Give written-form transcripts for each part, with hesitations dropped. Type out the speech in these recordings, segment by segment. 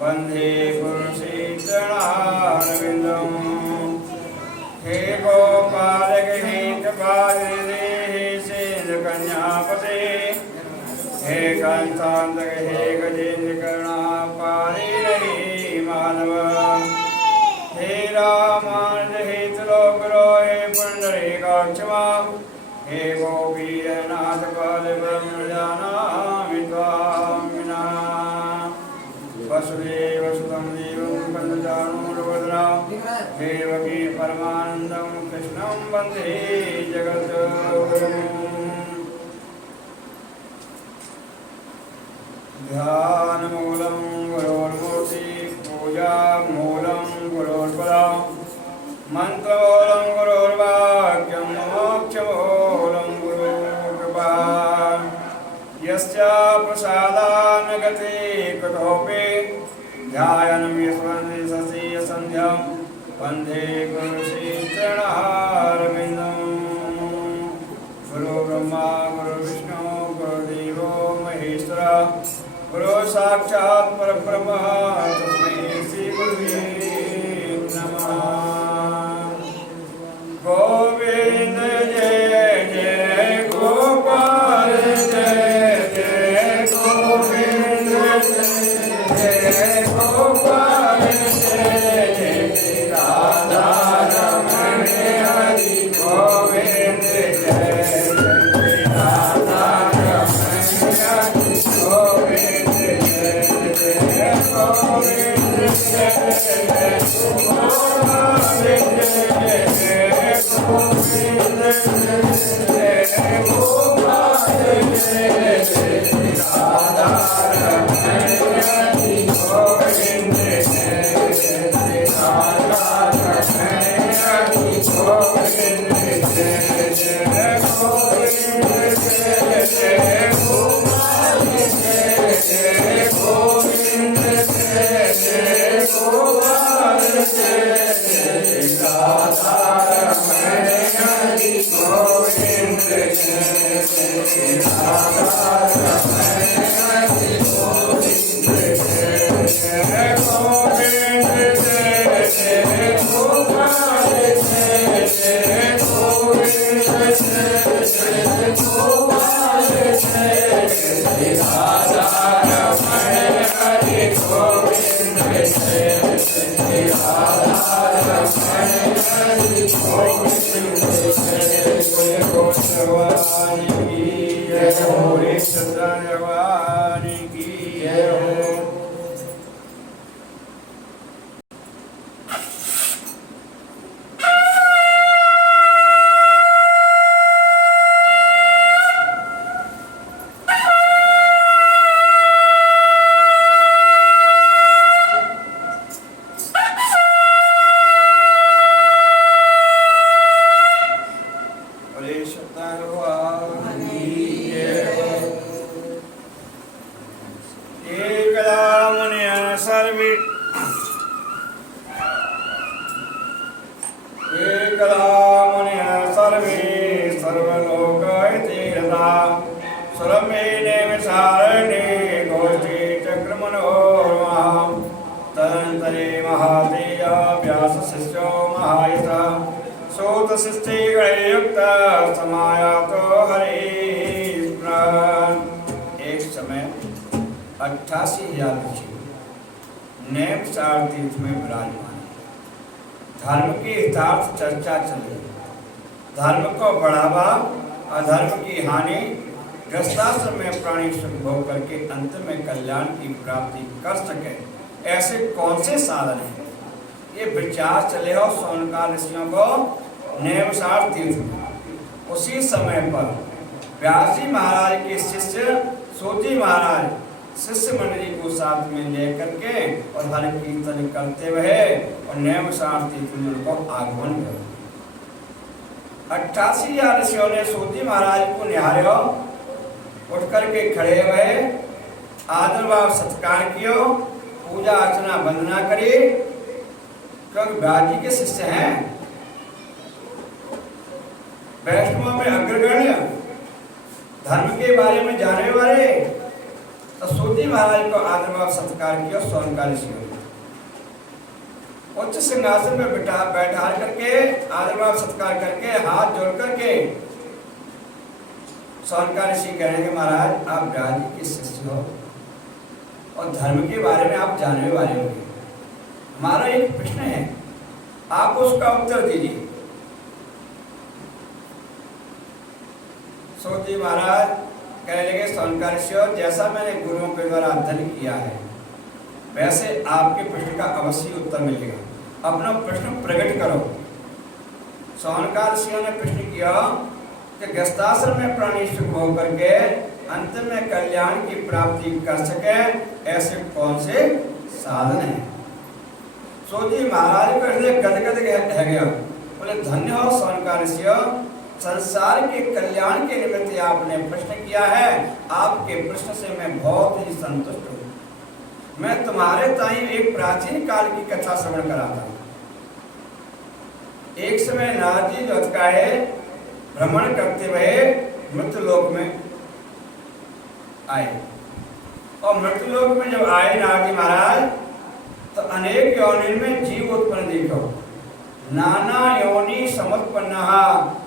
वंदे पुरुषेन्द्रनारविंदम हे गोपालक हे कृपानिधे हे सेन्द्र कन्यापते हे कांतांतक हे गजेन्द्र करुणापारि मानव हे रामानुज हे त्रिलोकरो हे पुंडरीकाक्षमा हे गोपीनाथ बालब्रह्मजानामि त्वां विना वसुदेव सुतं देवं कंदचाणूरभद्रां देवकी परमानन्दं कृष्णं वन्दे जगद्गुरुं ध्यानमूलं गुरोर्मूर्ति पूजामूलं गुरोर्पदं मन्त्रमूलं गुरोर्वाक्यं मोक्षमूलं गुरुकृपा यस्य प्रसादान् गते कुतोऽपि ध्यानं यस्वन्ति सस्य सन्ध्यां वन्दे गुरुश्रीचरणारविन्दं गुरु ब्रह्मा गुरु विष्णु गुरुदेवो महेश्वर गुरु साक्षात् परब्रह्म तस्मै श्री गुरुवे नमः। गोविंद जय जय गोपाल जय जय गोविंद जय गोपाल जय जय राधा रमण हरि गोविंद जय जय राधा रमण हरि गोविंद जय जय गोविंद जय जय गोपाल जय जय गोविंद जय गोपाल जय जय राधा रमण हरि गोविंद जय जय राधा रमण हरि गोविंद जय जय गोविंद जय जय गोपाल जय जय गोविंद जय जय गोपाल जय जय राधा रमण हरि गोविंद जय जय राधा रमण हरि गोविंद जय जय गोविंद जय जय गोपाल जय जय गोविंद जय जय गोपाल जय जय राधा रमण हरि गोविंद जय जय राधा रमण हरि गोविंद जय जय गोस्वामी की जय हो रे सत्यवानी की जय हो। एक समय 88,000 ऋषि नैमिषारण्य तीर्थ में विराजमान। धर्म की हितार्थ चर्चा चल रही। धर्म को बढ़ावा, अधर्म की हानि, गृहस्थाश्रम में प्राणी सुख भोग करके अंत में कल्याण की प्राप्ति कर सके, ऐसे कौन से साधन हैं? ये विचार चले हो सोनका ऋषियों को नैमिषारण्य तीर्थ में। उसी समय पर व्यास जी महाराज के शिष्य सोजी महाराज शिष्य मंडली को साथ में लेकर के और हर कीर्तन करते हुए और नैम तीर्थ में उनको आगमन किया। 88 ऋषियों ने सोजी महाराज को निहारो, उठ करके खड़े हुए, आदर भाव सत्कार कियो, पूजा अर्चना वंदना करी, क्योंकि व्यास जी के शिष्य हैं, वैष्णव में अग्रगण्य, धर्म के बारे में जानने वाले। तो सोजी महाराज को आदर भाव सत्कार किया सोनका ऋषियों ने, उच्च सिंहासन में बैठा करके आदर भाव सत्कार करके हाथ जोड़ करके सोनका ऋषि कहेंगे महाराज आप व्यास जी के शिष्य हो और धर्म के बारे में आप जानने वाले होंगे, हमारा एक प्रश्न है, आप उसका उत्तर दीजिए। सोजी महाराज कहने लगे सोनका ऋषि, जैसा मैंने गुरुओं के द्वारा अध्ययन किया है वैसे आपके प्रश्न का अवश्य उत्तर मिलेगा, अपना प्रश्न प्रकट करो। सोनका ऋषियों ने प्रश्न किया कि गृहस्थाश्रम में प्राणी सुख भोग करके अंत में कल्याण की प्राप्ति कर सके ऐसे कौन से साधन हैं? सोजी महाराज को हृदय गदगद है गया, बोले धन्य हो सोनका ऋषि, संसार के कल्याण के निमित्त आपने प्रश्न किया है, आपके प्रश्न से मैं बहुत ही संतुष्ट हूँ। मैं तुम्हारे ताई एक प्राचीन काल की कथा श्रवण कराता हूँ। एक समय नारद जी ज्योतिकाए भ्रमण करते हुए मृत्युलोक में आए, और मृत्युलोक में जब आए नारद जी महाराज तो अनेक योनि में जीव उत्पन्न देखो, नाना योनि समुत्पन्नः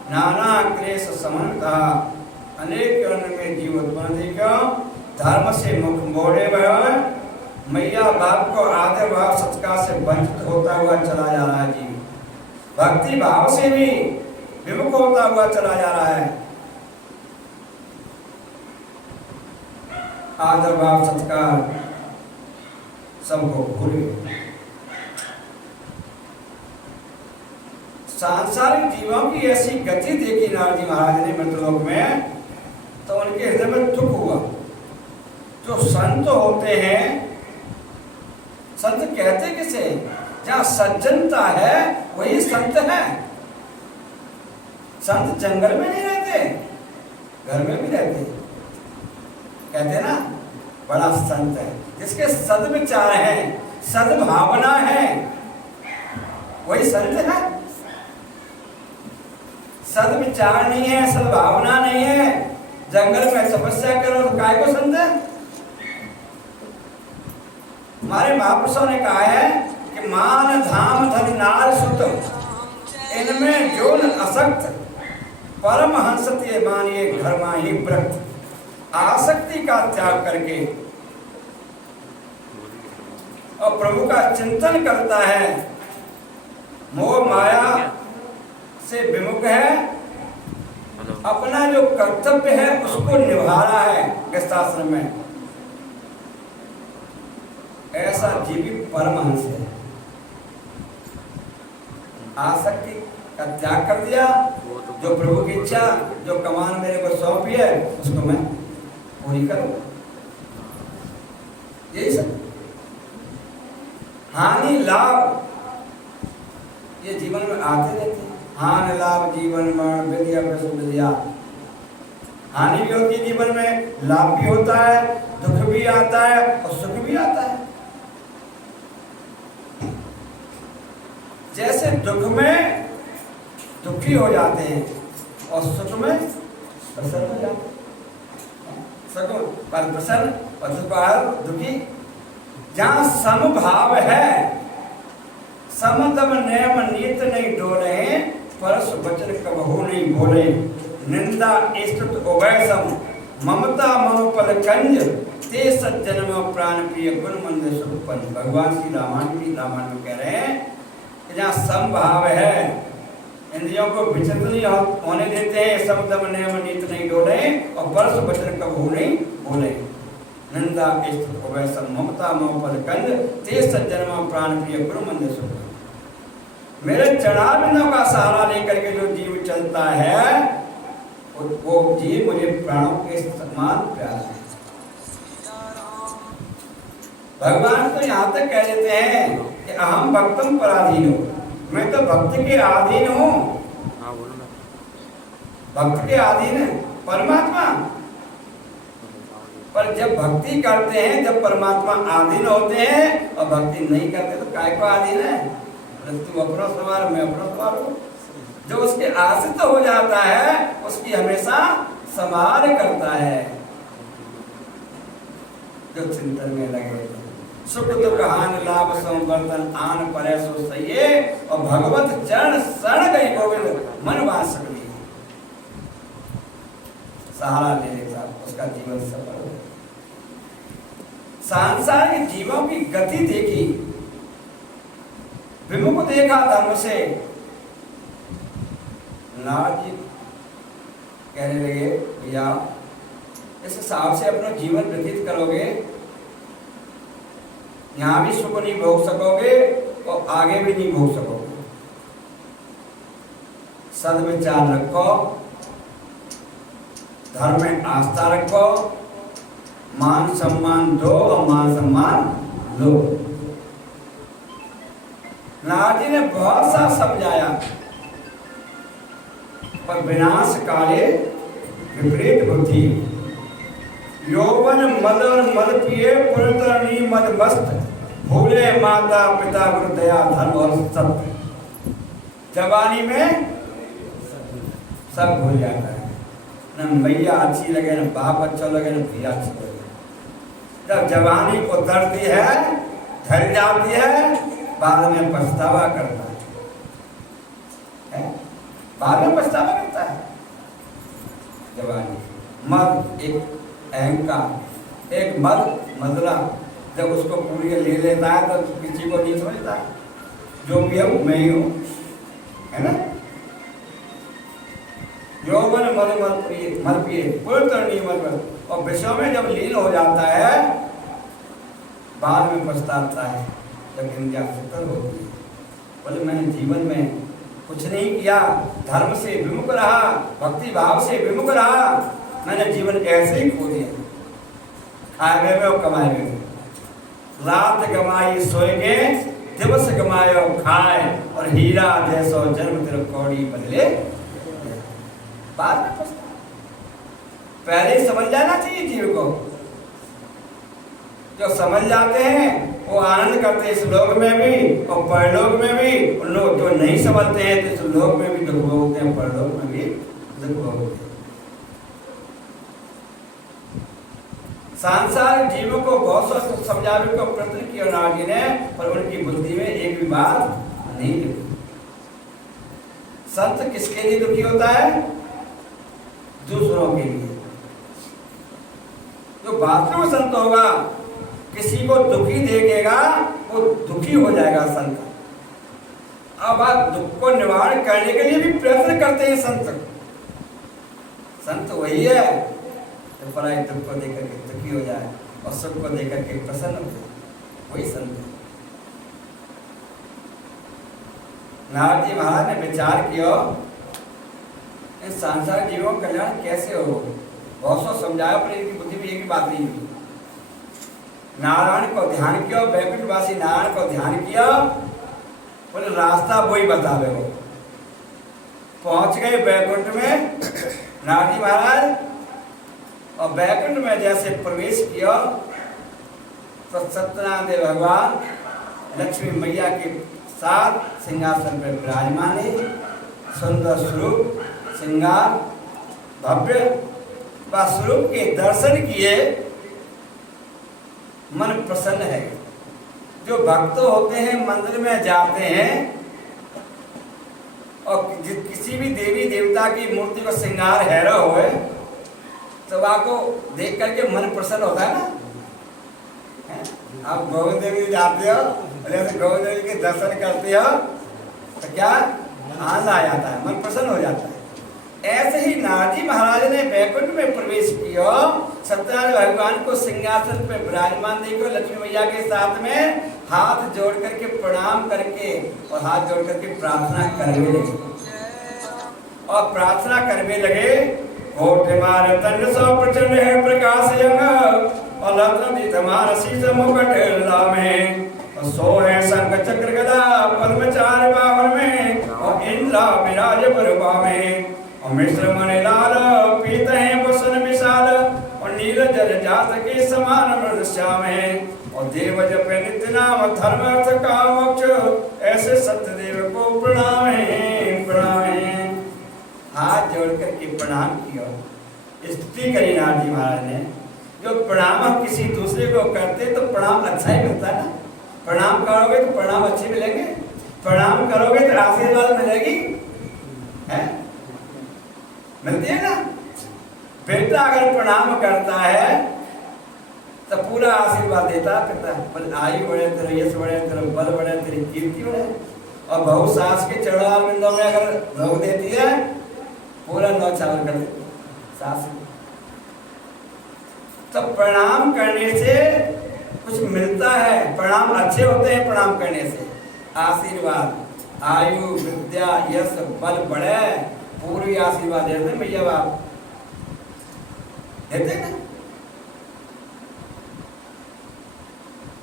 नाना क्लेश समन्वितः, अनेक योनि में जीव उत्पन्न देखो, धर्म से मुख मोड़े हुए मैया बाप को आदर भाव सत्कार से वंचित होता हुआ चला जा रहा है, जीव भक्ति भाव से भी विमुख होता हुआ चला जा रहा है, आदर भाव सत्कार सबको भूल गए। सांसारिक जीवों की ऐसी गति देखी नारद जी महाराज ने मृत्युलोक में, तो उनके हृदय में दुख हुआ। जो संत होते हैं, संत कहते किसे, जहाँ सज्जनता है वही संत है। संत जंगल में नहीं रहते, घर में भी रहते, कहते ना बड़ा संत है, जिसके सद्विचार हैं, सद्भावना है, वही संत है। सद्विचार नहीं है, सद्भावना नहीं है, जंगल में तपस्या करो तो काय को संत है? हमारे महापुरुषों ने कहा है कि मान धाम धन नार सुत, इनमें जो न असक्त परमहंस ये मानिए घर माही व्रत, आसक्ति का त्याग करके और प्रभु का चिंतन करता है, मोह माया से विमुख है, अपना जो कर्तव्य है उसको निभा रहा है गृहस्थाश्रम में, ऐसा जीवी परमहंस है। आसक्ति का त्याग कर दिया, जो प्रभु की इच्छा, जो कमान मेरे को सौंपी है उसको मैं पूरी करूं, यही सब। हानि लाभ ये जीवन में आते रहते हैं, हानि लाभ जीवन में विद्या विद्या, हानि भी होती है जीवन में, लाभ भी होता है, दुख भी आता है और सुख भी आता है। जैसे दुख में दुखी हो जाते हैं और सुख में प्रसन्न हो जाते हैं, सुख पर प्रसन्न और दुख पर दुखी। जहाँ समभाव है, समदम नियम नीत नहीं डोले, परस वचन कबहू नहीं बोले, निंदा स्तुत उभय सम, ममता मनोपल कंज, ते सज्जनम प्राण प्रिय गुण मंद सुपन। भगवान श्री रामायण में कह रहे हैं कि जहाँ समभाव है, इंद्रियों को विचलित नहीं होने देते हैं, समदम नियम नीत नहीं डोले और परस वचन कबहू नहीं बोले, निंदा स्तुत उभय सम, ममता मनोपल कंज, ते सज्जनम प्राण प्रिय गुण मंद सुपन। मेरे चढ़ाविनों का सहारा लेकर के जो जीव चलता है वो जी मुझे प्राणों के समान प्यारा है। भगवान तो यहाँ तक कह देते हैं कि अहम भक्तम पराधीन हूँ, मैं तो भक्त के अधीन हूँ। भक्त के अधीन है परमात्मा। पर जब भक्ति करते हैं, जब परमात्मा अधीन होते हैं, और भक्ति नहीं करते तो काय को अधीन है? तू अपना सवार, मैं अपना सवार हूँ। जो उसके आश्रित हो जाता है उसकी हमेशा संभाल करता है। जो चिंतन में लगे, सुख दुख हान लाभ संवर्धन आन परे सो सहिए, और भगवत चरण शरण गई गोविंद मन वास सकली। सहारा ले लेता उसका जीवन सफल हो। सांसारिक जीवों की गति देखी, विमुख देखा धर्म से। नारद जी कहने लगे, भैया इस हिसाब से अपना जीवन व्यतीत करोगे, यहां भी सुख नहीं भोग सकोगे और आगे भी नहीं भोग सकोगे। सद्विचार रखो, धर्म में आस्था रखो, मान सम्मान दो और मान सम्मान लो। नारद जी ने बहुत सा समझाया, पर विनाश काले विपरीत बुद्धि। यौवन मद और मद पिए पुरतरणी मद मस्त, भूले माता पिता गुरु दया धर्म और सत्य। जवानी में सब भूल जाता है, न मैया अच्छी लगे, न बाप अच्छा लगे, न भैया अच्छी लगे। जब जवानी उतरती है, ढल जाती है, बाद में पछतावा करता है, बाद में पछतावा करता है। जवानी मद एक अहंकार, एक मदला, जब उसको पूरी ले लेता है तो किसी को नहीं समझता, जो भी है वो मैं ही हूँ, है ना। यौवन मद पिए पुरतरणी मद, और विषयों में जब लीन हो जाता है बाद में पछताता है जब इंद्रियां सफल होती है। बोले मैंने जीवन में कुछ नहीं किया, धर्म से विमुख रहा, भक्ति भाव से विमुख रहा, मैंने जीवन ऐसे ही खो दिया। खाए में और कमाए में, रात गमाई सोएंगे, दिवस गमायो खाए, और हीरा जैसो जन्म तेरे कौड़ी बदले। बात में पछता, पहले ही समझ जाना चाहिए जीव को। जो समझ जाते हैं वो आनंद करते हैं इस लोक में भी और परलोक में भी। उन लोग जो नहीं समझते हैं तो इस लोक में भी दुख भोगते हैं, परलोक में भी दुख भोगते हैं। सांसारिक जीवों को बहुत सा समझाने का प्रयत्न किया नारद जी ने, पर उनकी बुद्धि में एक भी बात नहीं लिखी। संत किसके लिए दुखी होता है? दूसरों के लिए। जो वास्तविक संत होगा, किसी को दुखी देखेगा वो दुखी हो जाएगा संत। अब आप दुख को निवारण करने के लिए भी प्रयत्न करते हैं संत। संत वही है जो पराई दुख को देकर के दुखी हो जाए और सुख को देकर के प्रसन्न हो जाए, वही संत है। नारद जी महाराज ने विचार किया इन सांसारिक जीवों का कल्याण कैसे हो। बहुत सौ समझाया पर इनकी बुद्धि में एक भी बात नहीं हुई। नारायण को ध्यान किया, वैकुंठवासी नारायण को ध्यान किया, बोले रास्ता वही बतावे। वो पहुंच गए वैकुंठ में नारद जी महाराज, और वैकुंठ में जैसे प्रवेश किया तो सत्यनारायण देव भगवान लक्ष्मी मैया के साथ सिंहासन पर विराजमान है। सुंदर स्वरूप, श्रृंगार, भव्य व स्वरूप के दर्शन किए मन प्रसन्न है। जो भक्त होते हैं मंदिर में जाते हैं और किसी भी देवी देवता की मूर्ति को श्रृंगार हैरा होए तो आपको देख करके मन प्रसन्न होता है ना। आप गोविंद देवी जाते हो, गोविंद देवी के दर्शन करते हो तो क्या आनंद आ जाता है, मन प्रसन्न हो जाता है। ऐसे ही नारद जी महाराज ने वैकुंठ में प्रवेश किया, सत्यनारायण भगवान को सिंहासन पर विराजमान देखो, लक्ष्मी मैया के साथ में हाथ जोड़ करके प्रणाम करके और हाथ जोड़ करके प्रार्थना करने लगे। और प्रार्थना करने लगे, कोटि मार तंड सौ प्रचंड है प्रकाश यंग और रत्न तुम्हारा शीश मुकुट लामे और सो है शंख चक्र गदा पद्म चार बाहर में और इंद्र विराज बरुबा में और मिश्र मणि लाल पीत है वसन विशाल और नील जल जात के समान मृद श्याम है और देव जप नित्य नाम धर्म अर्थ का मोक्ष ऐसे सत्यदेव को प्रणाम है प्रणाम है। हाथ जोड़ करके प्रणाम किया, स्तुति करी नारद जी महाराज ने। जो प्रणाम हम किसी दूसरे को करते तो प्रणाम अच्छा ही मिलता है ना। प्रणाम करोगे तो प्रणाम अच्छे मिलेंगे, प्रणाम करोगे तो आशीर्वाद मिलेगी, है मिलती है ना। बेटा अगर प्रणाम करता है तो पूरा आशीर्वाद देता पिता, पर आयु बढ़े तेरे, यश बढ़े तेरे, बल बढ़े तेरी, कीर्ति बढ़े। और बहू सास के चरणारविंदों में अगर भोग देती है पूरा नौछावर कर देती सास। तो प्रणाम करने से कुछ मिलता है, प्रणाम अच्छे होते हैं। प्रणाम करने से आशीर्वाद, आयु, विद्या, यश, बल बढ़े, पूरी आशीर्वाद देते हैं भैया बाप, देते ना।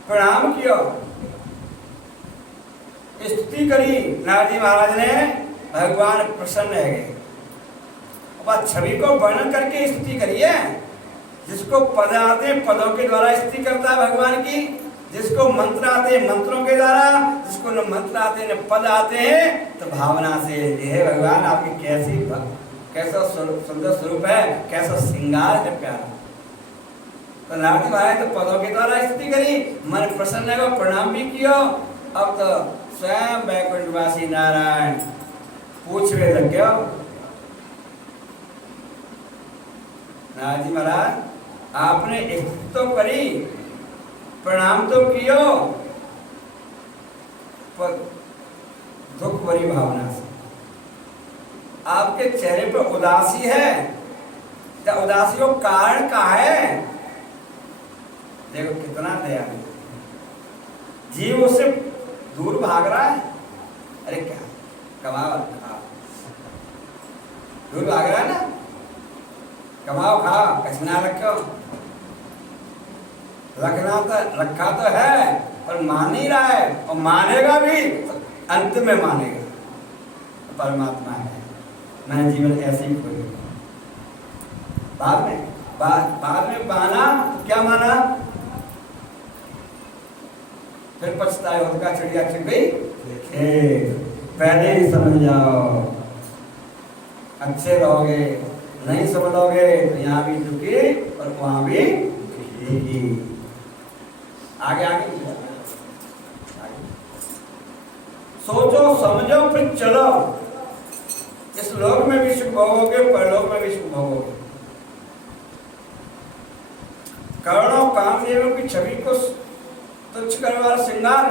प्रणाम किया, स्तुति करी नारद जी महाराज ने, भगवान प्रसन्न रह गए। अब छवि को वर्णन करके स्तुति करिए। जिसको पद आते हैं पदों के द्वारा स्तुति करता है भगवान की, जिसको मंत्र आते हैं मंत्रों के द्वारा, जिसको न मंत्र आते हैं न पद आते हैं तो भावना से, हे भगवान आपकी कैसा सुंदर स्वरूप है, कैसा श्रृंगार है प्यारा। तो नारद भाई तो पदों के द्वारा स्तुति करी, मन प्रसन्न है, प्रणाम भी किया। अब तो स्वयं वैकुंठवासी नारायण पूछने लग गया, नारद जी महाराज आपने स्तुति तो करी, प्रणाम तो कियो, पर दुख भरी भावना से आपके चेहरे पर उदासी है। क्या उदासी को कारण का है? देखो कितना दयालु जीव उससे दूर भाग रहा है। अरे क्या कमाओ दूर भाग रहा है ना, कमाओ खाओ कचना रखो, रखा तो है पर मान नहीं रहा है, और मानेगा भी तो अंत में मानेगा तो परमात्मा है। मैं जीवन ऐसे ही खोई बाद में माना तो क्या माना, फिर पछताए होता का चिड़िया छिप गई। पहले ही समझ जाओ, अच्छे रहोगे, नहीं समझोगे तो यहाँ भी दुखी और वहां भी दुखी। आगे आगे सोचो समझो फिर चलो। इस लोक में भी सुख भोगोगे, परलोक में भी सुख भोगोगे। करोड़ों कामदेवों की छवि को तुच्छ करने वाला श्रृंगार,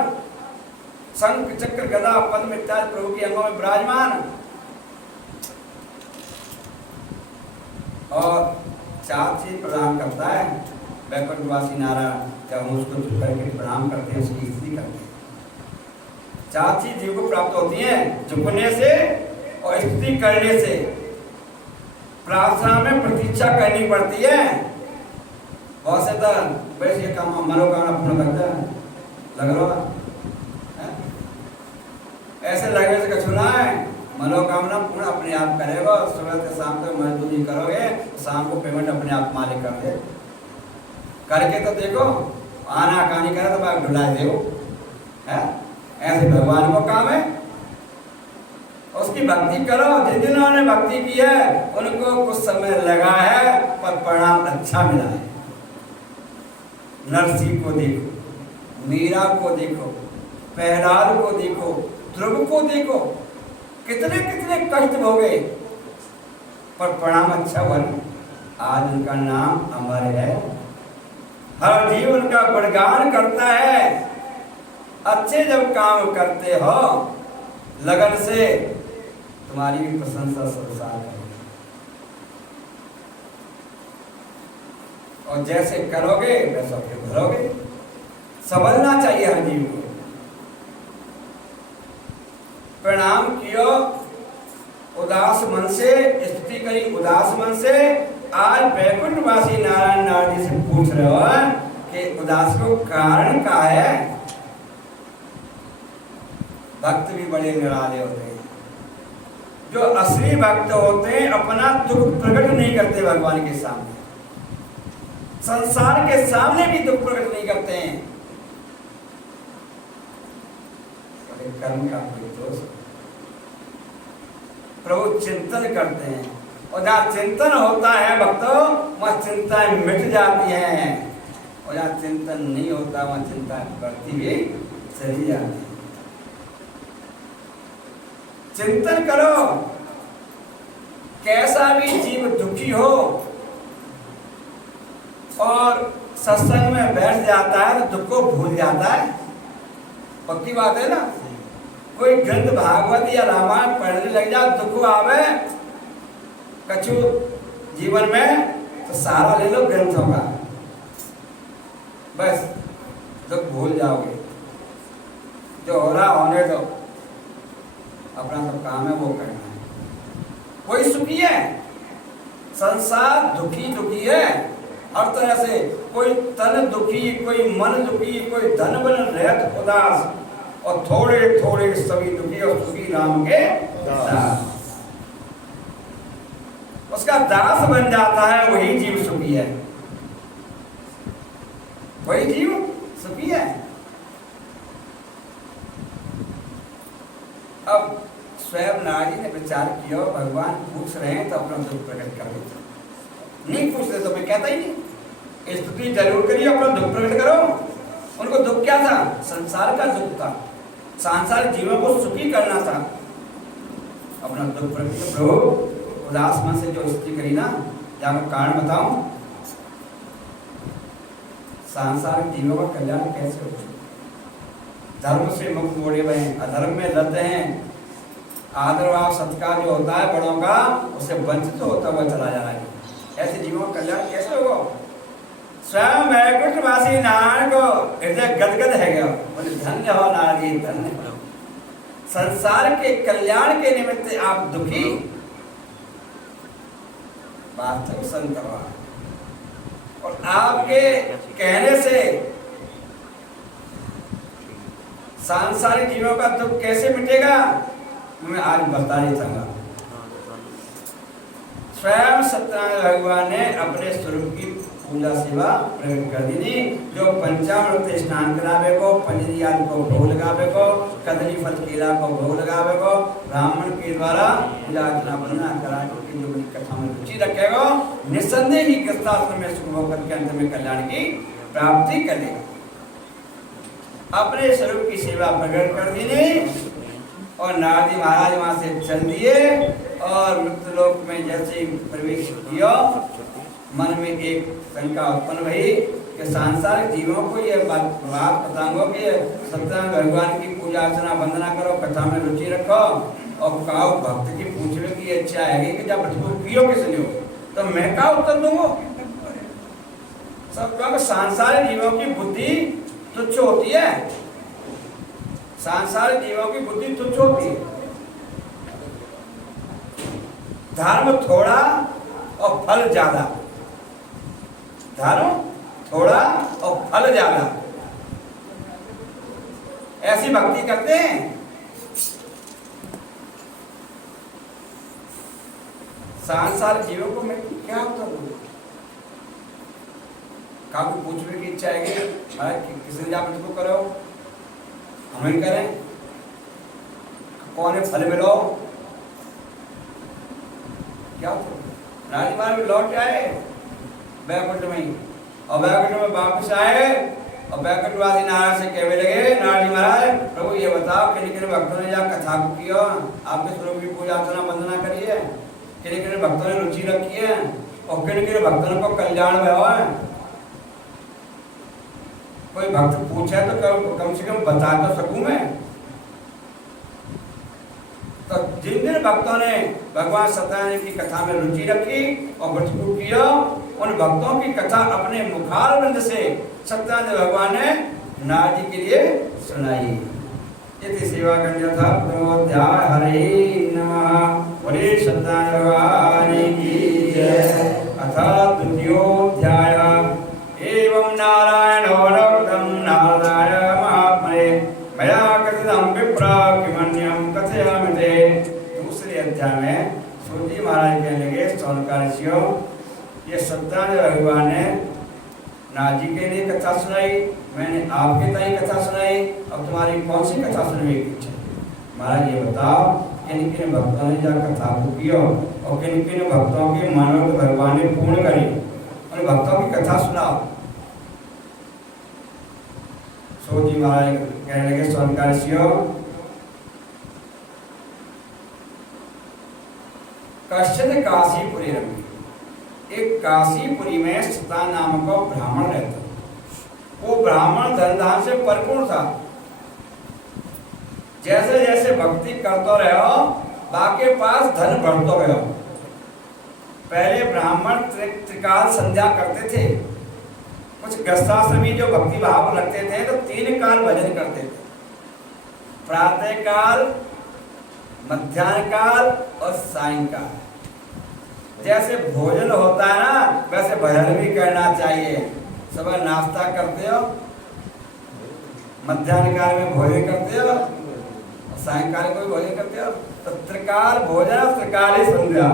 शंख चक्र गदा पद्म इत्यादि प्रभु के अंगों में विराजमान, और चार चीज प्रदान करता है वैकुंठवासी नारायण। जब हम उसको झुक करके प्रणाम करते हैं, उसकी स्तुति करते हैं, चार चीज जीव को प्राप्त होती हैं, झुकने से और स्तुति करने से। प्रार्थना में प्रतीक्षा करनी पड़ती है। बहुत से तो वैसे ये काम मनोकामना पूर्ण करता है, लग रहा है ऐसे लगे से कछुना है, मनोकामना पूर्ण अपने आप करेगा। सुबह से शाम तक मजदूरी करोगे, शाम को पेमेंट अपने आप मालिक कर दे। करके तो देखो, आना कहानी करे तो बात ढुला दे, ऐसे भगवान को काम है। उसकी भक्ति करो। जिन्होंने भक्ति की है उनको कुछ समय लगा है पर परिणाम अच्छा मिला है। नरसिंह को देखो, मीरा को देखो, प्रहलाद को देखो, ध्रुव को देखो, कितने कितने कष्ट भोगे पर परिणाम अच्छा हुआ। आज उनका नाम अमर है, हर जीव उनका गुणगान करता है। अच्छे जब काम करते हो लगन से, तुम्हारी भी प्रशंसा संसार करेगी। और जैसे करोगे वैसा फिर भरोगे। समझना चाहिए हर जीव को। प्रणाम कियो, उदास मन से स्तुति करी उदास मन से। आज वैकुंठवासी नारायण नारद जी से पूछ रहे हो कि उदास को कारण क्या है। भक्त भी बड़े निराले होते हैं। जो असली भक्त होते हैं अपना दुख प्रकट नहीं करते भगवान के सामने, संसार के सामने भी दुख प्रकट नहीं करते हैं। कर्म का कोई दोष, प्रभु चिंतन करते हैं, और जहाँ चिंतन होता है भक्तों वहाँ चिंताएं मिट जाती हैं, और जहाँ चिंतन नहीं होता वहाँ चिंताएं बढ़ती भी चली जाती है। चिंतन करो, कैसा भी जीव दुखी हो और सत्संग में बैठ जाता है तो दुख को भूल जाता है। पक्की बात है ना। कोई ग्रंथ भागवत या रामायण पढ़ने लग जा, दुख आवे कछु जीवन में तो सारा ले लो ग्रंथों का, बस दुख भूल जाओगे। जो हो रहा होने दो, अपना तो काम है वो करना है। कोई सुखी है, संसार दुखी दुखी है हर तरह से। कोई तन दुखी, कोई मन दुखी, कोई धन बन रहत उदास, और थोड़े थोड़े सभी दुखी और सुखी राम के दास। उसका दास बन जाता है, वही जीव सुखी है, वही जीव सुखी है। अब स्वयं नारी ने विचार किया, भगवान पूछ रहे हैं तो अपना दुख प्रकट कर देते, नहीं पूछते तो मैं कहता ही नहीं। स्तुति जरूर करिए, अपना दुख प्रकट करो। उनको दुख क्या था? संसार का दुख था, सांसारिक जीवन को सुखी करना था। अपना दुख प्रकट। प्रभु उदास मन से जो स्तुति करी ना, जाकर कारण बताऊं, सांसारिक जीवों का कल्याण कैसे हो? धर्म से मुक्त मोड़े हुए हैं, अधर्म में रहते हैं, आदर भाव सत्कार जो होता है बड़ों का, उससे वंचित होता हुआ चला जा रहा है। ऐसे जीवों का कल्याण कैसे होगा? स्वयं वैकुंठवासी नारायण को हृदय गदगद है गया, बोले धन्य हो नारायण जी, धन्य हो। संसार के कल्याण के निमित्त आप दुखी, वास्तविक संत हुआ। और आपके कहने से सांसारिक जीवों का दुख कैसे मिटेगा, मैं आज बता नहीं सकता। स्वयं सत्यनारायण भगवान ने अपने स्वरूप की पूजा सेवा प्रकट कर दी। जो पंचामृत स्नान करावे को, पंजरी आदि को भोग लगावे को, कदली फल केला को भोग लगावे को, ब्राह्मण के द्वारा पूजा अर्चना वंदना करा के जो कथा में रुचि रखेगा, निस्संदेह ही गृहस्थाश्रम में सुख होकर के अंत में कल्याण की प्राप्ति करेगा। अपने स्वरूप की सेवा प्रकट कर दी और नारद महाराज वहां से चल दिए, और मृत्युलोक में जैसे प्रवेश किया, मन में एक शंका उत्पन्न हुई कि सांसारिक जीवों को ये बात बताऊंगा कि सत्यनारायण भगवान की पूजा अर्चना वंदना करो, कथा में रुचि रखो, और काउ भक्त की पूछने की इच्छा है कि जब पियो किस लियो, तो मैं क्या उत्तर दूंगा? सब कहा सांसारिक जीवों की बुद्धि तुच्छ होती है, सांसारिक जीवों की बुद्धि तुच्छ होती है। धर्म थोड़ा और फल ज्यादा, धर्म थोड़ा और फल ज्यादा, ऐसी भक्ति करते हैं। सांसारिक जीवों को मैं क्या उत्तर दूं? काकू पूछने की इच्छा है कि किसी ने आप इसको करो, हम ही करें, कौन है फल मिलो, क्या राजमार्ग में लौट आए बैकुंठ में, और बैकुंठ में वापस आए, और बैकुंठवासी नारायण से कहने लगे, नारद जी महाराज प्रभु ये बताओ किन किन भक्तों ने जा कथा को किया, आपके स्वरूप की पूजा अर्चना वंदना करी है, किन किन भक्तों ने रुचि रखी है, और किन किन भक्तों को कल्याण हुआ है। कोई भक्त पूछे तो कम से कम बता तो सकूं मैं। तो जिन जिन भक्तों ने भगवान सत्यनारायण की कथा में रुचि रखी और व्रत किया, उन भक्तों की कथा अपने मुखारविंद से सत्यनारायण भगवान ने नारद जी के लिए सुनाई। इति सेवा गंज था हरे नमः। बोले सत्यनारायण भगवान की जय। अथ द्वितीयोऽध्याय। एवं नारायणो नोक्तं नारदाय महात्मने मया कथितं विप्रा किमन्यं कथयामि ते। दूसरे अध्याय में सूत जी महाराज कहने लगे सौनकादित्य, ये सत्यनारायण भगवान ने नारद जी के लिए कथा सुनाई, मैंने आपके लिए कथा सुनाई, अब तुम्हारी कौन सी कथा सुनने की इच्छा? महाराज ये बताओ किन किन भक्तों ने जब कथा को किया और किन किन भक्तों के मनोरथ भगवान ने पूर्ण करी, उन भक्तों की कथा सुनाओ। सूत जी महाराज कहने लगे सौनकादित्य, कश्चित काशीपुरी रंगी, एक काशीपुरी में सता नाम का ब्राह्मण रहता। वो ब्राह्मण धन धान से परिपूर्ण था। जैसे जैसे भक्ति करते रहो बाके पास धन बढ़ते गयो। पहले ब्राह्मण त्रिकाल संध्या करते थे। कुछ गृहस्थाश्रमी जो भक्ति भाव रखते थे तो 3 काल भजन करते थे, प्रातः काल, मध्याह्न काल और सायंकाल। जैसे भोजन होता है ना वैसे भजन भी करना चाहिए। सुबह नाश्ता करते हो, मध्याह्न काल में भोजन करते हो, सायंकाल को भी भोजन करते हो, तो त्रिकाल भोजन और त्रिकाली संध्या।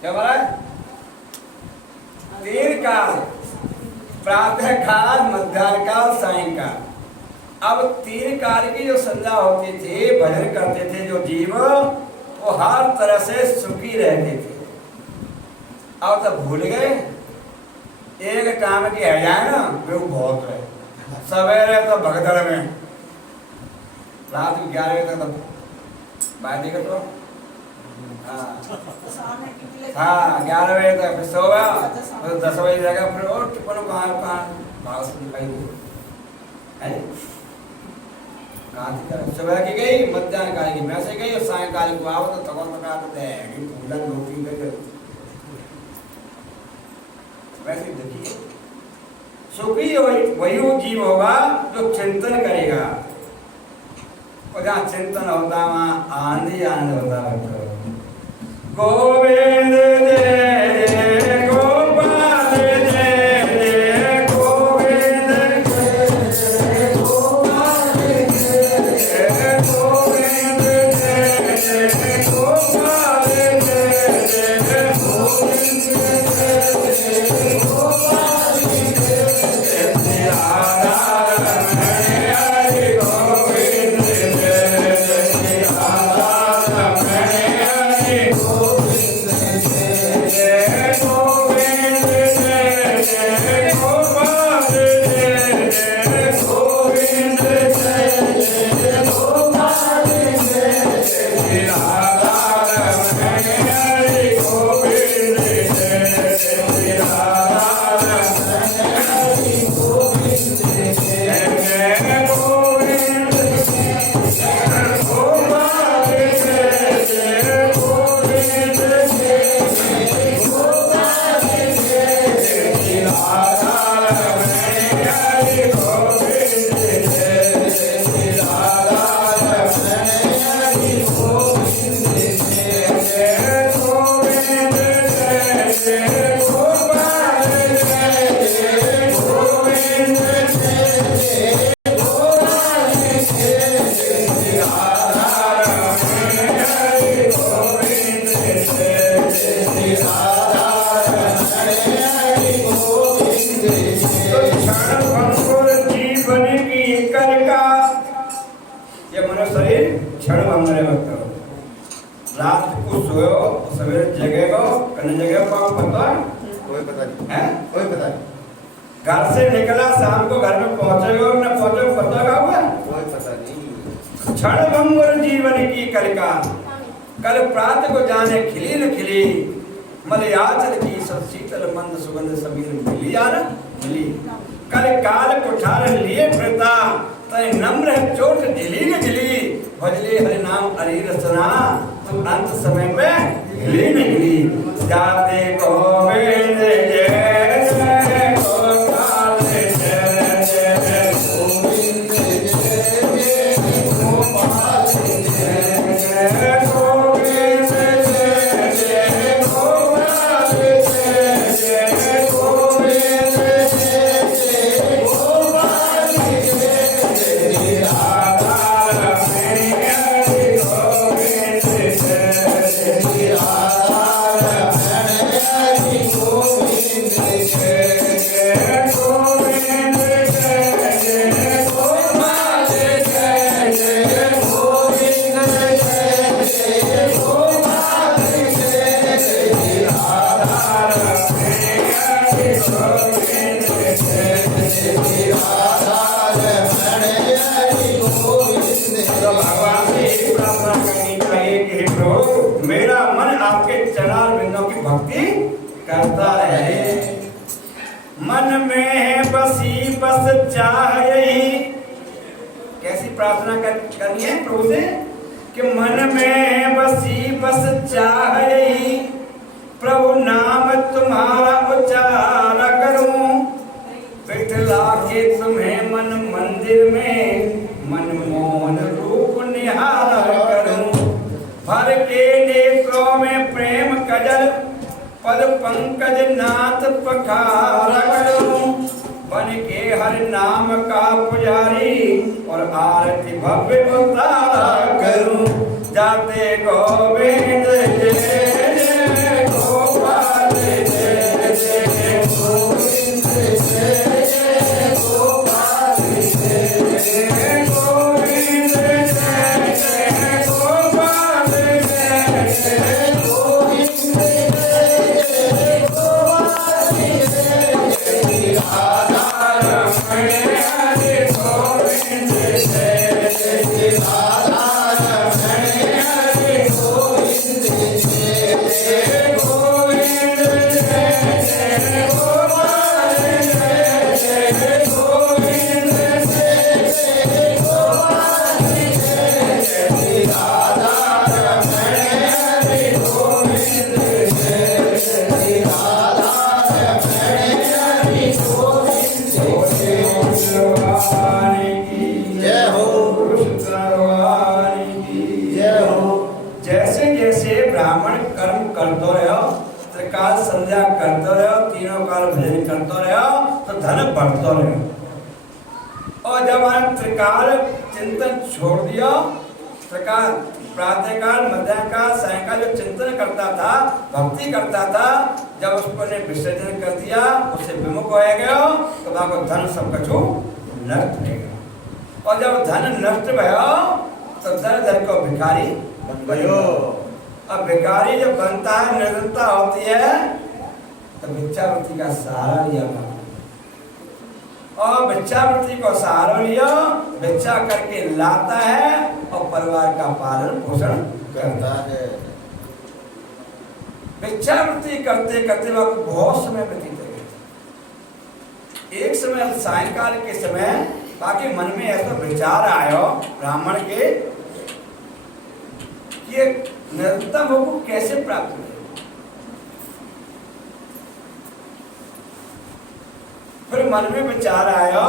क्या बोला? 3 काल, प्रातः काल, मध्याह्न काल, सायंकाल। अब 3 काल की जो संध्या होती थी, भजन करते थे जो जीव, वो हर तरह से सुखी रहते थे। अब तो भूल गए, एक काम की है जाए ना वो बहुत है। सवेरे तो भगदड़ में, रात को 11 बजे तक तो बाय देखो तो हाँ 11 बजे तक फिर सो गया, फिर 10 बजे जाएगा, फिर और टिप्पणों कहाँ भाग दिखाई दे सुबह की गई, मध्याह्न काल की वैसे गई और सायंकाल को आओ तो तको तका तो पूजा रोटी वैसे देखिए सुखी वही जीव होगा जो चिंतन करेगा, और जहाँ चिंतन होता वहाँ आनंद ही आनंद होता है। गोविंद जय जय गोपाल जय जय गोविंद जय जय गोपाल जय जय गोविंद जय जय गोपाल जय जय गोविंद जय जय गोपाल जय जय राधा रमण हरि गोविंद जय जय राधा रमण हरि गोविंद जय जय गोविंद जय जय गोपाल जय जय गोविंद जय जय गोपाल जय जय राधा रमण हरि गोविंद जय जय राधा रमण हरि गोविंद जय जय गोविंद जय गोपाल जय जय गोविंद जय जय गोपाल जय जय राधा रमण हरि गोविंद जय जय राधा रमण हरि गोविंद जय जय गोविंद जय जय गोपाल जय जय गोविंद जय जय गोपाल जय जय राधा रमण हरि गोविंद जय जय राधा रमण हरि गोविंद जय। क्षण भंगुर जीवन की कलिका, ये मनुष्य शरीर क्षण भंगुर है भक्त। रात को सोयो सवेरे जगेगा, कल जगेगा पता कोई पता नहीं है, कोई पता नहीं घर से निकला शाम को घर में पहुंचेगा न पहुंचेगा पता का हुआ कोई पता नहीं। क्षण भंगुर जीवन की कलिका, कल प्रातः को जाने खिली न खिली, मलयाचल की शीतल मंद सुगंध समीर मिली या न मिली। कल काल कुठार लिए फिरता, तय नम्र चोट झिली न झिली, भजले हरि नाम हरि रसना, तुम अंत समय में हिली न हिली। जाते गोविंद जय जय गोपाल जय जय गोविंद जय जय गोपाल जय जय भक्ति करता रहे। मन में बसी बस चाह यही, कैसी प्रार्थना करनी है प्रभु से कि मन में बसी बस चाह यही, प्रभु नाम तुम्हारा उच्चारा करूं, बिठला के तुम्हें मन मंदिर में मन मोहन रूप निहारा करूं, भर के नेत्रों में प्रेम कजल पद पंकज नाथ पखारा करूं, बन के हर नाम का पुजारी और आरती भव्य उतारा करूं, जाते गोविंद जय जय गोपाल जय जय गोविंद जय जय गोपाल जय जय गोविंद जय जय गोपाल जय जय गोविंद जय जय गोपाल जय जय राधा रमण हरे गोविंद जय जय राधा रमण हरे गोविंद जय जय गोविंद जय जय गोपाल जय जय गोविंद जय जय गोपाल जय जय राधा रमण हरे गोविंद जय जय राधा रमण हरे गोविंद जय भगवान की जय हो। कृष्ण भगवान की जय हो। जैसे जैसे ब्राह्मण कर्म करते रहो, त्रिकाल संध्या करते रहो, तीनों काल भजन करते रहो, तो धन बढ़ते रहो। और जब आप त्रिकाल चिंतन छोड़ दिया, त्रिकाल प्रातःकाल मध्यकाल सायंकाल जो चिंतन करता था, भक्ति करता था, जब उसको ने विसर्जन कर दिया, उससे विमुख हो गया, तो आपको धन सब कछु नष्ट हो गया। और जब धन नष्ट भयो तो दर दर को भिखारी भयो। अब भिखारी जब बनता है, निर्धनता होती है, तो भिक्षावृत्ति का सहारा लिया और भिक्षावृत्ति को सहारा लिया, भिक्षा करके लाता है और परिवार का पालन पोषण करता है। भिक्षावृत्ति करते करते वक्त बहुत समय व्यतीत हो गया। एक समय सायंकाल के समय बाकी मन में ऐसा विचार आयो ब्राह्मण के कि ये निरंतर को कैसे प्राप्त करें। फिर मन में विचार आया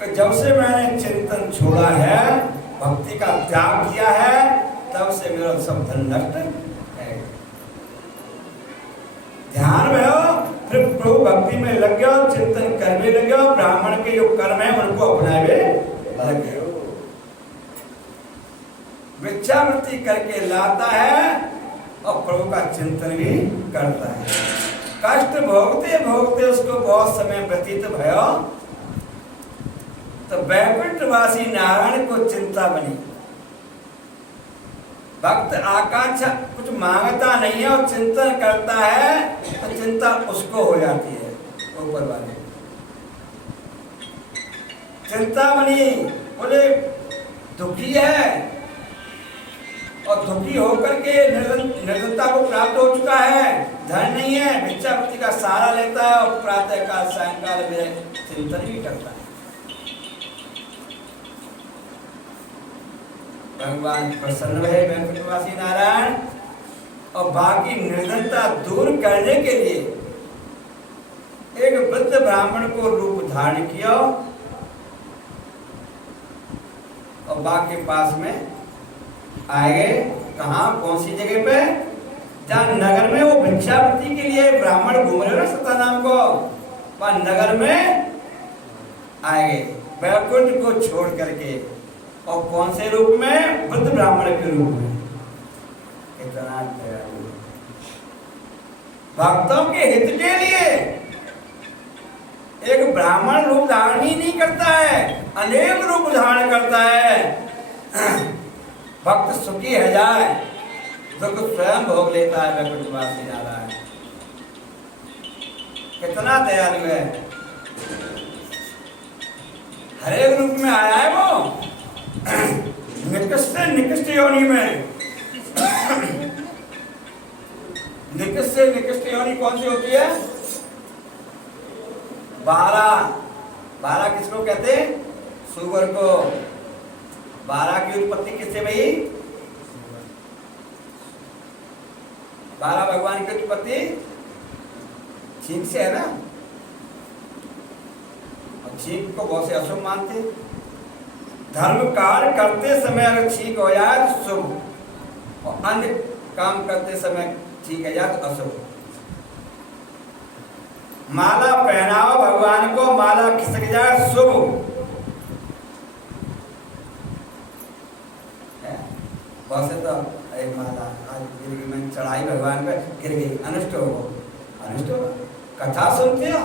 कि जब से मैंने चिंतन छोड़ा है, भक्ति का त्याग किया है, तब से मेरा सब धन नष्ट है। ध्यान में हो, फिर प्रभु भक्ति में लग गया, चिंतन करने लग गया, ब्राह्मण के जो कर्म है उनको अपनावे लग गए। भिक्षावृत्ति करके लाता है और प्रभु का चिंतन भी करता है। कष्ट भोगते भोगते उसको बहुत समय व्यतीत भयो, तो वैकुंठवासी नारायण को चिंता बनी। भक्त आकांक्षा कुछ मांगता नहीं है और चिंतन करता है, तो चिंता उसको हो जाती है। ऊपर वाले चिंता बनी, बोले दुखी है और दुखी होकर के निर्धनता को प्राप्त हो चुका है, धन नहीं है, भिक्षावृत्ति का सहारा लेता है और प्रातः काल सायंकाल में चिंतन भी करता है। भगवान प्रसन्न रहे वैकुंठवासी नारायण, और बाकी निर्धनता दूर करने के लिए एक वृद्ध ब्राह्मण को रूप धारण किया और बाकी पास में आए। कहाँ, कौन सी जगह पे? जहाँ नगर में वो भिक्षावृत्ति के लिए ब्राह्मण घूम रहे ना सता नाम को, वह नगर में आए वैकुंठ को छोड़ करके। और कौन से रूप में? वृद्ध ब्राह्मण के रूप में। इतना भक्तों के हित के लिए एक ब्राह्मण रूप धारण ही नहीं करता है, अनेक रूप धारण करता है। भक्त सुखी है जाए, दुख स्वयं भोग लेता है वैकुंठवासी नारायण। कितना दयालु है, हरेक रूप में आया है वो। निकृष्ट से निकृष्ट योनि में निकृष्ट से निकृष्ट योनि कौन सी होती है? 12। 12 किसको कहते हैं? सुअर को। 12 की उत्पत्ति किससे भई? 12 भगवान की उत्पत्ति छींक से है ना। और छींक को बहुत से अशुभ मानते। धर्म कार्य करते समय अगर छींक हो जाए तो शुभ, और अन्य काम करते समय छींक हो जाए तो अशुभ। माला पहनाओ भगवान को, माला खिसक जाए शुभ। बहुत से तो अरे माला आज गिर गई, मैंने चढ़ाई भगवान पे, गिर गई, अनिष्ट हो, अनिष्ट हो। कथा सुनते हो,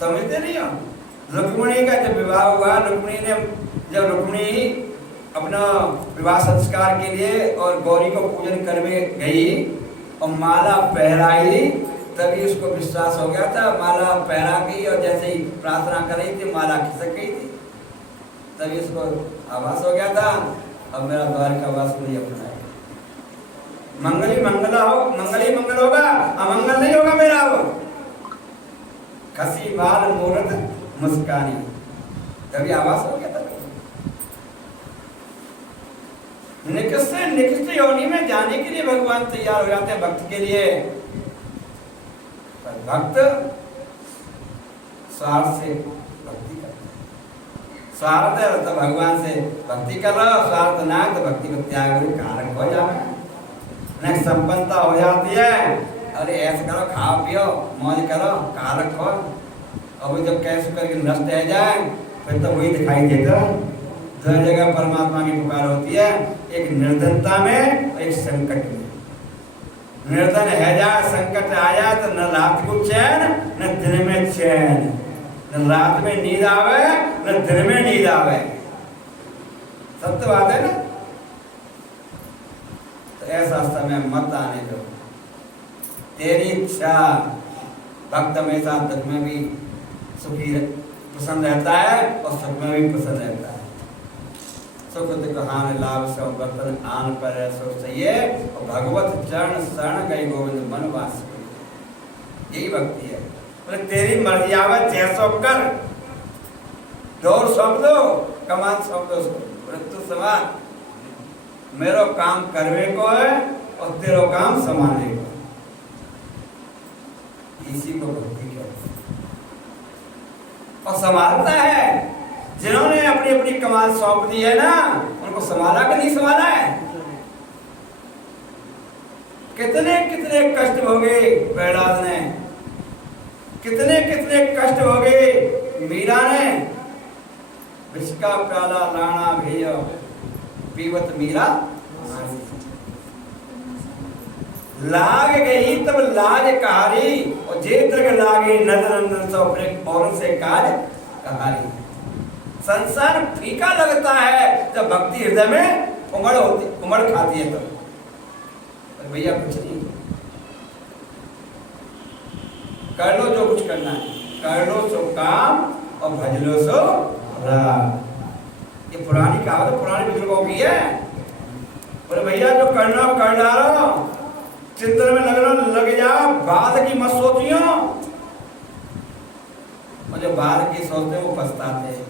समझते नहीं हो। रुक्मिणी का जब विवाह हुआ, रुक्मिणी ने जब रुक्मिणी अपना विवाह संस्कार के लिए और गौरी को पूजन करने गई और माला पहराई, तभी उसको विश्वास हो गया था। माला पहरा गई और जैसे ही प्रार्थना कर रही थी माला खिसक गई थी, तभी उसको आभास हो गया था अब मेरा द्वारकावास नहीं अपना है। मंगल ही मंगला हो, मंगल ही मंगल होगा, अमंगल नहीं होगा मेरा। वो खसी बाल मूरत मुस्कानी, तभी आवाज हो गया था। निकृष्ट से निकृष्ट योनि में जाने के लिए भगवान तैयार हो जाते हैं भक्त के लिए। पर भक्त स्वार्थ से भक्ति करते हैं। स्वार्थ है तो भगवान से भक्ति कर रहा हो, स्वार्थ ना तो भक्ति को त्याग कारक हो जाए, न संपन्नता हो जाती है। अरे ऐसा करो, खाओ पियो मौज करो, कारक हो। अब जब कैसे करके नष्ट रह जाए फिर तो वही दिखाई देता। दो जगह परमात्मा की पुकार होती है, एक निर्धनता में और एक संकट में। निर्धन है जाए, संकट आया तो न रात को चैन न दिन में चैन, न रात में नींद आवे न दिन में नींद आवे। सत्य बात है ना। तो ऐसा समय मत आने दो, तेरी इच्छा। भक्त हमेशा दुख में भी सुखी प्रसन्न रहता है और सुख में भी प्रसन्न रहता है। सुख दुख हानि लाभ सब बर्तन आन पर सो सही, और भगवत चरण शरण गई गोविंद मन वास। यही भक्ति है। बोले तेरी मर्जी आवे जैसो कर, डोर सौंप दो, कमान सौंप दो उसको। बोले तू समान मेरो काम करवे को है और तेरो काम संभालने को। इसी को भक्ति कहते हैं। और संभालता है जिन्होंने अपनी अपनी कमाल सौंप दी है ना, उनको संभाला कि नहीं संभाला है। कितने कितने कष्ट भोगे प्रहलाद ने, कितने कितने कष्ट भोगे मीरा ने। विष का प्याला लाना भेय पीवत मीरा, लाग गई तब लाज कहारी, और जे तक लागे नंदन सो और से काज कहारी। संसार फीका लगता है जब भक्ति हृदय में उमड़ खाती है तो भैया कुछ नहीं, कर लो जो कुछ करना है, कर लो सो काम और भज लो सो राम। ये पुरानी कहावत पुराने बुजुर्गों की है। बोले भैया जो करना कर डालो, चिंतन में लग जाओ, बाद की मत सोचियो। और जो बाद की सोचते हैं वो पछताते हैं।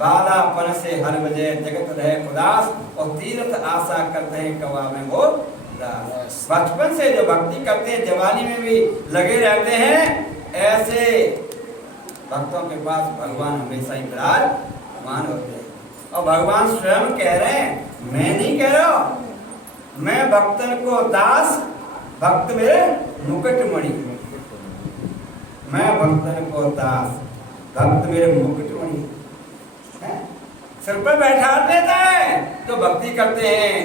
बालापन से हर बजे जगत रहे उदास, और तीर्थ आशा करते हैं कवा में वो दास। बचपन से जो भक्ति करते हैं जवानी में भी लगे रहते हैं, ऐसे भक्तों के पास भगवान हमेशा ही विराजमान होते हैं। और भगवान स्वयं कह रहे हैं, मैं नहीं कह रहा हूं, मैं भक्तन को दास, भक्त मेरे मुकुट मणि। मैं भक्तन को दास, भक्त मेरे मुकुट मणि। सिर पर बैठा देता है तो भक्ति करते हैं।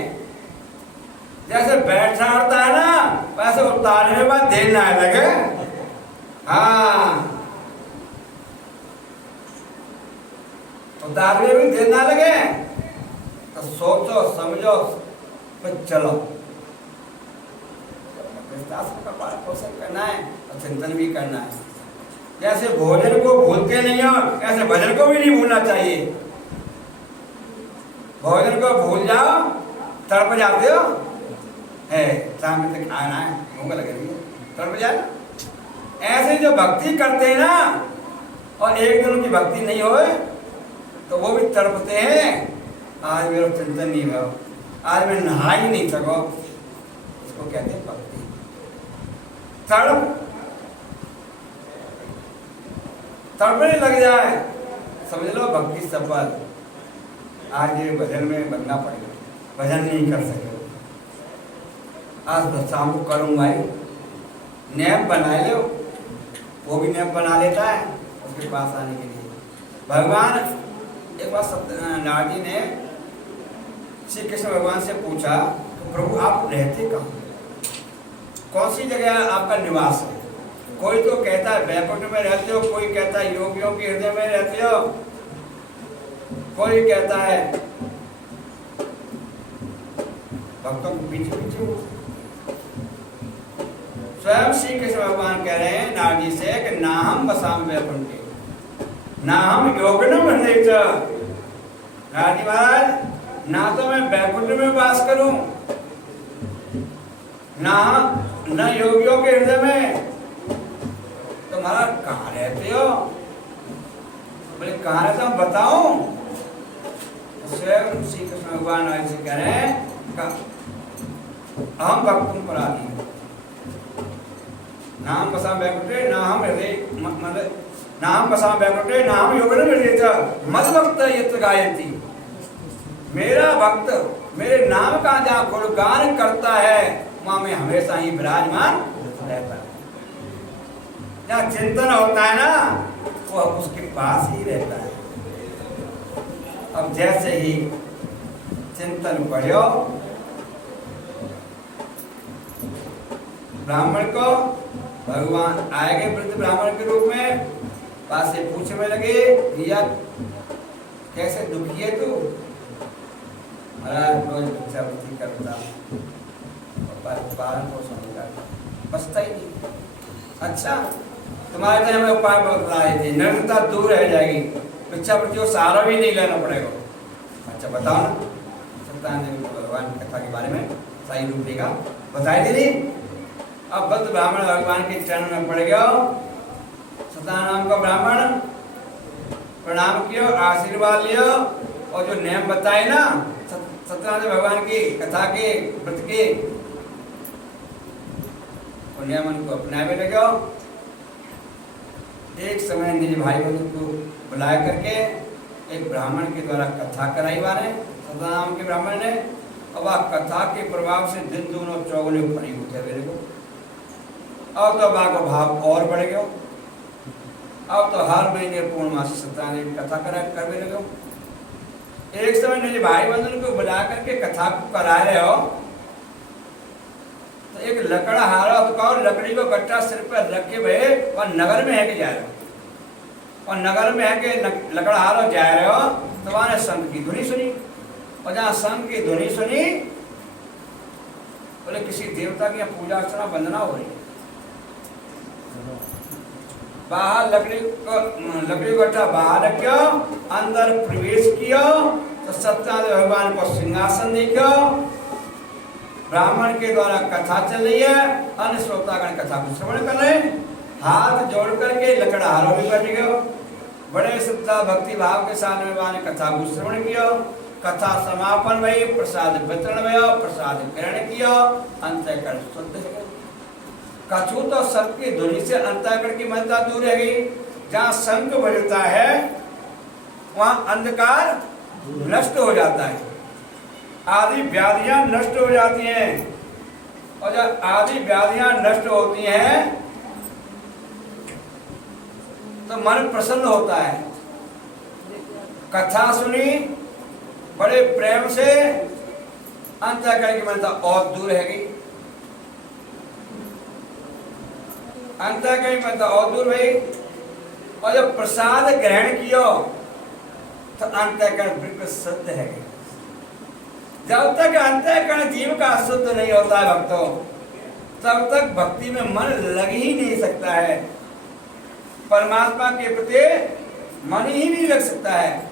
जैसे बैठाता है ना, वैसे उतारने के बाद देर ना लगे। हाँ, उतारने में देर ना लगे तो सोचो समझो फिर चलो। का पालन पोषण करना है और चिंतन भी करना है। जैसे भोजन को भूलते नहीं हो, ऐसे भजन को भी नहीं भूलना चाहिए। भोजन को भूल जाओ तड़प जाते हो है सामने तक आना है भूख लग रही है तड़प जाए ना। ऐसे जो भक्ति करते हैं ना और एक दिन उनकी भक्ति नहीं होए तो वो भी तड़पते हैं। आज मेरा चिंतन नहीं हुआ, आज मैं नहा ही नहीं सको, इसको कहते हैं भक्ति। तड़पने लग जाए समझ लो भक्ति सफल। आज ये भजन में बनना पड़ेगा, भजन नहीं कर सके आज तो शाम को करूँगा ही। नियम बना लो, वो भी नियम बना लेता है उसके पास आने के लिए। भगवान एक बार सत्यनारायण जी ने श्री कृष्ण भगवान से पूछा तो प्रभु आप रहते कहाँ, कौन सी जगह आपका निवास है? कोई तो कहता है बैकुंठ में रहते हो, कोई कहता है योगियों के हृदय में रहते हो, कोई कहता है भक्तों को पीछे पीछे हो। स्वयं श्री कृष्ण भगवान कह रहे हैं नारद जी से कि ना हम बसाम वैकुंठे ना हम योगिनम हृदय च। नारद जी महाराज ना तो मैं बैकुंठ में वास करूं ना योगियों के हृदय में, तो महाराज कहाँ रहते हो? बोले कहाँ रहता हूँ बताओ। स्वयं श्री कृष्ण भगवान नारद से कह रहे हैं हम भक्तुम पराधीन ना हम बसाम बैकुंठे ना हम हृदय मतलब ना हम बसाम बैकुंठे ना हम योगिनम हृदय च मद भक्त यत्र गायन्ति। मेरा भक्त मेरे नाम का जहाँ गुणगान करता है वहां में हमेशा ही विराजमान रहता है। जहाँ चिंतन होता है ना वो उसके पास ही रहता है। अब जैसे ही चिंतन बढ़ो ब्राह्मण को भगवान आएंगे वृद्ध ब्राह्मण के रूप में, पास से पूछने लगे भैया कैसे दुखी है तू? महाराज रोज भिक्षावृत्ति करता पालन पोषण करता बसता ही नहीं। अच्छा तुम्हारे लिए हमें उपाय बतलाए थे, नग्नता दूर रह जाएगी, भिक्षावृत्ति को सहारा भी नहीं लेना पड़ेगा। अच्छा बताओ ना। सत्यनारायण देव भगवान की कथा के बारे में सही रूप देगा बताई दीदी। अब बद्ध ब्राह्मण भगवान के चरण में पड़ गया। सत्यनारायण का ब्राह्मण प्रणाम किया, आशीर्वाद लिया और जो नियम बताए ना सत्यनारायण भगवान की कथा के व्रत के नियमन को अपनाने लगे। एक समय निज भाई बंधु को बुलाया करके एक ब्राह्मण के द्वारा कथा कराई वाले सत्यनारायण के ब्राह्मण ने, और वह कथा के प्रभाव से दिन दोनों चौगुने पड़ी उठे मेरे को। अब तो बाघ भाव और बढ़ गया। अब तो हर महीने पूर्णमासी सत्यनारायण कथा कर भी लगे। एक समय निज भाई बंधु को बुला करके कथा को करा रहे हो तो एक लकड़ा हारा तो कहो लकड़ी को गट्टा सिर पर रख के भाई और नगर में है के जा रहे हो, और नगर में है के लकड़ा हारा जा रहे हो तो वहां संघ की ध्वनि सुनी, और जहाँ संघ की ध्वनि सुनी बोले किसी देवता की पूजा अर्चना वंदना हो रही है। बाहर लकड़ी को गट्टा बाहर रखो, अंदर प्रवेश किया तो सत्यनारायण भगवान को सिंहासन देखो, ब्राह्मण के द्वारा कथा चल रही है, अन्य श्रोतागण कथा को श्रवण कर रहे, हाथ जोड़ करके लकड़ा हारों में बैठ गए। बड़े श्रद्धा भक्ति भाव के साथ भगवान ने कथा को श्रवण किया। कथा समापन भई, प्रसाद वितरण भया, प्रसाद ग्रहण किया, अंतःकरण शुद्ध हो गया। कछु तो सबकी ध्वनि से अंतःकरण की मलिनता दूर रह गई। जहाँ शंख बजता है वहाँ अंधकार नष्ट हो जाता है, आदि व्याधियां नष्ट हो जाती हैं, और जब आदि व्याधियां नष्ट होती हैं तो मन प्रसन्न होता है। कथा सुनी बड़े प्रेम से, अंतःकरण की मलिनता और दूर रह गई, अंतःकरण की मलिनता और दूर रही, और जब प्रसाद ग्रहण किया तो अंतःकरण बिल्कुल शुद्ध है। जब तक अंतःकरण जीव का शुद्ध नहीं होता है भक्तों, तब तक भक्ति में मन लग ही नहीं सकता है, परमात्मा के प्रति मन ही नहीं लग सकता है।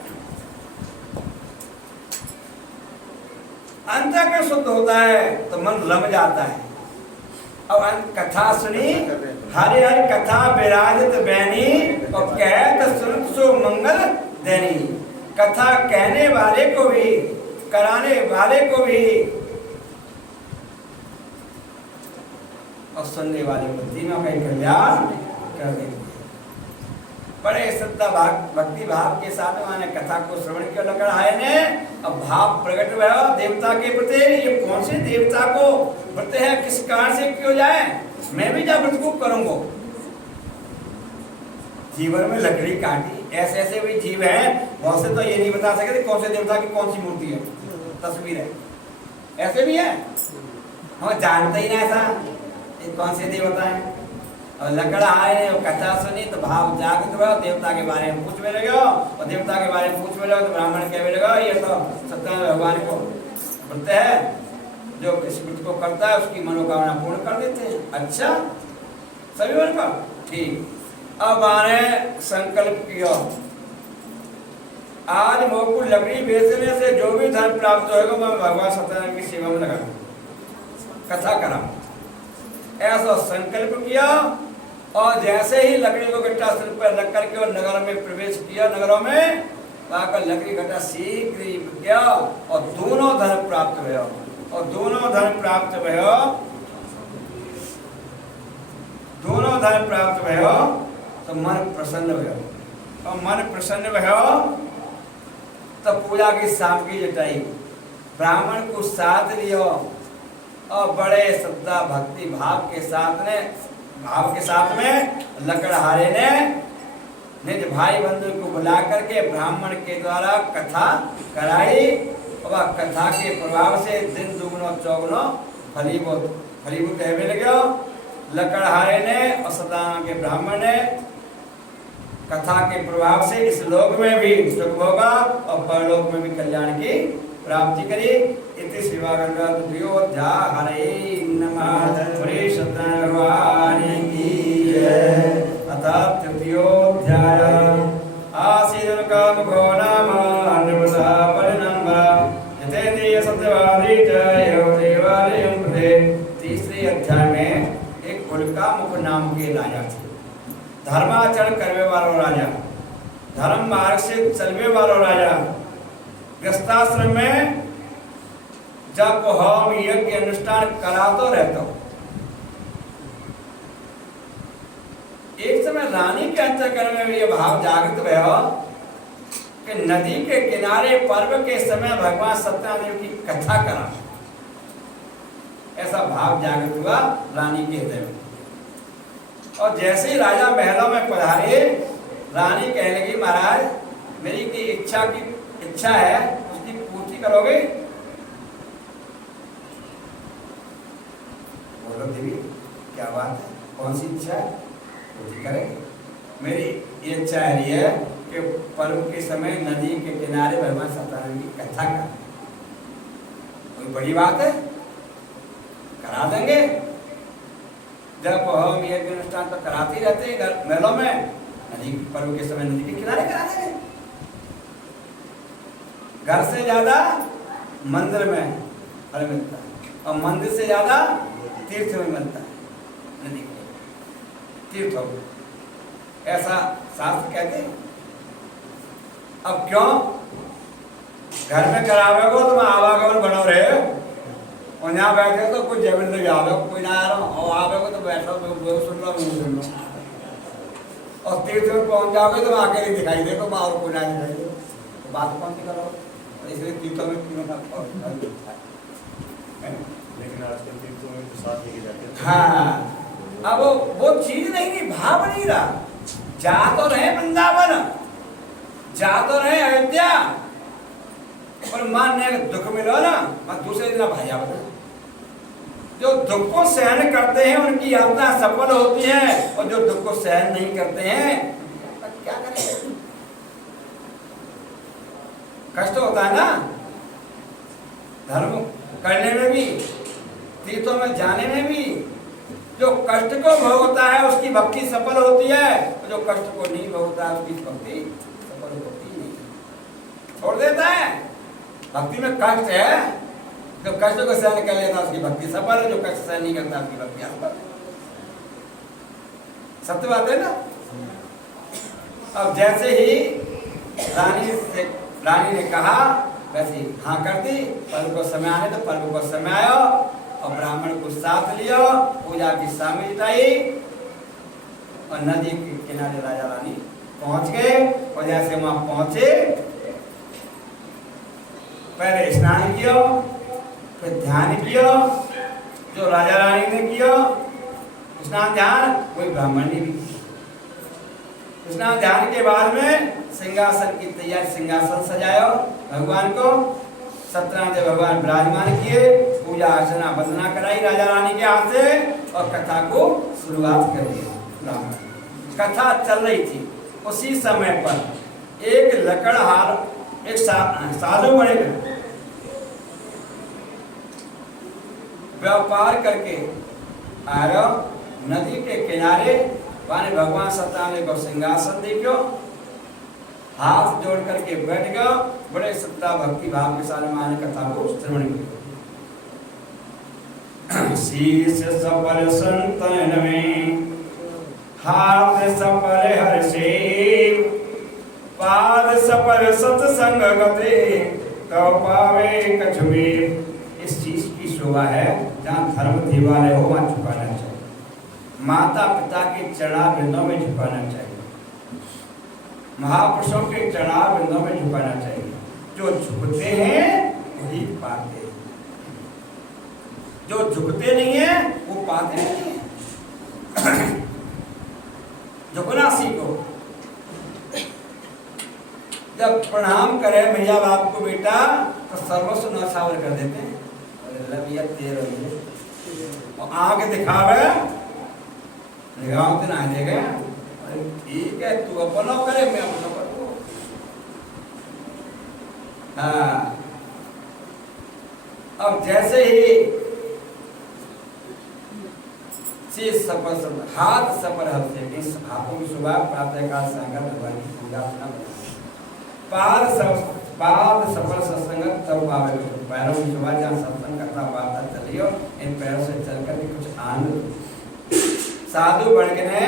अंतःकरण शुद्ध होता है तो मन रम जाता है। अब कथा सुनी हरि हरि कथा विराजित बैनी और कहत सुनत सो मंगल दैनी। कथा कहने वाले को भी कराने वाले को भी और सुनने वाले को तीनों का कल्याण कर देंगे। बड़े श्रद्धा भक्ति भाव के साथ मैंने कथा को श्रवण किया लकड़हारे ने। अब भाव प्रकट हुआ देवता के प्रति। ये कौन से देवता को व्रत है, किस कारण से क्यों जाए, मैं भी जा व्रत को करूंगा। जीवन में लकड़ी काटी, ऐसे ऐसे भी जीव हैं बहुत से तो ये नहीं बता सकते कौन से देवता की कौन सी मूर्ति है, तस्वीर है, ऐसे भी है हम जानते ही ना ऐसा ये कौन से देवता है। और लकड़ा आए और कथा सुनी तो भाव जागृत हुआ, देवता के बारे में पूछने लगे और देवता के बारे में पूछने लगे तो ब्राह्मण कहने लगा ये तो सत्यनारायण भगवान को व्रत है, जो इस व्रत को करता है उसकी मनोकामना पूर्ण कर देते हैं। अच्छा सभी मन का ठीक। अब आने संकल्प किया आज मोकू लकड़ी बेचने से जो भी धन प्राप्त होगा मैं भगवान सत्यनारायण की सेवा में लगा कथा करा, ऐसा संकल्प किया। और जैसे ही लकड़ी को गट्टा सिर पर रख करके और नगर में प्रवेश किया, नगरों में आकर लकड़ी गट्टा शीघ्र ही गया और दोनों धन प्राप्त हुआ। और दोनों धन प्राप्त हुआ, दोनों धन प्राप्त हुआ तो मन प्रसन्न हुआ। और मन प्रसन्न हुआ तो पूजा की सामग्री जुटाई, ब्राह्मण को साथ लियो और बड़े श्रद्धा भक्ति भाव के साथ में लकड़हारे ने निज भाई बंधु को बुला करके ब्राह्मण के द्वारा कथा कराई। और कथा के प्रभाव से दिन दुगुनो चौगुनो फलीभूत होने लगे। लकड़हारे ने और सत्यनारायण के ब्राह्मण ने कथा के प्रभाव से इस लोक में भी सुख भोगा और परलोक में भी कल्याण की प्राप्ति करी। इति श्रीवागंगाध्याय हरे नमः। श्री सत्यनारायण भगवान की जय। अथ तृतीयोऽध्याय आसीदन काम घो नाम नृपसा परिणम्बर यथेन्द्रिय सत्यवादी च देवालयं प्रति। तीसरे अध्याय में एक उल्कामुख नाम के राजा थे, धर्माचरण करने वाला राजा, धर्म मार्ग से चलने वाला राजा। गृहस्थाश्रम में जब होम यज्ञ अनुष्ठान कराते रहता हूं। एक समय रानी के अंतःकरण में यह भाव जागृत हुआ कि नदी के किनारे पर्व के समय भगवान सत्यनारायण की कथा करा। ऐसा भाव जागृत हुआ रानी के हृदय में। और जैसे ही राजा महलों में पधारे, रानी कहने लगी महाराज मेरी की इच्छा है उसकी पूर्ति करोगे? बोलो देवी क्या बात है, कौन सी इच्छा है, पूर्ति करेंगे। मेरी ये इच्छा है कि पर्व के समय नदी के किनारे भगवान सत्यनारायण की कथा का कोई बड़ी बात है, करा देंगे। जब हम ये अनुष्ठान तो कराते ही रहते हैं मेलों में, नदी पर्व के समय नदी के किनारे करा देंगे। घर से ज्यादा मंदिर में फल मिलता है और मंदिर से ज्यादा तीर्थ में मिलता है, नदी के तीर्थ हो, ऐसा शास्त्र कहते हैं। अब क्यों घर में करावेगो तो मैं आवागमन बनो रहे और यहाँ बैठे तो कुछ जमीन नहीं आवे, कोई ना आ रहा और आवेगो तो बैठो सुन लो और तीर्थ में पहुंच जाओगे तो आके नहीं दिखाई दे, तो मैं और कोई ना दिखाई दे, तो बात कौन सी करो। इसलिए तीर्थों में तीनों का लेकिन आजकल तीर्थों में तो साथ लेके जाते हैं। हाँ, अब वो चीज नहीं, भाव नहीं रहा। जा तो रहे वृंदावन, जा तो रहे अयोध्या, पर मान ने दुख मिलो ना, मैं दूसरे दिन भाई बता। जो दुख को सहन करते हैं उनकी यात्रा सफल होती है, और जो दुख को सहन नहीं करते हैं क्या करें, कष्ट होता है ना। धर्म करने में भी, तीर्थों में जाने में भी, जो कष्ट को भोगता है उसकी भक्ति सफल होती है, और जो कष्ट को नहीं भोगता है उसकी भक्ति सफल होती नहीं, छोड़ देता है। भक्ति में कष्ट है जो कष्ट को सहन कर लेता उसकी भक्ति सफल है, जो कष्ट सहन नहीं करता उसकी भक्ति असफल है। सत्य बात है ना। अब जैसे ही रानी ने कहा वैसे ही हाँ कर दी। पर्व को समय आने तो पर्व को समय आया और ब्राह्मण को साथ लिया, पूजा की सामग्री जुटाई और नदी के किनारे राजा रानी पहुंच गए। और जैसे वहां पहुंचे पहले स्नान किया, फिर ध्यान किया, जो राजा रानी ने किया स्नान ध्यान वही ब्राह्मण ने भी किया। स्नान ध्यान के बाद में सिंहासन की तैयारी, सिंहासन सजाया भगवान को, सत्यनारायण भगवान विराजमान किए, पूजा अर्चना वंदना कराई राजा रानी के हाथ से और कथा को शुरुआत कर दिया। कथा चल रही थी, उसी समय पर एक लकड़हार एक साधु बड़े व्यापार करके आ रहा नदी के किनारे, वाने भगवान सत्यनारायण को सिंहासन देखो, हाथ जोड़ करके बैठ गया, बड़े श्रद्धा भक्ति भाव के साथ माने कथा को श्रवण किया। शीश सफल संतन में, हाथ सफल हर्षे, पाद सफल सत्संग गते, तो पावे कछुए। इस चीज की शोभा है जहाँ धर्म देवालय हो वहाँ झुकाना चाहिए, माता पिता के चरणारविंदों में झुकाना चाहिए, महापुरुषों के चरणारविंदों में झुकाना चाहिए। जो झुकते हैं वही पाते हैं, जो झुकते नहीं है वो पाते नहीं है। झुकना सीखो। जब प्रणाम करे भैया बाप को बेटा तो सर्वस्व नौछावर कर देते हैं, भैया तेरे और आगे दिखावे निगाहों से ना देगा। अरे ठीक है तू अपना करे मैं अपना करूँ। हाँ, अब जैसे ही शीश सफल हाथ सफल हल्से, इस हाथों की सुबह प्रातः काल संगत भगवान की पूजा अर्चना, पाद सफल सत्संगत तब पावे। पैरों की सुबह जहाँ सत्संग करता वार्ता चलियो, इन पैरों से चल कर कुछ आनंद। साधु वर्ग ने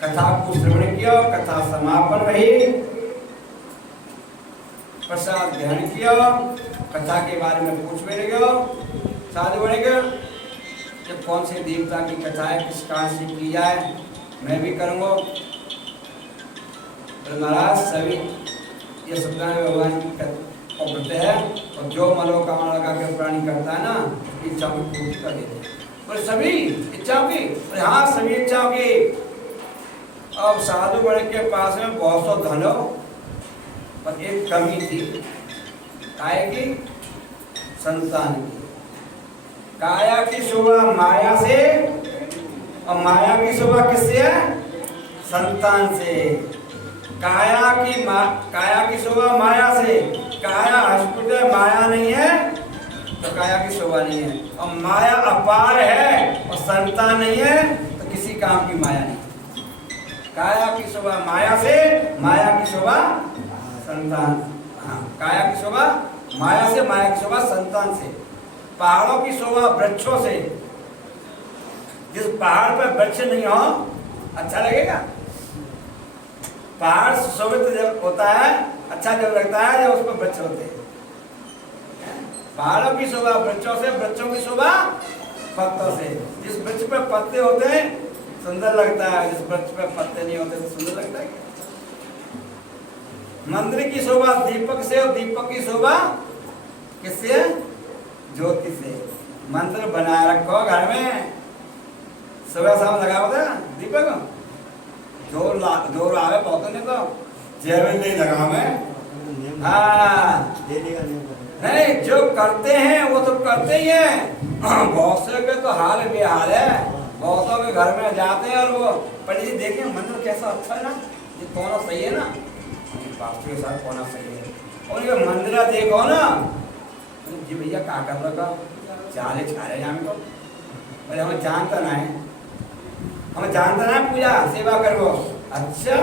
कथा को श्रवण किया, कथा समापन रही, प्रसाद ग्रहण किया, कथा के बारे में पूछ भी गया साधु वर्ग कि कौन से देवता की कथा है, किस कारण से की जाए, मैं भी करूँगा। तो महाराज सभी ये सत्यनारायण भगवान की प्रत्यय है और जो मनोकामना लगा के प्राणी करता है ना इच्छाओं की पूर्ति कर देते हैं। और सभी इच्छाओं की, हाँ सभी इच्छाओं की। अब साधु बड़े के पास में बहुत सौ धन हो, पर एक कमी थी, काय की? संतान की। काया की शोभा माया से और माया की शोभा किससे है? संतान से। काया की शोभा माया से, काया अस्फुट है माया नहीं है तो काया की शोभा नहीं है, और माया अपार है और संतान नहीं है तो किसी काम की माया नहीं। काया की शोभा माया से, माया की शोभा संतान। हाँ, काया की शोभा माया से, माया की शोभा संतान से। पहाड़ों की शोभा वृक्षों से। जिस पहाड़ पर वृक्ष नहीं हो अच्छा लगेगा? पहाड़ शोभित जब होता है, अच्छा जब लगता है जब उस पर वृक्ष होते हैं। पहाड़ों की शोभा वृक्षों से, वृक्षों की शोभा पत्तों से। जिस वृक्ष पे पत्ते होते हैं सुंदर लगता है, जिस वृक्ष पे पत्ते नहीं होते तो सुंदर लगता है। मंदिर की शोभा दीपक से और दीपक की शोभा किससे? ज्योति से। मंदिर बनाए रखो घर में, सुबह शाम लगा होता है दीपक, जोर आवे बहुत नहीं तो जेब नहीं लगा में। हाँ नहीं, जो करते हैं वो तो करते ही हैं। बहुत से के तो हाल बेहाल है, बहुतों के घर में जाते हैं और वो पंडित जी देखें मंदिर कैसा अच्छा है ना, ये कोना सही है ना, वास्तु के साथ कोना सही है, और ये मंदिर देखो ना जी भैया क्या कर रहा था, चाले छा रहे हैं हमको, अरे हमें जानता ना है, हमें जानता ना पूजा सेवा करो। अच्छा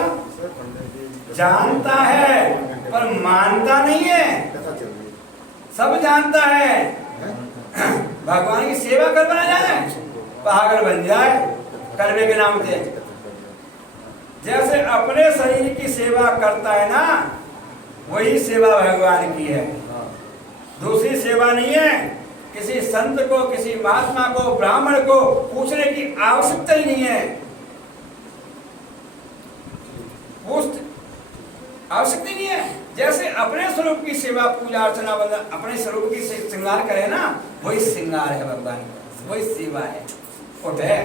जानता है पर मानता नहीं है। सब जानता है। भगवान की सेवा कर बना जाए, पागल बन जाए करवे के नाम से। जैसे अपने शरीर की सेवा करता है ना, वही सेवा भगवान की है, दूसरी सेवा नहीं है। किसी संत को, किसी महात्मा को, ब्राह्मण को पूछने की आवश्यकता ही नहीं है। आवश्यकता नहीं है। जैसे अपने स्वरूप की सेवा, पूजा अर्चना, अपने स्वरूप की श्रृंगार करे ना, वही श्रृंगार है भगवान का, वही सेवा है। उठ है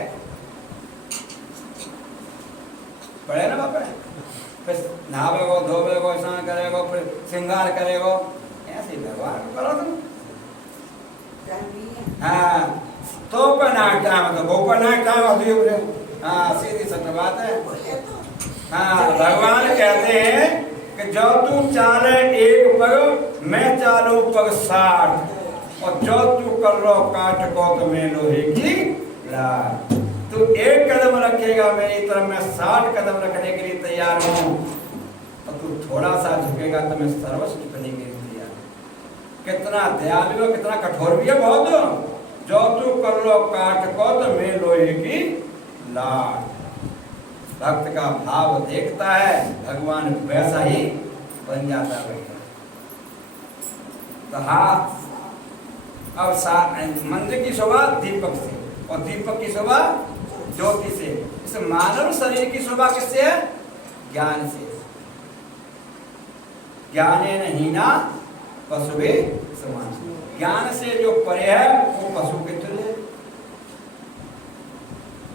पढ़े ना बाप, फिर नहावेगो, धोवेगो, स्नान करेगो, फिर श्रृंगार करेगो, ऐसे भगवान को करो तुम। हाँ तो पनाट टाइम तो वो पनाट टाइम होती है। हाँ सीधी सत्य बात है। हाँ भगवान कहते हैं कि जो तू चाले एक पग, मैं चालू पग 60, और जो तू कर लो काट को तो मैं लोहे की लाट। तू एक कदम रखेगा मेरी तरफ, मैं 60 कदम रखने के लिए तैयार हूँ, और तू थोड़ा सा झुकेगा तो मैं सर्वस्व झुकने के लिए तैयार हूँ। कितना दयालु है, कितना कठोर भी है बहुत। जो तू कर लो काट को तो मैं लोहे की लाट। भक्त का भाव देखता है, भगवान वैसा ही बन जाता है। तो हाथ अब मंदिर की शोभा दीपक से, और दीपक की शोभा ज्योति से। इस मानव शरीर की शोभा किससे है? ज्ञान से। ज्ञानेन हीना पशुवे समान। ज्ञान से जो परे है वो पशु के तुल्य है।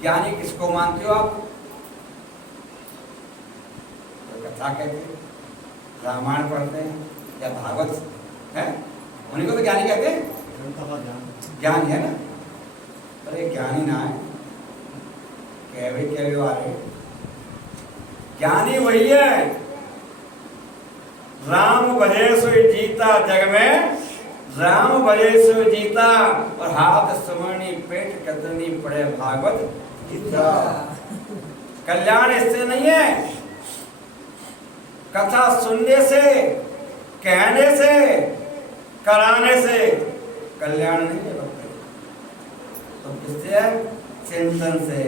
ज्ञानी किसको मानते हो आप? कथा कहते हैं, रामायण पढ़ते हैं या भागवत है, उन्हीं को तो ज्ञानी कहते हैं। ज्ञानी है ना, अरे ज्ञानी ना है कहवे वाले। ज्ञानी वही है, राम भजे सो जीता जग में, राम भजे सो जीता, और हाथ सुमरनी पेट कतरनी पड़े भागवत गीता। कल्याण इससे नहीं है, कथा सुनने से, कहने से, कराने से कल्याण नहीं है। तो किससे है? चिंतन से।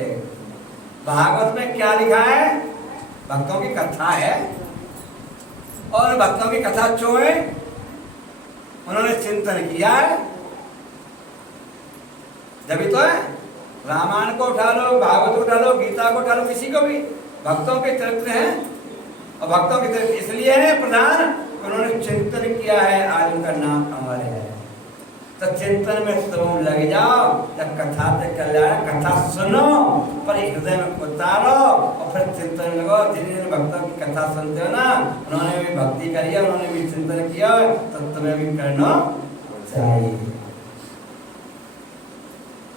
भागवत में क्या लिखा है? भक्तों की कथा है, और भक्तों की कथा क्यों है? उन्होंने चिंतन किया है, जब तो है। रामायण को उठा लो, भागवत को उठा लो, गीता को उठा लो, किसी को भी भक्तों के चरित्र हैं, और भक्तों की तरफ इसलिए है प्रधान, उन्होंने चिंतन किया है, आज उनका नाम अमर है। तो चिंतन में तुम लग जाओ, जब कथा से कल्याण, कथा सुनो पर हृदय में उतारो, और फिर चिंतन लगो। जिन जिन भक्तों की कथा सुनते हो ना, उन्होंने भी भक्ति करी है, उन्होंने भी चिंतन किया, तो तुम्हें भी करना चाहिए,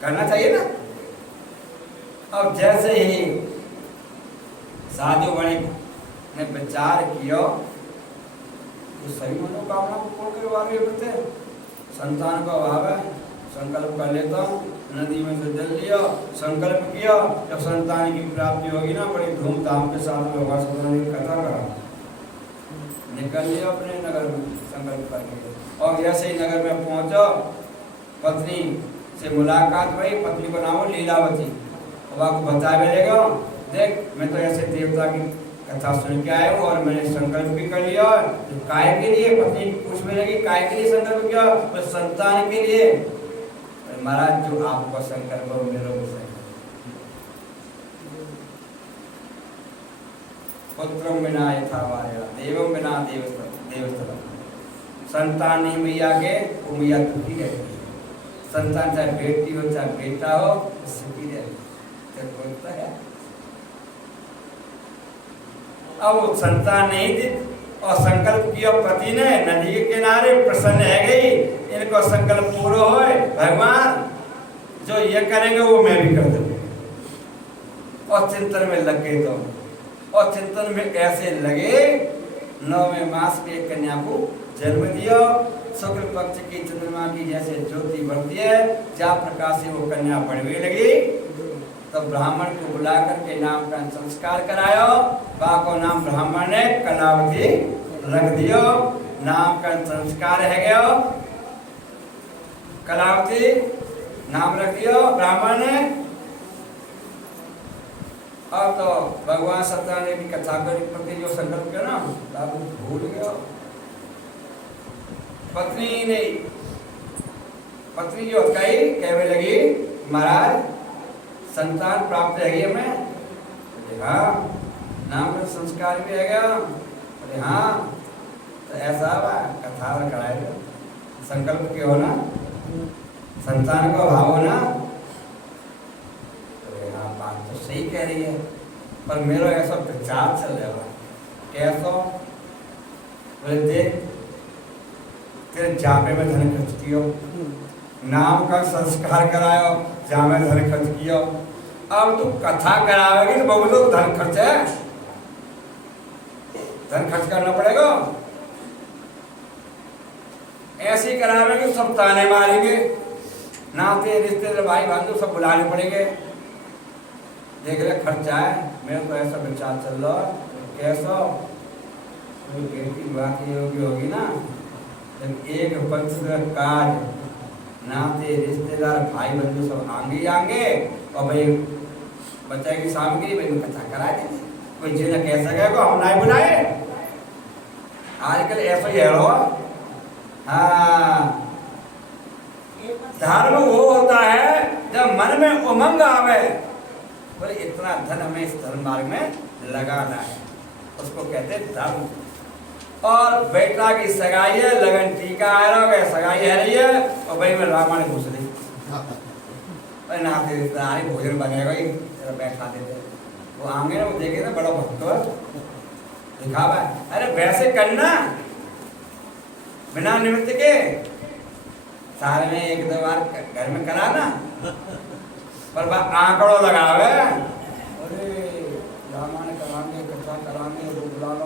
करना चाहिए ना। अब जैसे ही साधु वणिक ने विचार किया, तो सही मनोकामना को पूर्ण करवा रहे हैं। संतान का अभाव है, संकल्प कर लेता हूँ, नदी में से जल लिया, संकल्प किया, जब संतान की प्राप्ति होगी ना, बड़ी धूमधाम के साथ में होगा, कथा करा, निकल लिया अपने नगर में संकल्प करके। और जैसे ही नगर में पहुंचा, पत्नी से मुलाकात हुई, पत्नी को नाम लीलावती। अब आपको बता मिलेगा, देख मैं तो ऐसे देवता की कथा सुन के आया हूँ, और मैंने संकल्प भी कर लिया। तो काय के लिए? पत्नी पूछने लगी, काय के लिए संकल्प किया? तो संतान के लिए। महाराज जो आपको संकल्प हो, मेरे को पुत्रम बिना यथा वाया, देवम बिना देवस्थलम। संतान नहीं मैया के, वो मैया दुखी रहती है। संतान चाहे बेटी हो चाहे बेटा हो, सुखी रहती है। अब संतान नहीं थी, और संकल्प किया पति ने, नदी के किनारे प्रसन्न है गई, इनको संकल्प पूरा हो, भगवान जो ये करेंगे वो मैं भी कर दूंगा। और चिंतन में लग गए तो, और चिंतन में ऐसे लगे, 9वें मास में एक कन्या को जन्म दिया। शुक्ल पक्ष की चंद्रमा की जैसे ज्योति बढ़ती है, जा प्रकाश से वो कन्या बढ़ने लगी। तो ब्राह्मण को बुला करके नामकरण संस्कार करायो। बा को नाम ब्राह्मण ने कलावती रख दियो, नामकरण संस्कार है गयो। कलावती नाम रख दियो ब्राह्मण ने। अब तो भगवान सत्यनारायण की कथा के प्रति जो संकल्प किया ना, तब भूल गया। पत्नी जो कही कहने लगी, महाराज संतान प्राप्त है हमें। हाँ, नाम का संस्कार भी है गया। अरे हाँ, तो ऐसा कथा कराए संकल्प के हो ना, संतान का भाव हो ना। अरे हाँ, बात तो सही कह रही है, पर मेरा ऐसा विचार चल रहा है। कैसा? बोले देख, तेरे जापे में धन खर्च कियो, नाम का संस्कार करायो, जा में धन खर्च कियो। अब तू कथा करावेगी तो बहुत लोग धन खर्च है, धन खर्च करना पड़ेगा। ऐसे करावेगी सब ताने मारेंगे, नाते रिश्तेदार भाई बंधु सब बुलाने पड़ेंगे। देख रहे खर्चा है। मेरे को ऐसा विचार चल रहा है, कैसा बेटी बात ये होगी ना, एक पंच काज नाते रिश्तेदार भाई बंधु सब आएंगे ही आएंगे। और भाई बच्चा की सामग्री भाई कथा करा देंगे। कोई जिन्हें कह सकेगा हम नहीं बुलाए। आजकल ऐसा ही है। हाँ, धर्म वो होता है जब मन में उमंग आवे, बोले इतना धन हमें इस धर्म मार्ग में लगाना है, उसको कहते धर्म। और बेटा की सगाई है, लगन टीका आ रहा है, सगाई है रही है, और भाई में रामायण घुस रही नाते रिश्तेदार भोजन बनेगा ही, तेरा बैठा देते वो आएंगे ना, वो देखे ना बड़ा भक्त दिखावा है। अरे वैसे करना बिना निमित्त के, साल में एक दो बार घर में कराना, पर आंकड़ों लगावे। अरे रामायण कराएंगे, कथा कराएंगे, वो बुलाना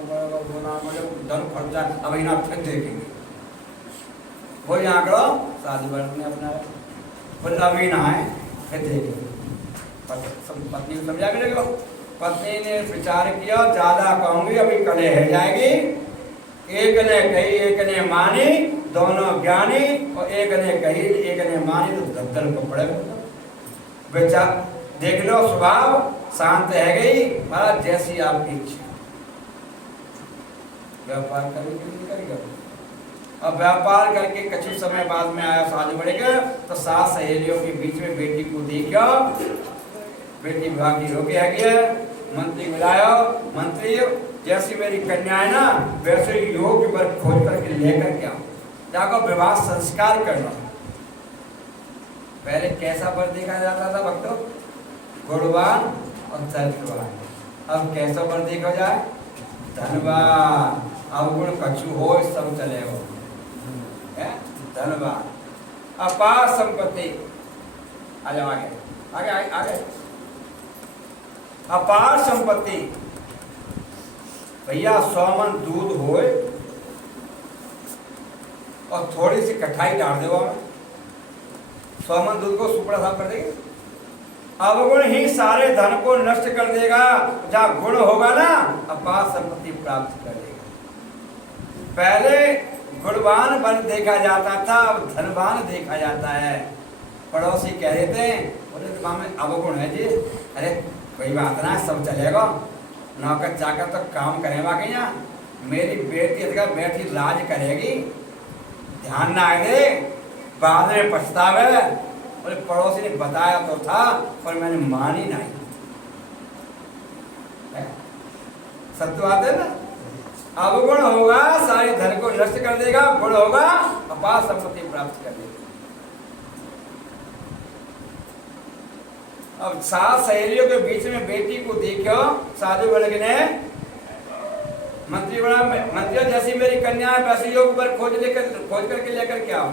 पड़ेगा, धन खर्चा, अब इन्हें फिर देखेंगे वही आंकड़ों। शादी वर्ष में अपना बोले अभी ना है, फिर देखेंगे। पत्नी को समझा भी लगेगा। पत्नी ने विचार किया, ज्यादा कहूंगी अभी कले है जाएगी। एक ने कही एक ने मानी, दोनों ज्ञानी, और एक ने कही एक ने मानी, तो धक्कन को पड़े। विचार देख लो, स्वभाव शांत है गई, महाराज जैसी आपकी इच्छा। व्यापार करने के लिए करेगा। अब व्यापार करके कुछ समय बाद में आया, शादी बढ़ेगा, तो सास सहेलियों के बीच में बेटी को देखा, बेटी विवाह की रोके है। मंत्री मिलाया, मंत्री जैसी मेरी कन्या है ना, वैसे योग्य वर खोज करके लेकर के आओ, जाकर विवाह संस्कार करना। पहले कैसा वर देखा जाता था भक्तों? गुणवान और चरित्रवान। अब कैसा वर देखा जाए? धनवान। अब गुण कछु हो सब चले हो, धनवान, अपार संपत्ति। आ जाओ आगे आगे आगे आगे। अपार संपत्ति भैया, 100 मन दूध होए और थोड़ी सी कठाई डाल दो, 100 मन दूध को सुपड़ा साफ कर देगी। अवगुण ही सारे धन को नष्ट कर देगा। जहाँ गुण होगा ना, अपार संपत्ति प्राप्त कर देगा। पहले गुणवान बन देखा जाता था, अब धनवान देखा जाता है। पड़ोसी कह रहे थे, बोले तो में अवगुण है जी। अरे कोई बात ना, सब चलेगा, नौकर चाकर तो काम करेगा कि यहाँ। मेरी बेटी बैठी राज करेगी, ध्यान ना दे, बाद में पछतावे। बोले पड़ोसी ने बताया तो था, पर मैंने मानी नहीं। सत्य बात है ना। अवगुण होगा सारे धन को नष्ट कर देगा, गुण होगा अपार संपत्ति प्राप्त कर देगा। अब सास सहेलियों के बीच में बेटी को देखो, साधु वर्ग ने मंत्री जैसी मेरी कन्या है, वैसे योग पर खोज करके लेकर के आओ।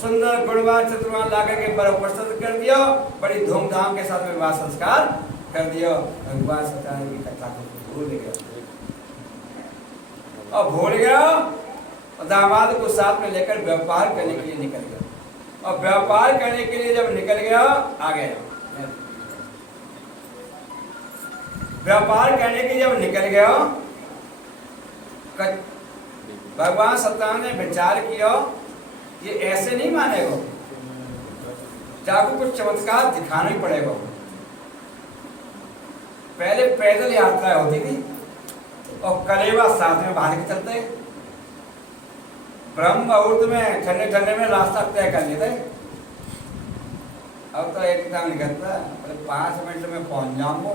सुंदर गुणवान चतुर्वान ला करके प्रस्तुत कर दिया, बड़ी धूमधाम के साथ विवाह संस्कार कर दिया। भगवान सत्यनारायण की कथा को भूल गया, और भूल गया, और दामाद को साथ में लेकर व्यापार करने के लिए निकल गया। और व्यापार करने के लिए जब निकल गया, आ गया व्यापार करने के जब निकल गया, भगवान सत्यनारायण ने विचार किया, ये ऐसे नहीं मानेगा, जाको कुछ चमत्कार दिखाना ही पड़ेगा। पहले पैदल यात्रा होती थी और कलेवा साथ में बांध के चलते, ब्रह्म मुहूर्त में ठंडे ठंडे में रास्ता तय कर लेते। अब तो एकदम निकलता है, 5 मिनट में पहुंच जाऊंगा।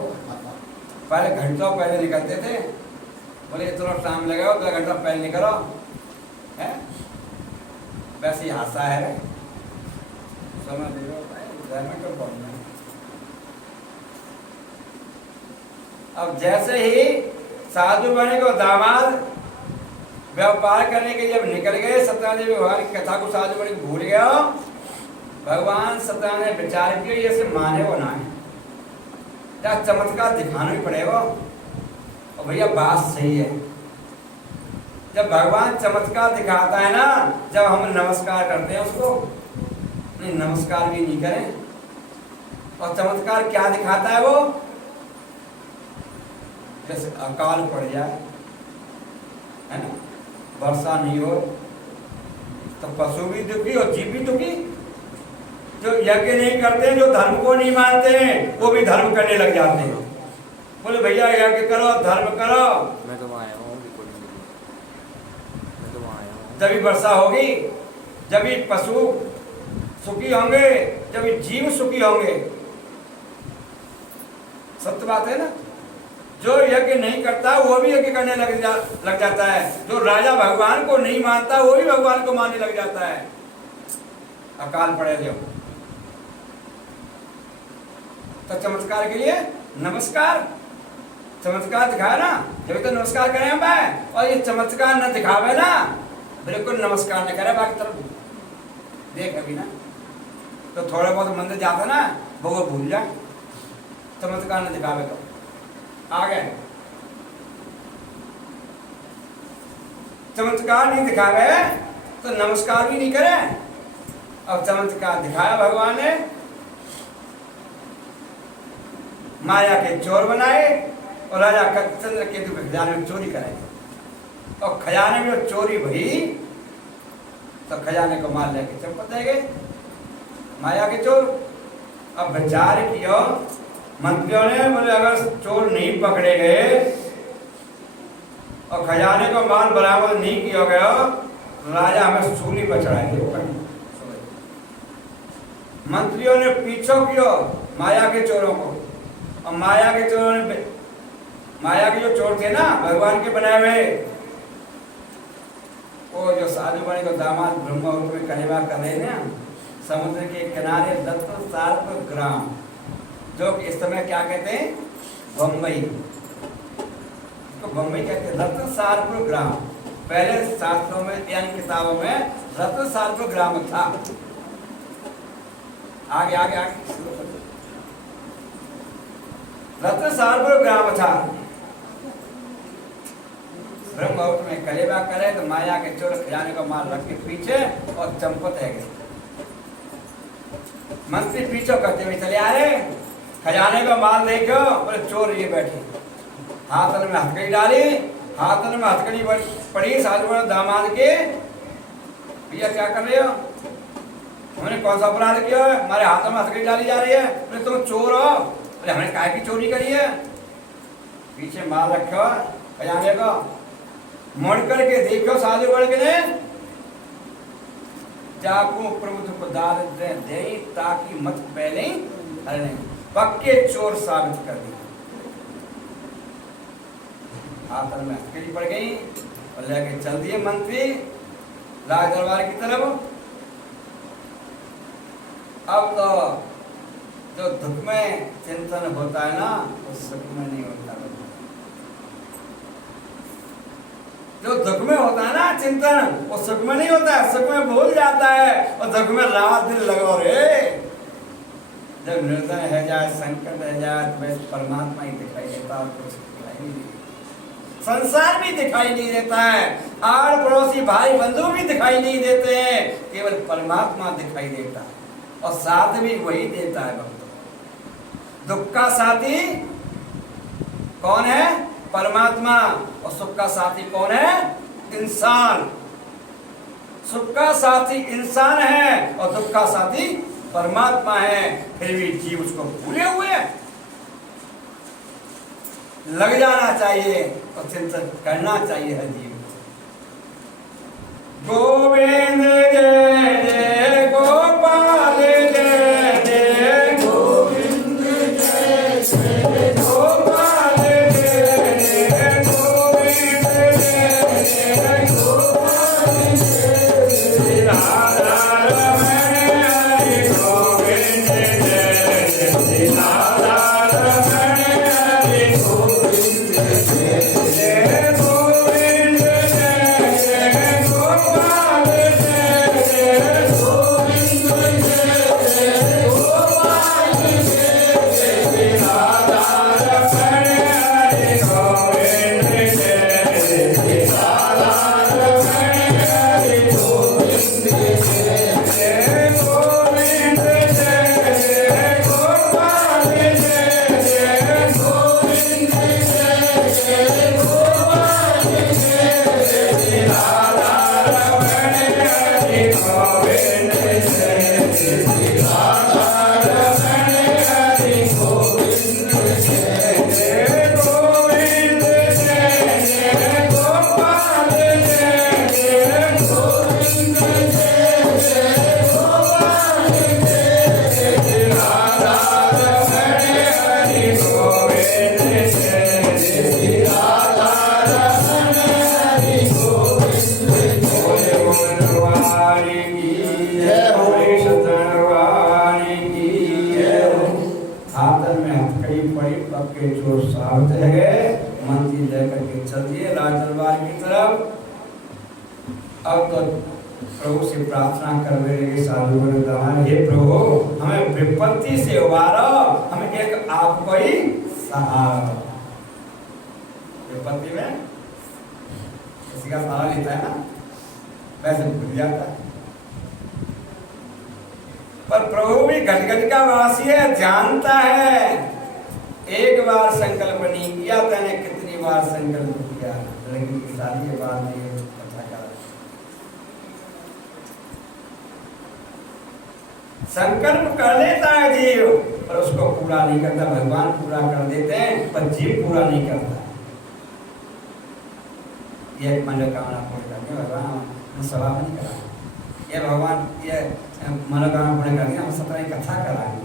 पहले घंटों पहले निकलते थे, बोले इतना टाइम लगेगा, 2 घंटा पहले निकलो है। वैसे ही हादसा है, समय देखो 2 मिनट में पहुंचना। अब जैसे ही साधु बने को दामाद व्यापार करने के जब निकल गए, सत्यनारायण भगवान की कथा को साधु बने भूल गया। भगवान सत्यनारायण ने विचार किया ये से माने वो ना है, क्या चमत्कार दिखाना ही पड़ेगा। और भैया बात सही है, जब भगवान चमत्कार दिखाता है ना, जब हम नमस्कार करते हैं उसको, नहीं नमस्कार भी नहीं करें। और चमत्कार क्या दिखाता है वो, जैसे अकाल पड़ जाए है ना, वर्षा नहीं हो तो पशु भी दुखी और जीव भी दुखी। जो यज्ञ नहीं करते, जो धर्म को नहीं मानते हैं, वो भी धर्म करने लग जाते हैं। बोले भैया यज्ञ करो, धर्म करो, मैं तो आया हूँ, मैं तो आया हूँ। जब भी वर्षा होगी, जब भी पशु सुखी होंगे, जब भी जीव सुखी होंगे। सत्य बात है ना। जो यज्ञ नहीं करता वो भी यज्ञ करने लग जाता है। जो राजा भगवान को नहीं मानता वो भी भगवान को मानने लग जाता है। अकाल पड़े जो तो चमत्कार के लिए नमस्कार, चमत्कार दिखाया ना, जब तो नमस्कार करें हम भाई। और ये चमत्कार न दिखावे ना, बिल्कुल नमस्कार न करे, बाकी तरफ देख अभी ना तो थोड़ा बहुत मंदिर जाता ना वो भूल जाए। चमत्कार न दिखावे तो आ गए, चमत्कार नहीं दिखावे तो नमस्कार भी नहीं करे। अब चमत्कार दिखाया भगवान ने, माया के चोर बनाए और राजा चंद्र केतु के खजाने में चोरी कराई। और खजाने में चोरी भई तो खजाने को मार लेके चंपत गए माया के चोर। अब विचार किया मंत्रियों ने, बोले अगर चोर नहीं पकड़े गए और खजाने को माल बरामद नहीं किया गया, राजा हमें सूली पर चढ़ाएंगे। मंत्रियों ने पीछा किया माया के चोरों को, और माया के चोरों ने, माया के जो चोर थे ना भगवान के बनाए हुए, वो जो साधु बने को दामाद ब्रह्मवत में कलेवा कर रहे ना, समुद्र के किनारे दत्तसार्प ग्राम, जो इस समय क्या कहते हैं बम्बई, तो बम्बई कहते हैं रत्नसारपुर ग्राम। पहले शास्त्रों में यानी किताबों में रत्नसारपुर ग्राम था। आगे आगे आगे रत्नसारपुर ग्राम था। ब्रह्मवत में कलेवा करे तो माया के चोर खजाने को माल रख के पीछे और चंपत है गए। मंत्री पीछे करते हुए चले आ रहे, खजाने का माल देखो, बोले चोर ये बैठे, हाथ में हथकड़ी डाली, हाथ में हथकड़ी पड़ी साधु दामाद के, भैया क्या कर रहे हो, हमने कौन सा अपराध किया है, हमारे हाथ में हथकड़ी डाली जा रही है, बोले तुम चोर हो, बोले हमने काय की चोरी करी है, पीछे माल रखो खजाने को, मुड़ करके देखो साधु बढ़ के ने, जाको प्रभु को दाद दे ताकि मत पहले अरे पक्के चोर साबित कर दिए। हाथ में हथकड़ी पड़ गई और लेके चल दिए मंत्री राज दरबार की तरफ। अब तो जो दुख में चिंतन होता है ना वो सुख में नहीं होता। जो दुख में होता है ना चिंतन वो सुख में नहीं होता है, सुख में भूल जाता है और दुख में रात दिन लगो रे। जब निर्धन है जाए, संकट है जाए, तो परमात्मा ही दिखाई देता और कुछ दिखाई नहीं देता। संसार भी दिखाई नहीं देता है, आड़ पड़ोसी भाई बंधु भी दिखाई नहीं देते हैं, केवल परमात्मा दिखाई देता है और साथ भी वही देता है भक्तों। दुख का साथी कौन है? परमात्मा। और सुख का साथी कौन है? इंसान। सुख का साथी इंसान है और दुख का साथी परमात्मा है, फिर भी जीव उसको भूले हुए हैं। लग जाना चाहिए और चिंतन करना चाहिए हर जीव। गोविंद जय जय गोपाल जय जय गोविंद जय जय गोपाल जय जय गोविंद जय जय गोपाल जय जय राधा रमण हरि गोविंद जय जय राधा रमण हरि गोविंद जय जय गोविंद जय जय गोपाल जय जय गोविंद जय जय गोपाल जय जय राधा रमण हरि गोविंद जय जय राधा रमण हरि गोविंद जय जय गोविंद जय जय गोपाल जय जय गोविंद जय जय गोपाल जय जय राधा रमण हरि गोविंद जय जय राधा रमण हरि गोविंद जय जय गोविंद जय जय गोपाल जय जय गोविंद जय जय गोपाल जय जय राधा रमण हरि गोविंद जय जय राधा रमण हरि गोविंद जय भगवान की जय बोले सतनवान की जय। हाथन में हथकड़ी पड़ी, पक्के चोर साथ है, मंदिर लेकर के चल दिए राज दरबार की तरफ। अब तो प्रभु से प्रार्थना कर रहे साधु वृंदावन, हे प्रभु हमें विपत्ति से उबारो, हमें एक आपको ही सहारा। विपत्ति में किसी का सहारा लेता है ना, वैसे भूल जाता है। पर प्रभु भी घट घट का वासी है, जानता है। एक बार संकल्प नहीं किया, तूने कितनी बार संकल्प किया, लड़की की शादी के बाद नहीं कथा कर। संकल्प कर लेता है जीव, पर उसको पूरा नहीं करता। भगवान पूरा कर देते हैं, पर जीव पूरा नहीं करता। ये मनोकामना पूरी करनी भगवान सभा में नहीं करा, ये भगवान ये मनोकामना पूरी करनी हम सत्रह कथा कराएंगे।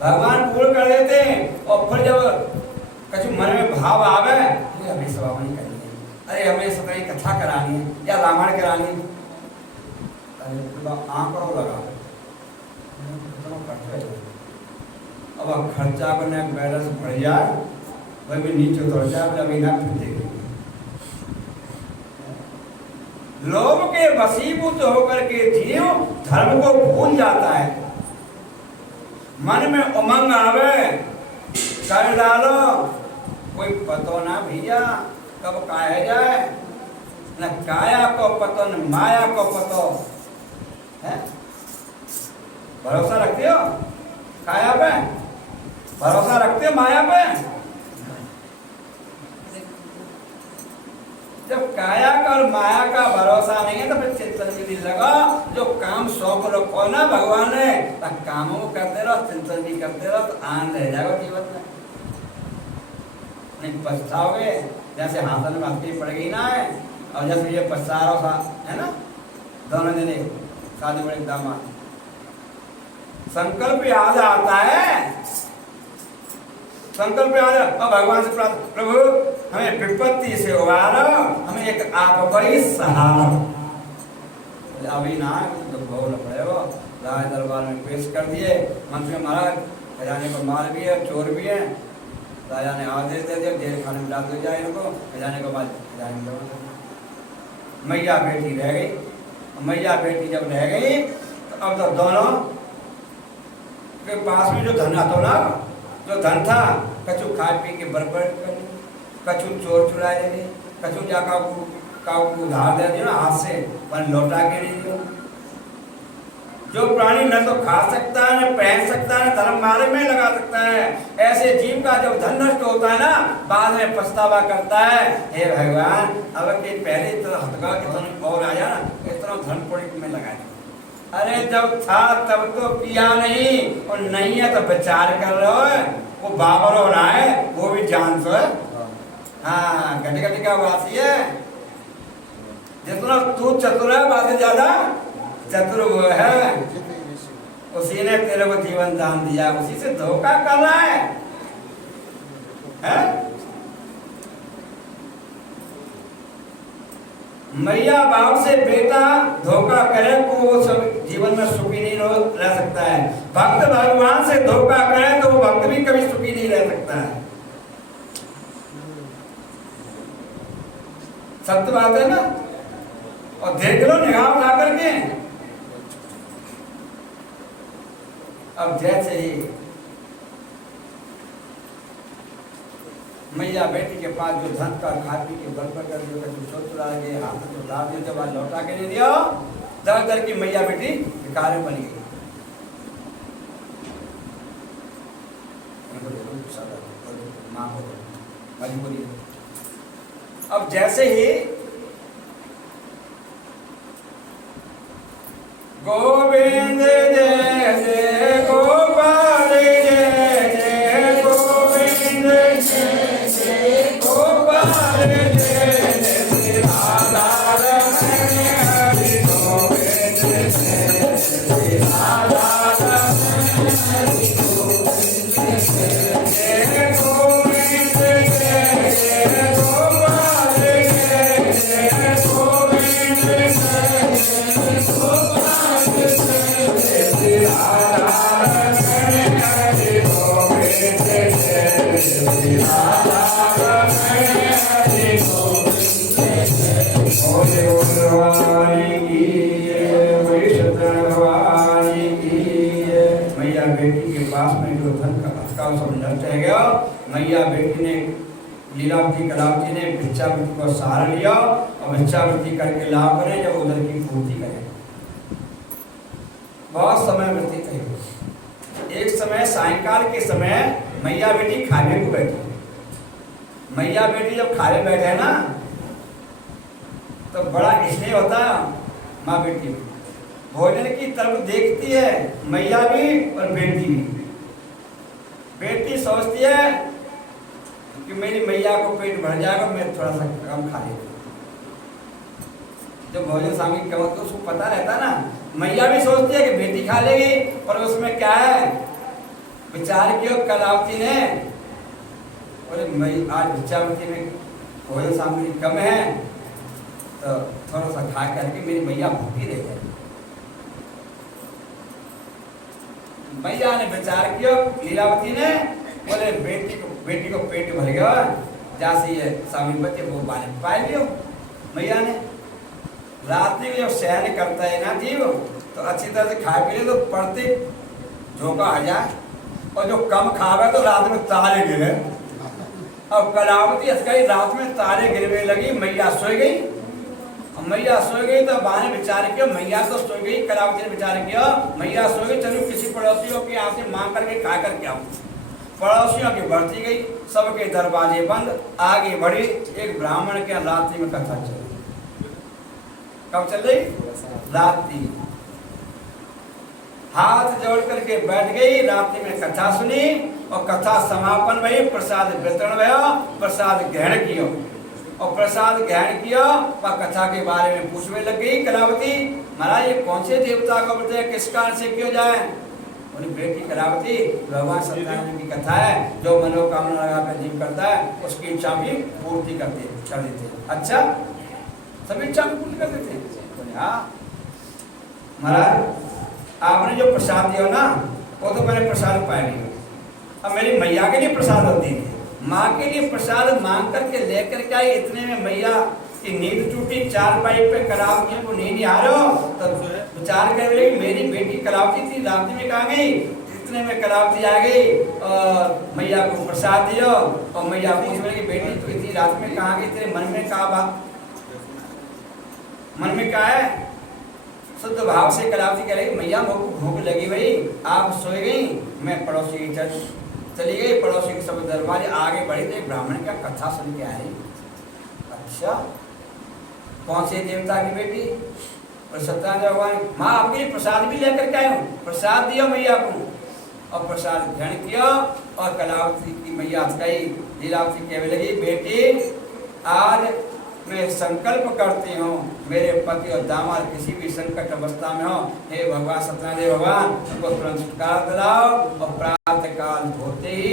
भगवान पूर्ण कर देते हैं, और फिर जब कछु मन में भाव आवे तो हमें सभा नहीं करनी है, अरे हमें सत्रह कथा करानी है या रामायण करानी है, अरे आंकड़ों लगा अब खर्चा करने बैलेंस बढ़ जाए, वही भी नीचे उतर जाए, अभी ना फिर देखेंगे। लोभ के वशीभूत होकर के जीव धर्म को भूल जाता है। मन में उमंग आवे कर डालो, कोई पतो ना भैया कब काया जाए, न काया को पतो न माया को पतो है। भरोसा रखते हो काया पे, भरोसा रखते हो माया पे। जब काया का और माया का भरोसा नहीं है तो फिर चिंतन भी नहीं लगा। जो काम सौंप रखो ना भगवान ने, तो कामों को करते रहो, चिंतन भी करते रहो, तो आनंद रह जाएगा जीवन में। नहीं पछताओगे, जैसे हाथन में हथकड़ी पड़ गई ना है, और जैसे ये पछता रहो है ना, दोनों जने शादी बड़े दामाद, संकल्प याद आता है, संकल्प याद और भगवान से प्रार्थना, प्रभु हमें विपत्ति से उबारो, हमें एक आपको ही सहारा। अभी ना तो भोग पड़ेगा, राज दरबार में पेश कर दिए। मंत्री महाराज खजाने को मार भी है, चोर भी है। राजा ने आदेश दे दिया जेल खाने में डाल दिया जाए इनको। खजाने को बाद मैया बेटी रह गई। मैया बेटी जब रह गई तो अब तो दोनों के पास में जो धन था ना, जो धन था, कछु खा पी के बर्बाद कर, कछु चोर चुरा ले गए, कछु जाकर का उधार दे दिया ना हाथ से, पर लौटा के नहीं दिया। जो प्राणी न तो खा सकता है, न पहन सकता है, न धर्म मार्ग में लगा सकता है, ऐसे जीव का जब धन नष्ट होता है ना, बाद में पछतावा करता है, हे भगवान अब के पहले इतना हटका इतना और आया ना, इतना धन पुण्य में लगा दिया। अरे जब था तब तो किया नहीं, और नहीं है तो विचार कर रहे हो। वो बाबर हो रहा है, वो भी जान तो है। हाँ घटी घटी का वासी है। जितना तू चतुर है, बात ज्यादा चतुर वो है, उसी ने तेरे को जीवन दान दिया, उसी से धोखा कर रहा है? मैया बाप से बेटा धोखा करे तो वो सब जीवन में सुखी नहीं रह सकता है। भक्त भगवान से धोखा करे तो वो भक्त भी कभी सुखी नहीं रह सकता है। सत्य बात है ना। और देख लो निगाह उठा करके, अब जैसे ही मैया बेटी के पास जो धन का खा पी के बल कर चुरा गए, हाथ में तो डाल दिया, जब लौटा के नहीं दिया, दर दर की मैया बेटी भिखारी बन गई। मजबूरी। अब जैसे ही गोविंद जय जय गोपाल जय जय गोविंद जय जय गोपाल जय जय राधा रमण हरि गोविंद जय जय राधा रमण हरि गोविंद जय जय गोविंद जय जय गोपाल जय जय गोविंद जय जय गोपाल मैया बेटी के पास में जो धन का भटकाव सब नष्ट है गया। मैया बेटी ने लीलावती कलावती ने भिक्षावृत्ति को सहारा लिया और भिक्षावृत्ति करके लाभ करे, जब उधर की पूर्ति करे। बहुत समय व्यतीत है। एक समय सायंकाल के समय मैया बेटी खाने को बैठी। मैया बेटी जब खाने बैठे ना तो बड़ा स्नेह होता है माँ बेटी में। भोजन की तरफ देखती है मैया भी और बेटी भी। बेटी सोचती है कि मेरी मैया को पेट भर जाएगा, मैं थोड़ा सा कम खा लेती। जब भोजन सामग्री कम तो उसको पता रहता ना, मैया भी सोचती है कि बेटी खा लेगी, पर उसमें क्या है, विचार किया कलावती ने, बोले मैं आज भिक्षावृत्ति में भोजन सामग्री कम है तो थोड़ा सा खा करके मेरी मैया भूखी रह जाए। मैया ने विचार किया, लीलावती ने, बोले बेटी को पेट भर गया, जैसे ये सामने बच्चे वो पानी पाए लियो। मैया ने रात में जब शयन करता है ना जीव, तो अच्छी तरह से खा पी ले तो पड़ते झोंका आ जाए, और जो कम खावे तो रात में तारे गिरे। अब कलावती असकाई रात में तारे गिरने लगी, मैया सो गई। मैया सो गई तो बाने विचार किया, मैया तो सो गई, कलावती ने विचार किया मैया सो गई, चलो किसी पड़ोसियों के यहाँ से मांग करके खा करके आऊं। पड़ोसियों की बढ़ती गई, सबके दरवाजे बंद, आगे बढ़ी। एक ब्राह्मण के रात्रि में कथा चली। कब चल रही? रात्रि। हाथ जोड़ करके बैठ गई, रात्रि में कथा सुनी और कथा समापन भई, प्रसाद वितरण भया, प्रसाद ग्रहण किया और प्रसाद ग्रहण किया और कथा के बारे में पूछने लग गई कलावती, महाराज ये कौन से देवता का व्रत है, किस कारण से किया जाए? बोली बेटी कलावती, भगवान सत्यनारायण की कथा है, जो मनोकामना लगाकर जीव करता है उसकी इच्छा भी पूर्ति कर देते। अच्छा, सभी इच्छा पूर्ति कर देते। हाँ महाराज आपने जो प्रसाद दिया ना, वो तो मैंने प्रसाद पाया नहीं। अब मेरी मैया के लिए प्रसाद होती है, माँ के लिए प्रसाद मांग करके लेकर के आई। इतने में मैया की नींद टूटी, चार पाई पे कलावती को नींद आ रहा हो तो विचार कर रही मेरी बेटी कलावती थी, रात्रि में कहाँ गई? इतने में कलावती आ गई और मैया को प्रसाद दिया और मैया पूछ रही बेटी तो इतनी रात में कहाँ गई, तेरे मन में क्या बात, मन में क्या है? शुद्ध भाव से कलावती कह रही मैया मुझको भूख लगी भाई, आप सोई गई, मैं पड़ोसी की चली गई, पड़ोसी के सब दरबार आगे बढ़ी तो ब्राह्मण का कथा सुन के आई। अच्छा कौन से देवता की बेटी? और सत्यनारायण भगवान, माँ आपके लिए प्रसाद भी लेकर के आए हूँ, प्रसाद दिया मैया को, और प्रसाद ग्रहण किया। और कलावती की मैया गई, लीलावती कहने लगी बेटी आज मैं संकल्प करती हूँ मेरे पति और दामाद किसी भी संकट अवस्था में हो, हे भगवान सत्यनारायण भगवान उनको तुरंत छुटकारा दिलाओ, और प्रातः काल होते ही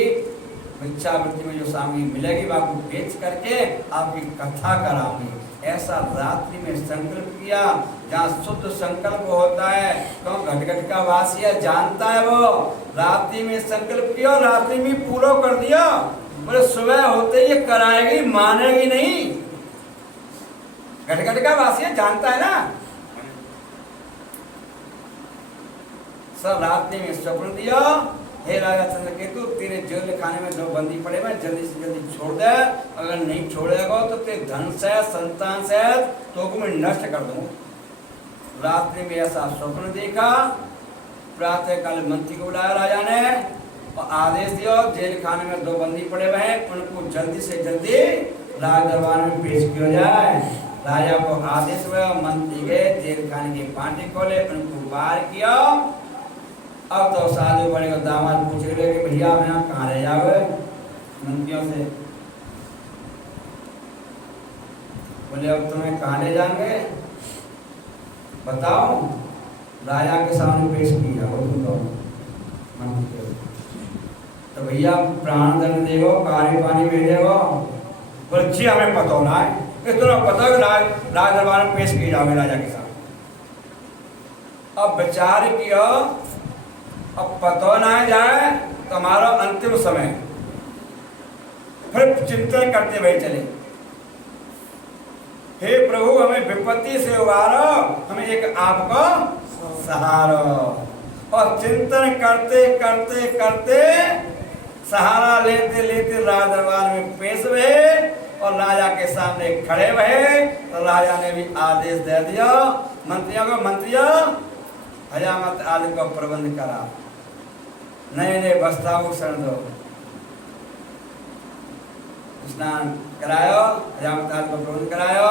भिक्षावृत्ति में जो सामग्री मिलेगी आपको बेच करके आपकी कथा कराऊंगी। ऐसा रात्रि में संकल्प किया। जहाँ शुद्ध संकल्प होता है तो घटघट का वासी है, जानता है वो, रात्रि में संकल्प किया, रात्रि में पूरा कर दिया, बोले सुबह होते ही कराएगी, मानेगी नहीं। घटघट का वासी है, जानता है ना। सब रात्रि में स्वप्न दिया, हे राजा चंद्रकेतु तेरे जेल खाने में 2 बंदी पड़े हुए, जल्दी से जल्दी छोड़ दे, अगर नहीं छोड़ेगा तो तेरे धन से संतान से तो को मैं नष्ट कर दूं। रात्रि में ऐसा स्वप्न देखा। प्रातः काल मंत्री को बुलाया राजा ने और आदेश दिया जेल खाने में 2 बंदी पड़े हुए हैं, उनको जल्दी से जल्दी राज दरबार में पेश किया जाए। राजा को आदेश हुआ, मंत्री गए जेल खाने के पांडे खोले, उनको बाहर किया। अब तो साधु बने को दामाद पूछ रहे कि भैया आप यहाँ कहाँ रह जाओगे मंत्रियों से? बोले अब तुम्हें कहाँ ले जाएंगे बताओ। राजा के सामने पेश किया वो मंत्री, तो भैया प्राण दंड देगो, कार्य पानी भेजेगो। बोले जी हमें पता होना है, इतना पता है राज दरबार में पेश किए जाओगे राजा के साथ। अब विचार किया, अब पता ना जाए तो हमारा अंतिम समय, फिर चिंतन करते हुए चले, हे प्रभु हमें विपत्ति से उबारो, हमें एक आपका सहारा। और चिंतन करते करते करते सहारा लेते लेते राज दरबार में पेश हुए और राजा के सामने खड़े हुए। तो राजा ने भी आदेश दे दिया मंत्रियों को, मंत्रियों हजामत आदि का प्रबंध करा, नए नए वस्त्राओं को शरण दो, स्नान करायो, हजामत आदि का प्रबंध करायो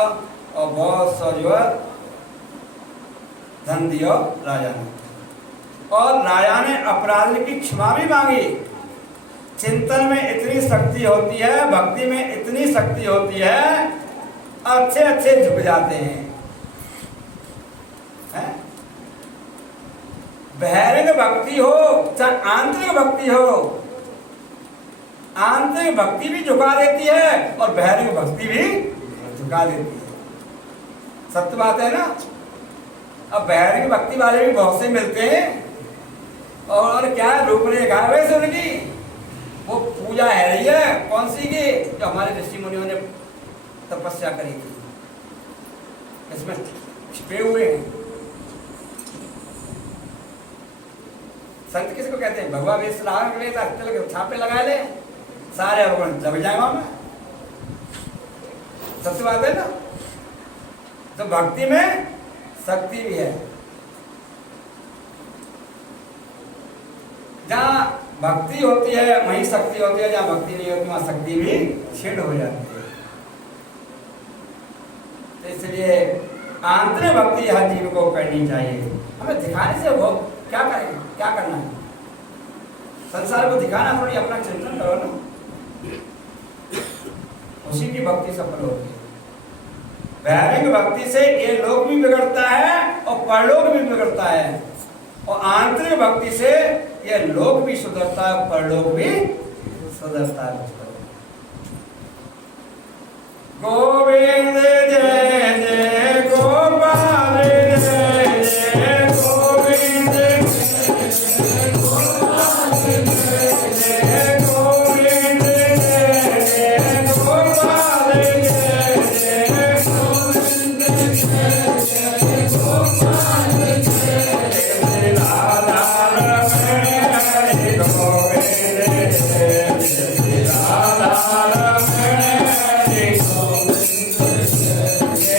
और बहुत सा जो धन दियो राजा ने। और राजा ने अपराध की क्षमा भी मांगी। चिंतन में इतनी शक्ति होती है, भक्ति में इतनी शक्ति होती है, अच्छे अच्छे झुक जाते हैं। बहिरंग भक्ति हो चाहे आंतरिक भक्ति हो, आंतरिक भक्ति भी झुका देती है और बहिरंग भक्ति भी झुका देती है। सत्य बात है ना। अब बहिरंग भक्ति वाले भी बहुत से मिलते हैं और क्या रूपरेखा है वैसे उनकी, वो पूजा है रही है कौन सी की, जो हमारे ऋषि मुनियों ने तपस्या करी थी, इसमें छिपे हुए हैं। संत किसको कहते हैं? भगवा वेश छापे लगा ले, सारे अवगुण लग जाए वहां में। सत्य बात है ना। तो भक्ति में शक्ति भी है। जहाँ भक्ति होती है वहीं शक्ति होती है, जहाँ भक्ति नहीं होती वहां शक्ति भी क्षीण हो जाती है। तो इसलिए आंतरिक भक्ति हर जीव को करनी चाहिए। हमें दिखाने से वो क्या करें, क्या करना है? संसार को दिखाना थोड़ी, अपना चिंतन करो ना, उसी की भक्ति सफल होती है। बहिरंग भक्ति से ये लोक भी बिगड़ता है और परलोक भी बिगड़ता है, और आंतरिक भक्ति से ये लोक भी सुधरता है, परलोक भी सुधरता है। गोविंद जय जय गोपाल जय जय, गोविंद जय जय गोपाल जय जय, गोविंद जय जय गोपाल जय जय, गोविंद जय जय गोपाल जय जय, राधा रमण गोविंद जय जय, राधा रमण गोविंद जय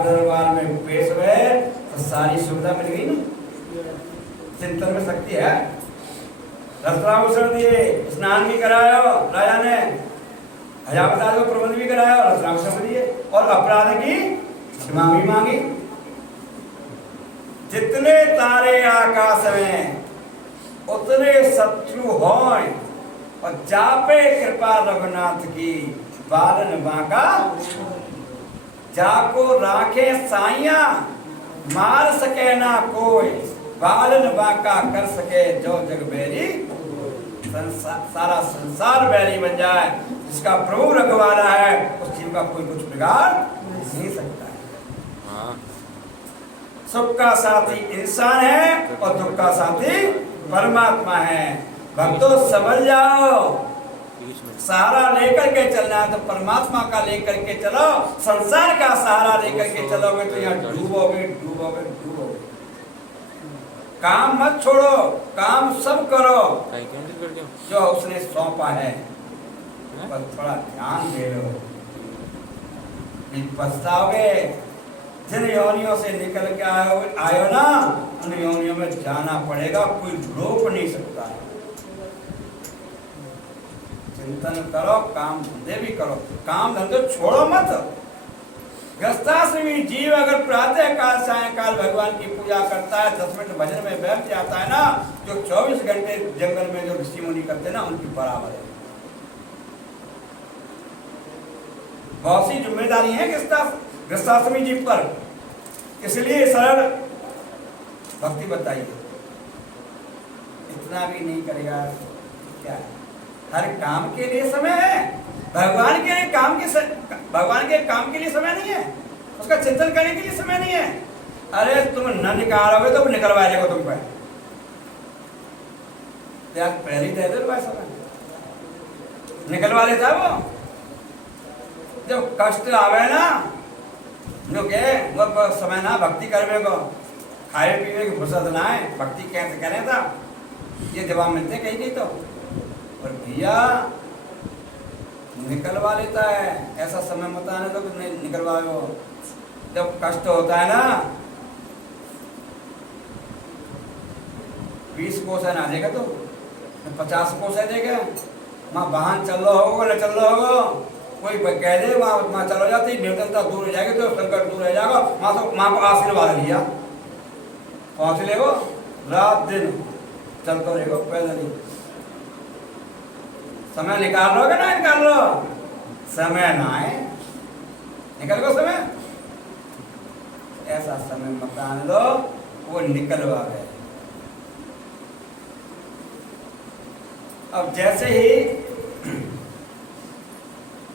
राज दरबार में पेश हुए तो सारी सुविधा मिल गई ना। चिंतन में शक्ति है। रत्नाभूषण दिए, स्नान भी कराया राजा ने, हजावतार को प्रबंध भी कराया, रत्नाभूषण दिए और अपराध की क्षमा भी मांगी। जितने तारे आकाश में उतने शत्रु होय और जापे कृपा रघुनाथ की बालन बांका, जाको राखे साइया मार सके ना कोई, बालन बांका कर सके जो जग बैरी, सारा संसार बैरी बन जाए। जिसका प्रभु रखवाला है उस जीव का कोई कुछ बिगाड़ नहीं सकता है। सुख का साथी इंसान है और दुख का साथी परमात्मा है। भक्तों समझ जाओ, सहारा लेकर के चलना है तो परमात्मा का लेकर के चलो। संसार का सहारा लेकर के चलोगे तो यहाँ डूबोगे डूबोगे डूबोगे। काम मत छोड़ो, काम सब करो जो उसने सौंपा है, पर थोड़ा ध्यान दे लो, नहीं पछताओगे। जिन योनियों से निकल के आयो ना, उन योनियों में जाना पड़ेगा, कोई रोक नहीं सकता है। चिंतन करो, काम धंधे भी करो, काम धंधे छोड़ो मत। गृहस्थाश्रमी जीव अगर प्रातः काल सायंकाल भगवान की पूजा करता है, 10 मिनट भजन में बैठ जाता है ना, जो 24 घंटे जंगल में जो ऋषि मुनि करते हैं ना, उनकी बराबर है। बहुत सी जिम्मेदारी है गृहस्थाश्रमी जीव पर, इसलिए सरल भक्ति बताइए। इतना भी नहीं करेगा क्या है? हर काम के लिए समय है, भगवान के भगवान के काम के लिए समय नहीं है, उसका चिंतन करने के लिए समय नहीं है। अरे तुम न निकालोगे तो निकलवा देगा तुम पे, पहले ही दे दो समय, निकलवा लेता है वो। जब कष्ट आवे ना, जो के वो समय ना भक्ति करने को, खाए पीने की फुर्सत ना है, भक्ति कैसे करें था, ये जवाब मिलते कहीं नहीं। तो और भैया निकलवा लेता है, ऐसा समय मत आने दो कि नहीं निकलवाओ। जब कष्ट होता है ना, 20 कोस है ना देगा तो 50 कोस है देगा। माँ वाहन चल रहा होगा न चल रहा होगा, कोई कह दे वहाँ चलो जाती, निर्धनता दूर हो जाएगी तो संकट दूर हो जाएगा। माँ को आशीर्वाद लिया, पहुँच ले वो, रात दिन चलते रहेगा पैदल ही। समय निकाल लो ना, निकाल लो, समय ना है, निकल गो समय। ऐसा समय मत आने लो वो निकलवा गए। अब जैसे ही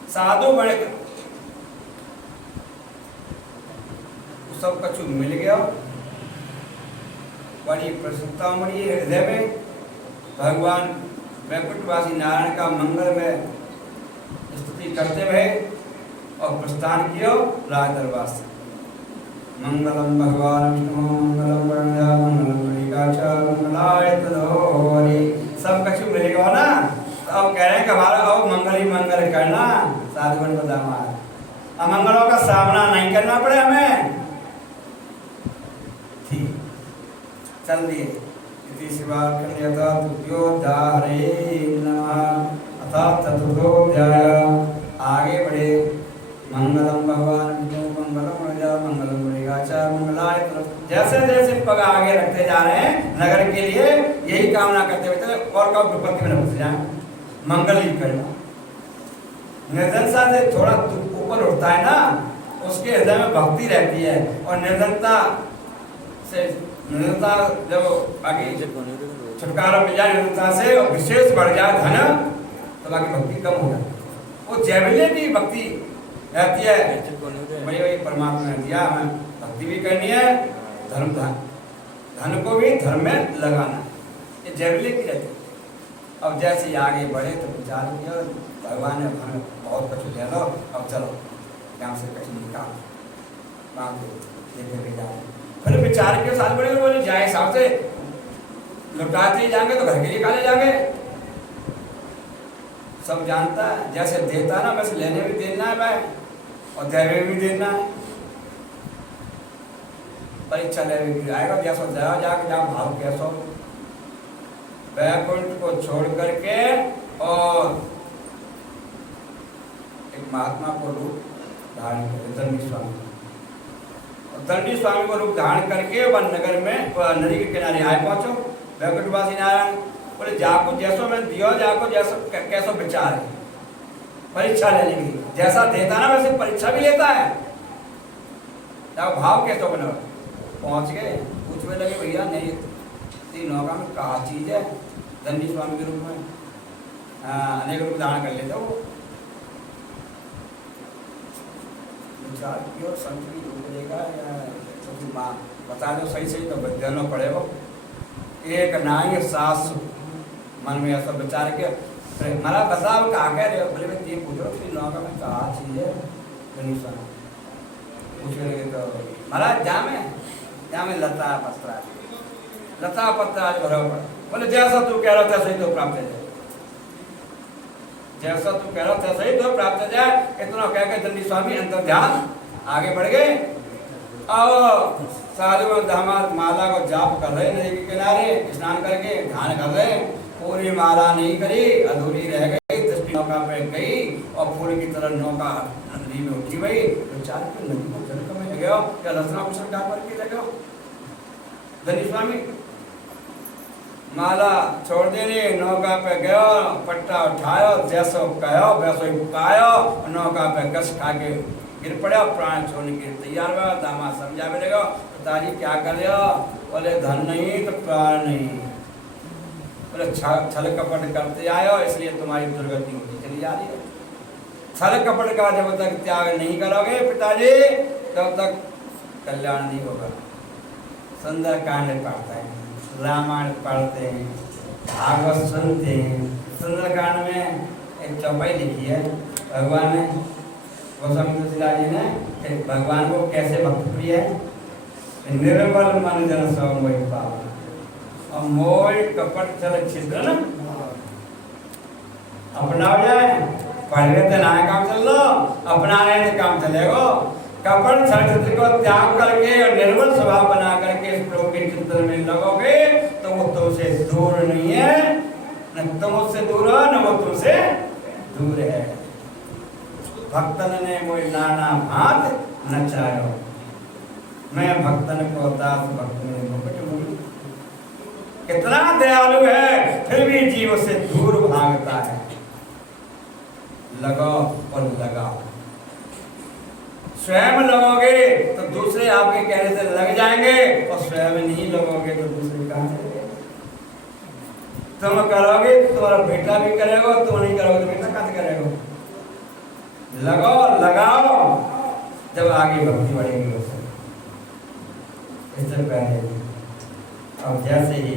साधु बड़े सब कछु मिल गया, बड़ी प्रसन्नता मरी हृदय में। भगवान वैकुंठवासी नारायण का मंगल में स्तुति करते हुए और प्रस्थान किया राज दरबार से। मंगलम भगवान विष्णु मंगलम वरुणा मंगलम गणेशा मंगलाय तदोरी। सब कछु मिल गया ना, अब कह रहे हैं कि हमारा अब मंगल ही मंगल करना साधुगण को दामाद, अमंगलों का सामना नहीं करना पड़े हमें। ठीक चल दिए इति शिवार्कण्यता तुभ्योऽध्याये नमः। अथा चतुर्थोऽध्याय आगे बढ़े। मंगलम भगवान विष्णु मंगलम गणेशा मंगलम गणेशा मंगलाय तदोरी। जैसे जैसे पग आगे रखते जा रहे हैं नगर के लिए, यही कामना करते हुए चले और कब विपत्ति में न फंस जाए, मंगल ही करना। निर्धनता से थोड़ा ऊपर उठता है ना, उसके हृदय में भक्ति रहती है, और निर्धनता से जब आगे छुटकारा मिल जाए निर्धनता से और विशेष बढ़ जाए धन, तो बाकी भक्ति कम हो जाती है। वो जैवले की भक्ति रहती है, बड़ी बड़ी परमात्मा ने दिया, हमें भक्ति भी करनी है, धर्म धन को भी धर्म में लगाना, ये जैवले की रहती है। अब जैसे ही आगे बढ़े तो विचार किया, भगवान ने हमें बहुत कुछ दे दो, अब चलो यहाँ से कहीं निकाल लेते जाए। फिर विचार के साथ बड़े बोले जाए हिसाब से लुटाते जाएंगे तो घर के लिए काले जाएंगे। सब जानता है, जैसे देता ना वैसे लेने भी देना है भाई, और देवे भी देना है। परीक्षा ले आएगा, जैसा दया जाके जा भाव कैसो वैकुंठ को छोड़ करके और एक महात्मा को रूप धारण करे, दंडी स्वामी। और दंडी स्वामी को रूप धारण करके वन नगर में नदी के किनारे आए पहुंचो। वैकुंठवासी नारायण बोले जाको जैसो मैं दियो, जाको जैसो कैसो विचार है, परीक्षा लेने की जैसा देता ना वैसे परीक्षा भी लेता है। जाओ भाव कैसो बना। पहुंच गए, पूछने लगे भैया नहीं तीन नौका में कहा चीज है, दंडी स्वामी के रूप में अनेक रूप धारण कर लेते वो। विचार की और संत की रूप देगा या तो माँ बता दो सही सही तो बदलना पड़ेगा। एक नाई सास मन में ऐसा विचार के मारा बताओ कहा कह रहे हो, बोले मैं ये पूछो कि नौका में कहा चीज है, दंडी स्वामी पूछने लगे तो महाराज जामे लता पत्रा आज बराबर। बोले जैसा तू कह रहा था सही तो प्राप्त है, जैसा तू कह रहा था सही तो प्राप्त हो जाए। इतना कह के दंडी स्वामी अंतर ध्यान आगे बढ़ गए और साधु दामाद माला को जाप कर रहे, नदी के किनारे स्नान करके ध्यान कर रहे। पूरी माला नहीं करी, अधूरी रह गई, दृष्टि नौका पे गई और फूल की तरह नौका नदी में उठी गई। विचार की नदी को जल में गया क्या रचना कुशल का करके लगा। दंडी स्वामी माला छोड़ देने, नौका पे गयो, पट्टा उठायो, जैसो कहो वैसो ही पायो, नौका पे कस खा के गिर पड़ा, प्राण छोड़ने के तैयार हुआ। दामाद समझा भी लगा पिताजी क्या कर रहे हो। बोले धन नहीं तो प्राण नहीं, बोले छल कपट करते आयो इसलिए तुम्हारी दुर्गति होती चली जा रही है। छल कपट का जब तक त्याग नहीं करोगे पिताजी तब तक कल्याण नहीं होगा। सुंदर कांड पढ़ता है, रामायण पढ़ते हैं, भागवत सुनते हैं। सुंदर कांड में एक चौपाई लिखी है भगवान ने, गोस्वामी तुलसीदास जी ने, भगवान को कैसे भक्त प्रिय है। निर्मल मन जन सब मोहि पावै, और मोह कपट छल छिद्र न अपना हो जाए। पढ़ रहे थे ना काम चल लो, अपना रहे थे काम चलेगा। कपट छल छिद्र को त्याग करके और निर्मल स्वभाव बना करके इस प्रभु के चिंतन में लगोगे तो वो तुमसे दूर नहीं है, न तुम उससे दूर हो न वो तुमसे दूर है। भक्तन ने मोहि नाना भांत नचायो, मैं भक्तन को दास भक्त ने मुकुट मूल। कितना दयालु है फिर भी जीव से दूर भागता है। लगाओ और लगाओ, स्वयं लगोगे तो दूसरे आपके कहने से लग जाएंगे और स्वयं नहीं लगोगे तो दूसरे कहां से। तुम करोगे तो तुम्हारा बेटा भी करेगा, तुम नहीं करोगे तो बेटा कहां से करेगा। लगाओ लगाओ, जब आगे भक्ति बढ़ेगी उससे। इससे पहले अब जैसे ही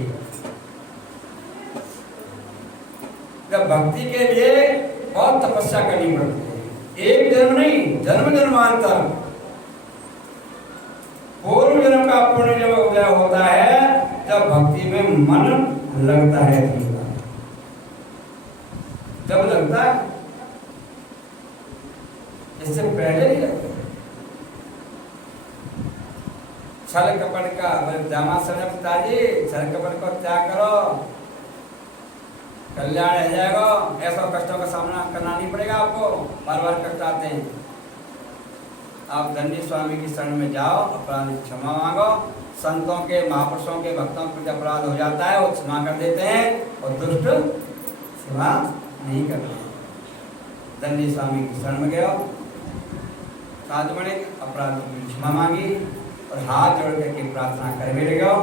जब भक्ति के लिए बहुत तपस्या करनी पड़ती है, एक जन्म नहीं जन्म जन्मांतर। पूर्व जन्म का पुण्य जब उदय होता है जब भक्ति में मन लगता है, जब लगता है, इससे पहले नहीं लगता। छल कपट का दामाद समय पिताजी छल कपट को त्याग करो, कल्याण रह जाएगा। ऐसा कष्टों का सामना करना नहीं पड़ेगा आपको, बार बार कष्ट आते हैं। आप दंडी स्वामी की शरण में जाओ, अपराध क्षमा मांगो। संतों के, महापुरुषों के, भक्तों के अपराध हो जाता है वो क्षमा कर देते हैं और दुष्ट क्षमा नहीं करते। दंडी स्वामी की शरण में गए, साधु बने, अपराधों की क्षमा मांगी और हाथ जोड़ करके प्रार्थना कर भी गयो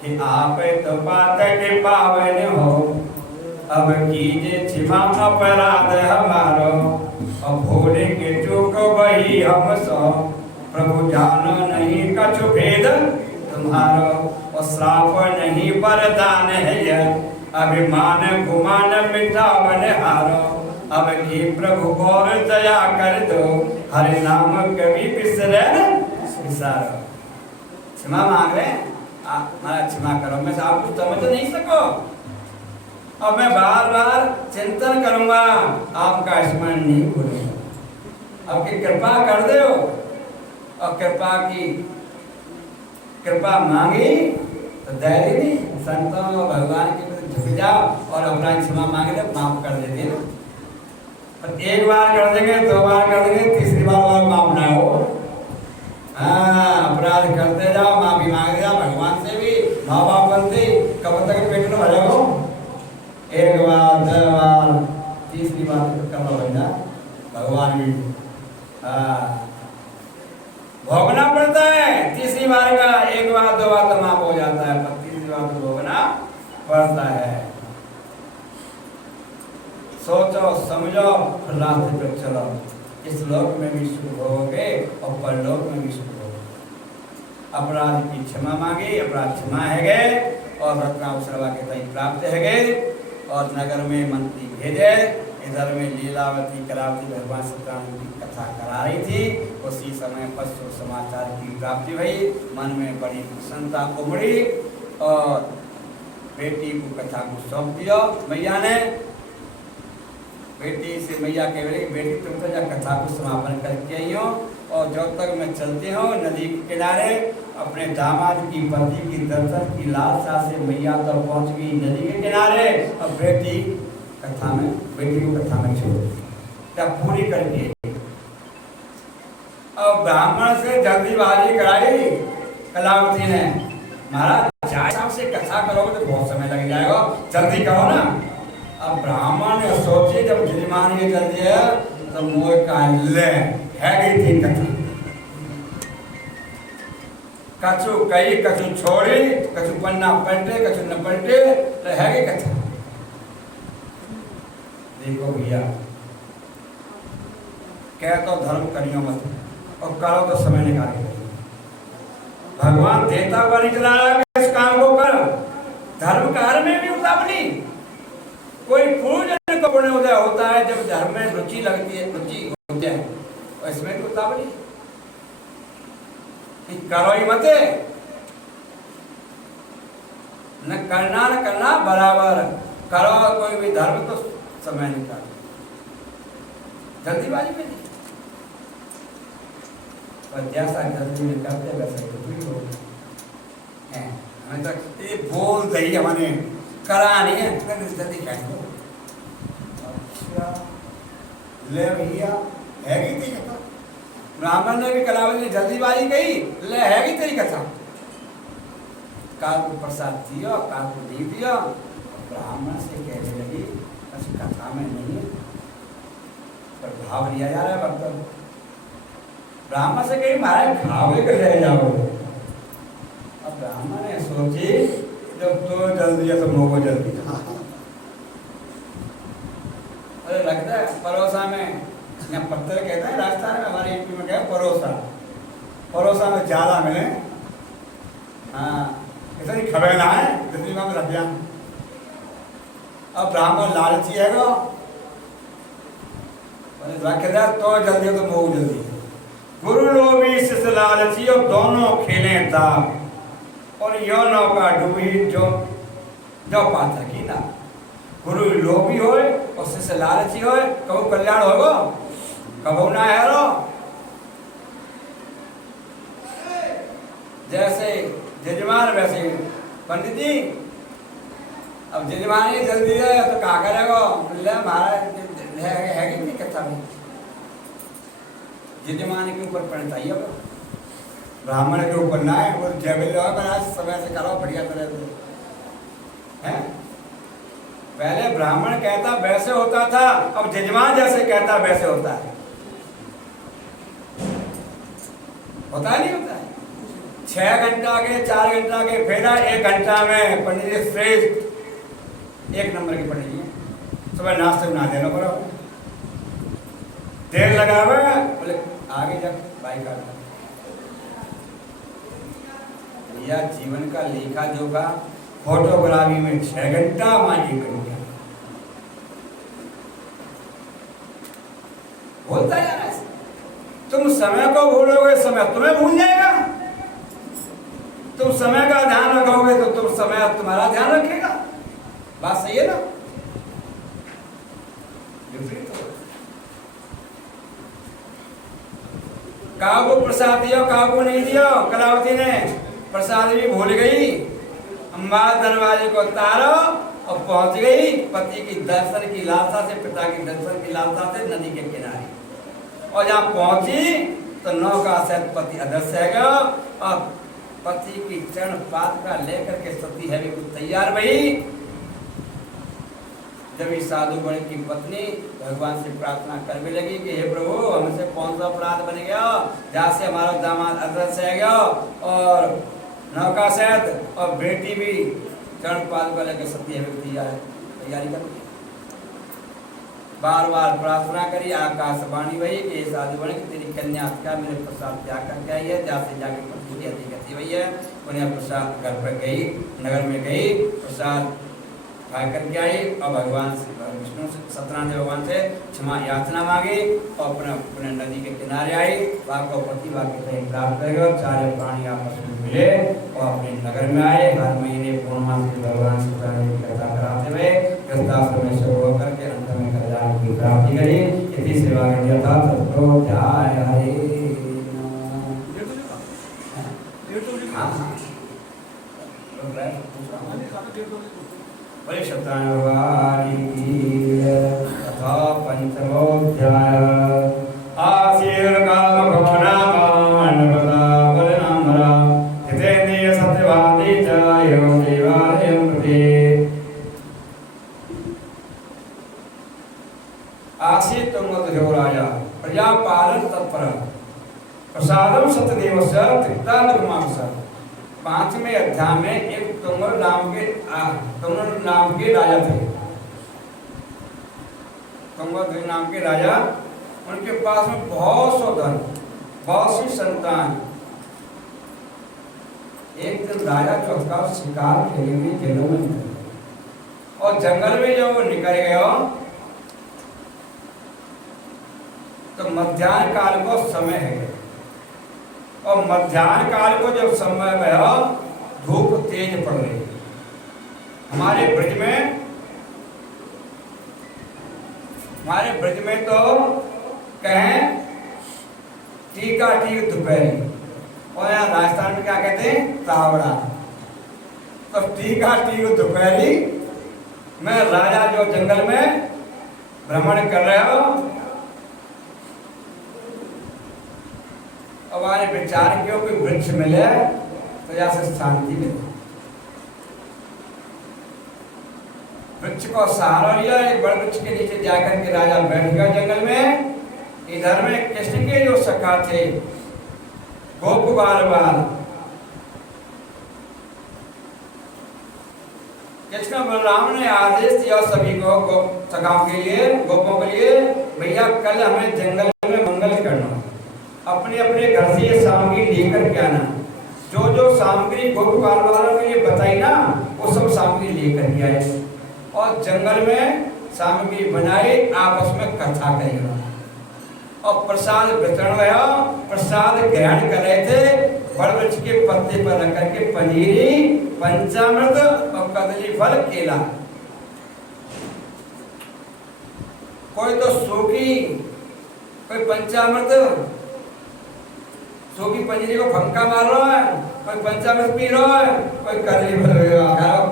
कि आप तो पात के पावन हो, अब कीजिए क्षमा अपराध हमारो, और भोले के चूक वही हम सो, प्रभु जानो नहीं कछु भेद तुम्हारो, और श्राप नहीं वरदान है यह, अभिमान गुमान मिटावन हारो, अब की प्रभु और दया कर दो, हरि नाम कभी बिसरे विसारो। क्षमा मांग रहे हैं, महाराज क्षमा करो, मैं आप कुछ समझ नहीं सको, अब मैं बार बार चिंतन करूंगा, आपका स्मरण नहीं भूलूंगा। आपकी कृपा कर दो, और कृपा की कृपा मांगी तो दे देनी, संतों भगवान के प्रति झुक जाओ और अपना क्षमा मांगे तो माफ कर देते ना। पर एक बार कर देंगे, दो बार कर देंगे, तीसरी बार और माफ ना हो। हाँ, अपराध करते जाओ, माफी मांगते जाओ भगवान से भी, माँ बाप बनते, कब तक पेट में भरे हो। एक बार, दो बार, तीसरी बार तो कब बन जा भगवान भी भोगना पड़ता है। तीसरी बार का एक बार दो बार तो माफ हो जाता है, पर तीसरी बार तो भोगना पड़ता है। सोचो समझो फिर रास्ते पर चलो, इस लोक में भी सुख भोगोगे और परलोक में भी सुख भोगोगे। अपराध की क्षमा मांगी, अपराध क्षमा है गए और रत्नावसरवा के तय प्राप्त है गए। और नगर में मंत्री भेजे, इधर में लीलावती करावती भगवान सत्यनारायण की कथा करा रही थी। उसी समय पशु समाचार की प्राप्ति हुई, मन में बड़ी प्रसन्नता उमड़ी और बेटी को कथा को सौंप दिया मैया ने। बेटी से मैया कह रही, बेटी तुम तो जब कथा को समापन करके आई हो और जब तक मैं चलते हो नदी के किनारे अपने दामाद की पति की दर्शन की लालसा से मैया तो पहुंच गई नदी के किनारे। और बेटी कथा में, बेटी को कथा में छोड़ तब पूरी करके अब ब्राह्मण से जल्दीबाजी कराई कलावती ने। महाराज जाए से कथा करोगे तो बहुत समय लग जाएगा, जल्दी करो ना। अब ब्राह्मण ने सोचे जब जजमान ये कर दिया तो मोह का ले है गई थी कथा। कछु कही, कछु छोड़ी, कछु पन्ना पलटे, कछु न पलटे, तो है गई कथा। देखो भैया, कह तो धर्म करियो मत और करो तो समय निकाल के। भगवान देता हुआ नहीं चला रहा है, इस काम को कर। धर्म कार्य में भी उतावली। कोई पूर्ण को पुण्योदय होता है जब धर्म में रुचि लगती है, रुचि होती है, और इसमें भी उतावली करो ही मत, न करना बराबर करो। कोई भी धर्म तो समय निकाल, जल्दीबाजी में नहीं। और जैसा जल्दी में करते वैसा जल्दी हो। हमें तो ये बोल दही हमने करा नहीं है, जल्दी कह दो। अच्छा ले भैया है गई तेरी कथा। ब्राह्मण ने भी कलावती ने जल्दीबाजी कही, ले है गई तेरी कथा। काल को प्रसाद दिया, काल को दे दिया। ब्राह्मण से कहने लगी कथा में नहीं है, पर भाव लिया जा रहा है भक्त। ब्राह्मण से कही महाराज भाव लेकर ले जाओ। अब ब्राह्मण ने सोची जब तो जल्दी है तो मोह जल्दी। अरे लगता है परोसा में, यहाँ पत्थर कहते हैं राजस्थान में, हमारे यूपी में क्या परोसा, परोसा में ज्यादा मिले। हाँ, इतनी खबर ना है जितनी में रख दिया। अब ब्राह्मण लालची है वो, रख दिया तो जल्दी है तो मोह जल्दी। गुरु लोभी शिष्य लालची और दोनों खेले था और यो नौका डूबी जो पात्र की ना। गुरु लोभी हो और शिष्य लालची हो, कबो कल्याण होगो, कबो ना है रो। जैसे जजमान वैसे पंडित जी। अब जजमान ही जल्दी है तो कहा करेगा, महाराज है कि नहीं कथा में जजमान के ऊपर पड़ता ही होगा, ब्राह्मण के ऊपर ना है। वो जबल समय से करो बढ़िया तरह से है। पहले ब्राह्मण कहता वैसे होता था, अब जजमान जैसे कहता वैसे होता है। होता नहीं होता है। 6 घंटा के 4 घंटा के फेरा 1 घंटा में पंडित जी श्रेष्ठ 1 नंबर के पंडित जी। सुबह नाश्ते बना देना पड़ा, देर लगा हुआ बोले आगे जा बाइक आ। या जीवन का लेखा जोखा फोटोग्राफी में 6 घंटा मानिए करूँगा। बोलता जा रहा है, तुम समय को भूलोगे समय तुम्हें भूल जाएगा। तुम समय का ध्यान रखोगे तो तुम समय तुम्हारा ध्यान रखेगा। बात सही है ना? विपरीत हो। काऊ को प्रसाद दिया, काऊ को नहीं दिया। कलावती ने प्रसाद भी भूल गई। अम्बा दरवाजे को तारो और पहुंच गई पति की दर्शन की लालसा से, पिता की दर्शन की लालसा से नदी के किनारे। और जहाँ पहुंची तो नौका से पति अदृश्य है गया और पति की चरण पादुका लेकर के सती है भी तैयार भई। जब इस साधु बड़े की पत्नी भगवान से प्रार्थना करने लगी कि हे प्रभु हमसे कौन सा अपराध बन गया जहाँ से हमारा दामाद अदृश्य है गया और नौका सहित और बेटी भी चरण पादुका लेकर सती है तैयारी कर। बार बार प्रार्थना करी, आकाशवाणी वही कि साधु बने कि तेरी कन्या का मेरे प्रसाद त्याग करके आई है। जहाँ से जाके पत्नी की हत्या करती हुई है उन्हें प्रसाद घर पर गई, नगर में गई, प्रसाद खा करके आई और भगवान से विष्णु सत्यनारायण भगवान से क्षमा याचना मांगी और अपने नदी के किनारे आई। वहाँ को पति वाक्य कहीं प्राप्त करेगा, चारे प्राणी आपस में मिले और अपने नगर में आए। हर महीने पूर्णमास के भगवान सत्यनारायण की कथा कराते हुए गृहस्थाश्रम में शुरू होकर के अंत में कल्याण की प्राप्ति करी। इसी सेवा के यथा तत्रो ध्याय हरे। बड़े सत्यनारायण भगवान की कथा पंचमोध्याय। आशीर काम भवनामानवता वरनामरा हितेन्द्रिय सत्यवादी च एवं देवालयं प्रति। आसीत तुंगध्यो राजा प्रजापालन तत्पर प्रसादम सत्यदेवस्य त्रिक्तानुगमांसा। 5वें अध्याय में एक तुंगर नाम के राजा थे। तुंगर नाम के राजा, उनके पास में बहुत सा धन, बहुत सी संतान। एक दिन राजा चौथा शिकार खेलने में जंगल में निकले और जंगल में जब वो निकल गया तो मध्याह्न काल को समय है और मध्याह्न काल को जब समय में धूप तेज पड़ रही है। हमारे ब्रज में तो कहें टीका टीक दोपहरी और यहाँ राजस्थान में क्या कहते हैं तावड़ा। तो टीका टीक दोपहरी में राजा जो जंगल में भ्रमण कर रहे हो हमारे विचार क्यों कोई वृक्ष मिले तो यहाँ से शांति मिले। वृक्ष को सहारा लिया, एक बड़े वृक्ष के नीचे जाकर के राजा बैठ गया जंगल में। इधर में कृष्ण के जो सखा थे गोप बाल कृष्ण बलराम ने आदेश दिया सभी को सखाओं के लिए, गोपों के लिए, भैया कल हमें जंगल में मंगल करना, अपने अपने घर से ये सामग्री लेकर के आना। जो जो सामग्री गोपाल वालों के लिए बताई ना वो सब सामग्री लेकर के आए और जंगल में सामग्री बनाई, आपस में कथा करेगा और प्रसाद वितरण हुआ। प्रसाद ग्रहण कर रहे थे, बड़ वृक्ष के पत्ते पर रख करके पनीरी, पंचामृत और कदली फल, केला। कोई तो सूखी, कोई पंचामृत सूखी पंजीरी को फंका मार रहा है, कोई पंचामृत पी रहा है, कोई कदली फल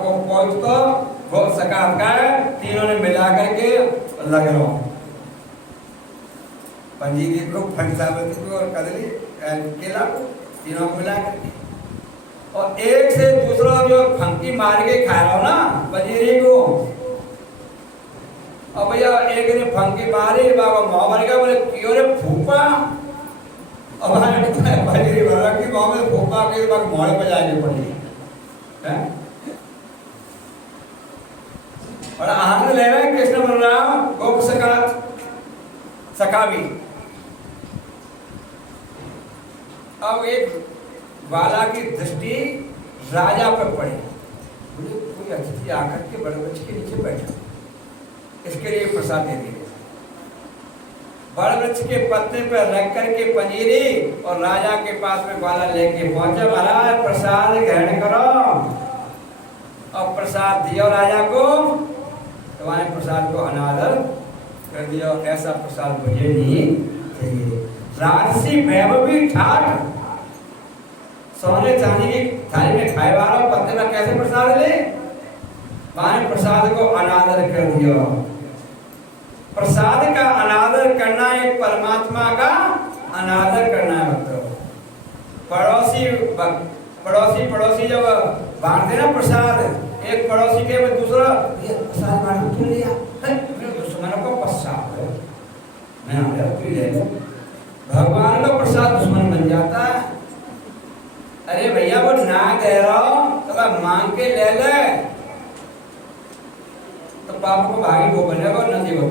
कोई तो बहुत सका है। तीनों ने मिला करके लग रहा हूँ पंजीरी को, पंचामृत को और कदली केला को, तीनों को मिला करके और एक से दूसरा जो फंकी मार के खा रहा हो ना पंजीरी को। और भैया एक ने फंकी मारी, बाबा मुँह मर गया, बोले क्यों रे फूफा। अब पंजीरी भर रखी मुँह में, फूफा के मोड़े पर जाके पड़ी है और आनंद ले रहे कृष्ण बलराम गोप सखा भी। अब एक बाला की दृष्टि राजा पर पड़ी, बोले कोई अतिथि आकर के बड़े वृक्ष के नीचे बैठा, इसके लिए प्रसाद दे दिए। बड़ वृक्ष के पत्ते पर रख करके पंजीरी और राजा के पास में बाला लेके पहुंचा, महाराज प्रसाद ग्रहण करो। और प्रसाद दिया राजा को, तुम्हारे प्रसाद को अनादर कर दिया, ऐसा प्रसाद मुझे नहीं चाहिए। राजसी वैभवी ठाठ सोने चांदी की थाली में खाए वाला पत्ते में कैसे प्रसाद ले? माने प्रसाद को अनादर कर दिया। प्रसाद का अनादर करना एक परमात्मा का अनादर करना है भक्तों। पड़ोसी जब बांटते ना प्रसाद, एक पड़ोसी के दूसरा ये प्रसाद बांट क्यों लिया? मेरे दुश्मनों को पश्चात है, मैं तू ले लो। भगवान का प्रसाद दुश्मन बन जाता है। अरे भैया वो ना दे रहा हो तो मांग के ले ले, तो पाप को भागी वो बनेगा न देगा,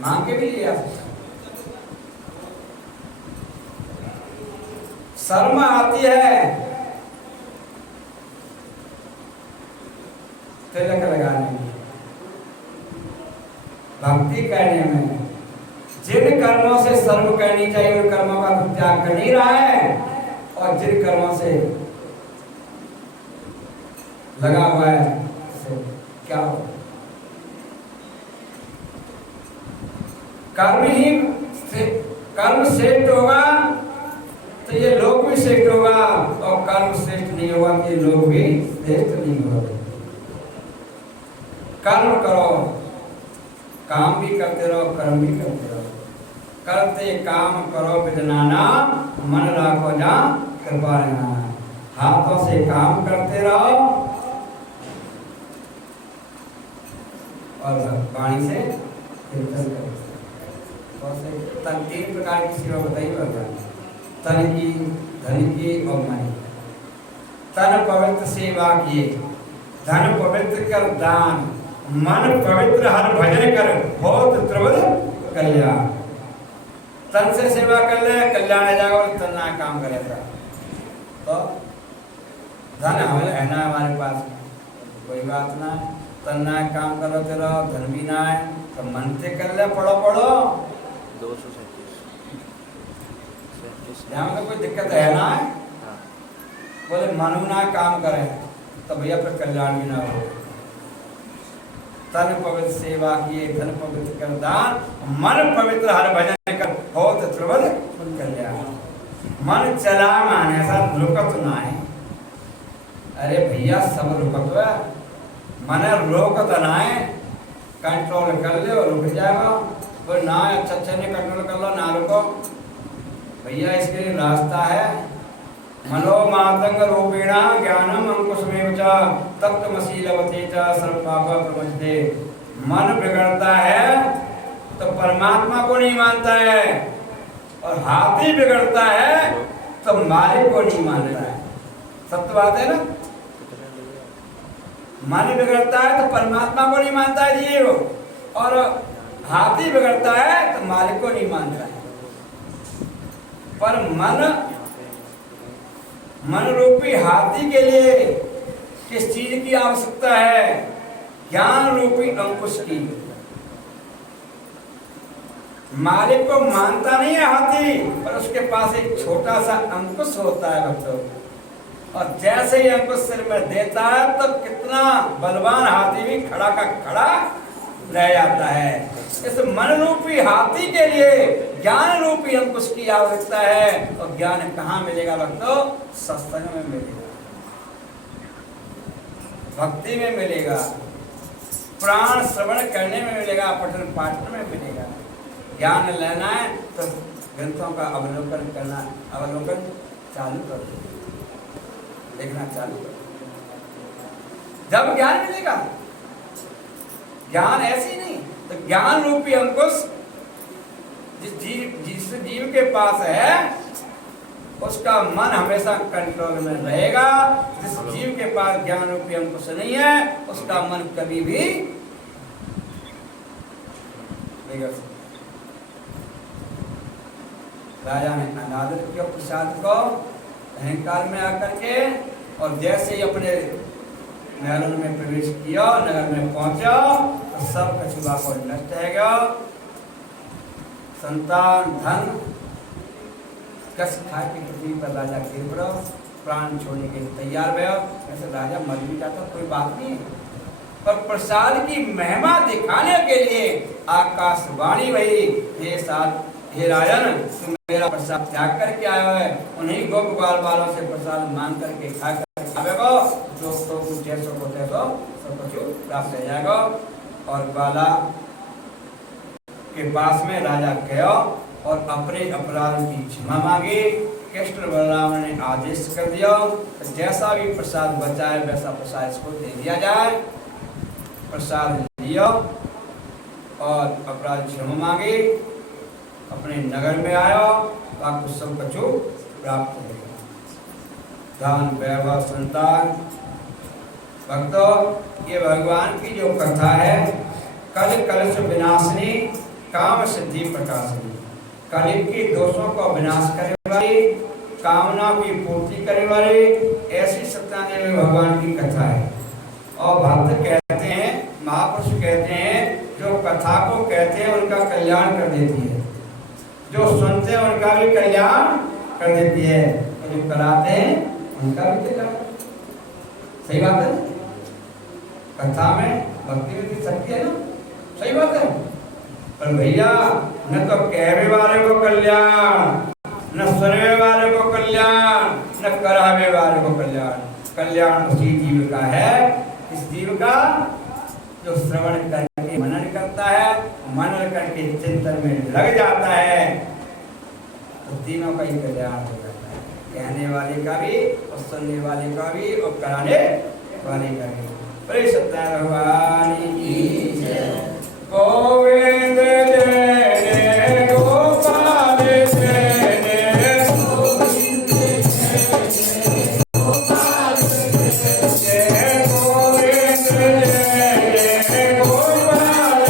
मांग के भी लिया। शर्म आती है तिलक लगाने में, भक्ति करने में। जिन कर्मों से शर्म करनी चाहिए उन कर्मों का त्याग कर नहीं रहा है, और जिन कर्मों से लगा हुआ है तो क्या हो? कर्म श्रेष्ठ होगा तो ये लोग भी श्रेष्ठ होगा, और कर्म श्रेष्ठ नहीं होगा तो ये लोग भी श्रेष्ठ नहीं होगा। कर्म करो, काम भी करते रहो, कर्म भी करते रहो। करते काम करो विदनाना, मन राखो जा कृपा रहना। हाथों से काम करते रहो और वाणी से कीर्तन करो। तीन प्रकार की सेवा बताइए भगवान, तन की, धन की और मन की। तन पवित्र सेवा किए, धन पवित्र कर दान, मन पवित्र हर भजन कर, बहुत त्रिविध कल्याण। तन से सेवा कर ले, कल्याण जाओ, तन ना काम करेगा तो धन हमें है ना हमारे पास, कोई बात ना। तन ना काम करो तेरा, धन भी ना है तो मन से कर ले, पढ़ो 237 यहाँ तो कोई दिक्कत है ना है। बोले मनु ना काम करे तो भैया फिर कल्याण भी ना हो। तन पवित्र सेवा किए, धन पवित्र कर दान, मन पवित्र हर भजन कर, बहुत त्रिविध कल्याण। मन चला माने ऐसा रुकत ना है। अरे भैया सब रुकत है, मन रोकत ना है, कंट्रोल कर ले और रुक जाएगा। तो ना अच्छा ने कंट्रोल कर लो, ना रुको भैया, इसके लिए रास्ता है। मनोमातंग रूपेण ज्ञानम अंकुशमेव च तत्त्वमसीलवते च सर्वपाप प्रमुच्यते। मन बिगड़ता है तो परमात्मा को नहीं मानता है, और हाथी बिगड़ता है तो मालिक को नहीं मानता है। सत्य बात है ना। मन बिगड़ता है तो परमात्मा को नहीं मानता है जीव, और हाथी बिगड़ता है तो मालिक को नहीं मानता है। पर मन रूपी हाथी के लिए किस चीज की आवश्यकता है? ज्ञान रूपी अंकुश की। मालिक को मानता नहीं है हाथी, पर उसके पास एक छोटा सा अंकुश होता है बच्चों, और जैसे ही अंकुश सिर में देता है तो कितना बलवान हाथी भी खड़ा का खड़ा रह जाता है। इस मन रूपी हाथी के लिए ज्ञान रूपी अंकुश की आवश्यकता है। और ज्ञान कहाँ मिलेगा भक्तों? सत्संग में मिलेगा, भक्ति में मिलेगा, प्राण श्रवण करने में मिलेगा, पठन पाठन में मिलेगा। ज्ञान लेना है तो ग्रंथों का अवलोकन करना, अवलोकन चालू कर दो, देखना चालू कर दो, जब ज्ञान मिलेगा। ज्ञान ऐसे ही नहीं, तो ज्ञान रूपी अंकुश जिस जीव के पास है उसका मन हमेशा कंट्रोल में रहेगा। जिस जीव के पास ज्ञान रूपी अंकुश नहीं है उसका मन कभी भी बिगड़ सकता। राजा ने अनादर किया प्रसाद को अहंकार में आकर के, और जैसे ही अपने महलों में प्रवेश किया, नगर में पहुंचा तो सब कछुआ को नष्ट है गया। संतान धन कस खा के पृथ्वी पर राजा गिर पड़ा, प्राण छोड़ने के लिए तैयार हुआ। ऐसे राजा मर भी जाता कोई बात नहीं, पर प्रसाद की महिमा दिखाने के लिए आकाशवाणी भई, हे साथ हे राजन, तुम मेरा प्रसाद त्याग करके आयो है, उन्हीं गोप ग्वाल वालों से प्रसाद मांग करके खा कर आवेगो, जो तो कुछ जैसो को तैसो सब कुछ प्राप्त हो जाएगा। और ग्वाला के पास में राजा गयो और अपने अपराध की क्षमा मांगी। कृष्ण बलराम ने आदेश कर दिया, जैसा भी प्रसाद बचा है वैसा प्रसाद इसको दे दिया जाए। प्रसाद लिया और अपराध क्षमा मांगी, अपने नगर में आया, आपको सब कछु प्राप्त हो गया। धन वैभव संतान। भक्तों, ये भगवान की जो कथा है, कल कलश विनाशनी काम सिद्धि प्रकाशनी, कलयुग के दोषों को विनाश करने वाली, कामना की पूर्ति करने वाली ऐसी सत्यानंद भगवान की कथा है। और भक्त कहते हैं, महापुरुष कहते हैं, जो कथा को कहते हैं उनका कल्याण कर देती है, जो सुनते हैं उनका भी कल्याण कर देती है, और जो कराते हैं उनका भी कल्याण। सही बात है, कथा में भक्ति में शक्ति है ना, सही बात है। पर भैया, न तो कहने वाले को कल्याण, न सुनने वाले को कल्याण, न करावे वाले को कल्याण। कल्याण उसी जीव का है, इस जीव का जो श्रवण करके मनन करता है, मनन करके चिंतन में लग जाता है, तो तीनों का ही कल्याण हो जाता है, कहने वाले का भी और सुनने वाले का भी और कराने वाले का भी। प्रिय सत्य भगवान की जय। गोविंद जय गोपाल जय गोविंद जय गोपाल जय गोविंद जय गोपाल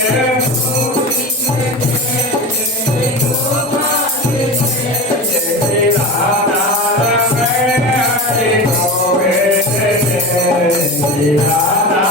जय गोपाल जय राधा हरे गोविंद जय राधा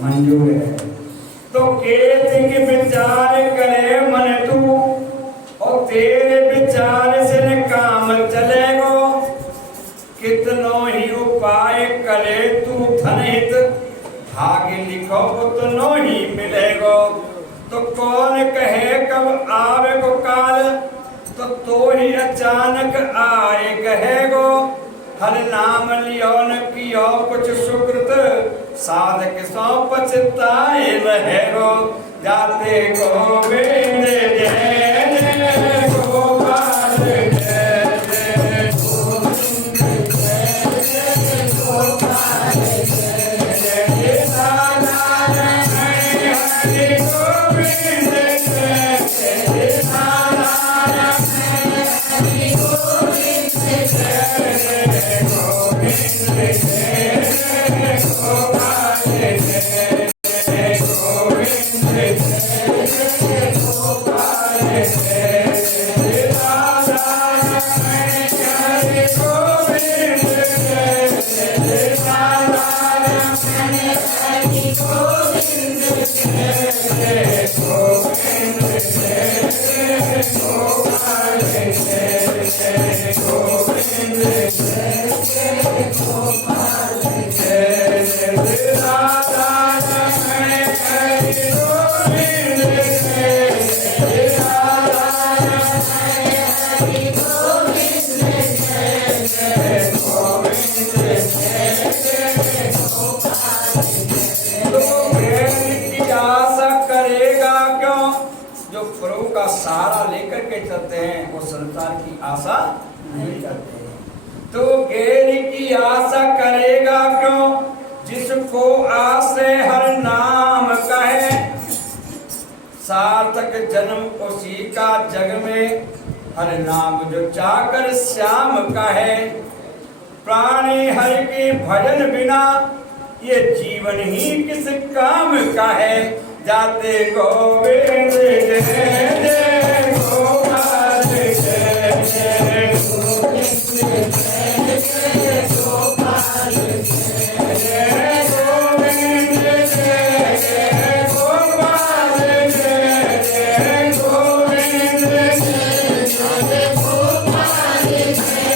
मंजूर है। तो केत के विचार करे मन तू, और तेरे विचार से न काम चलेगो। कितनो ही उपाय करे तू धन हित, भाग्य लिखो उतनो ही मिलेगो। तो कौन कहे कब आवे को काल, तो ही अचानक आए कहेगो। हर नाम लियो न कियो कुछ सुकृत, साधक सौ पछताए रहेगो। जाते गोविंद जय जय गोपाल जय जय गोविंद जय जय गोपाल जय जय राधा हरे गोविंद जय जय राधा हरे गोविंद जय गोविंद जय गोपाल जय जय गोविंद जय गोपाल जय जय राधा हरे गोविंद जय जय राधा हरे सहारा लेकर के चलते हैं, वो संसार की आशा नहीं करते हैं। तो गैर की आशा करेगा क्यों, जिसको आसे हर नाम कहे, सार्थक जन्म उसी का जग में, हर नाम जो चाकर श्याम कहे। प्राणी हरि के भजन बिना ये जीवन ही किस काम का है, जाते गोविंद जय जय गोपाल जय जय गोविंद जय जय गोपाल जय जय गोविंद जय जय गोपाल जय जय गोविंद जय जय गोपाल जय जय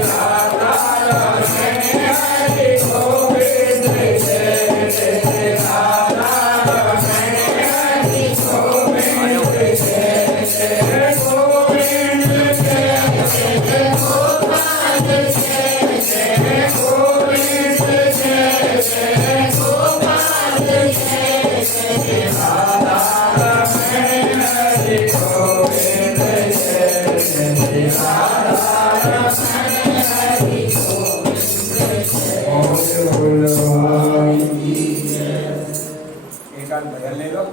राधा रमण हरि गोविंद जय जय राधा रमण हरि गोविंद जय जय गोविंद जय जय गोपाल जय जय गोविंद जय जय गोपाल जय जय राधा रमण हरि गोविंद जय जय राधा रमण हरि गोविंद जय। एक आध भजन ले लो।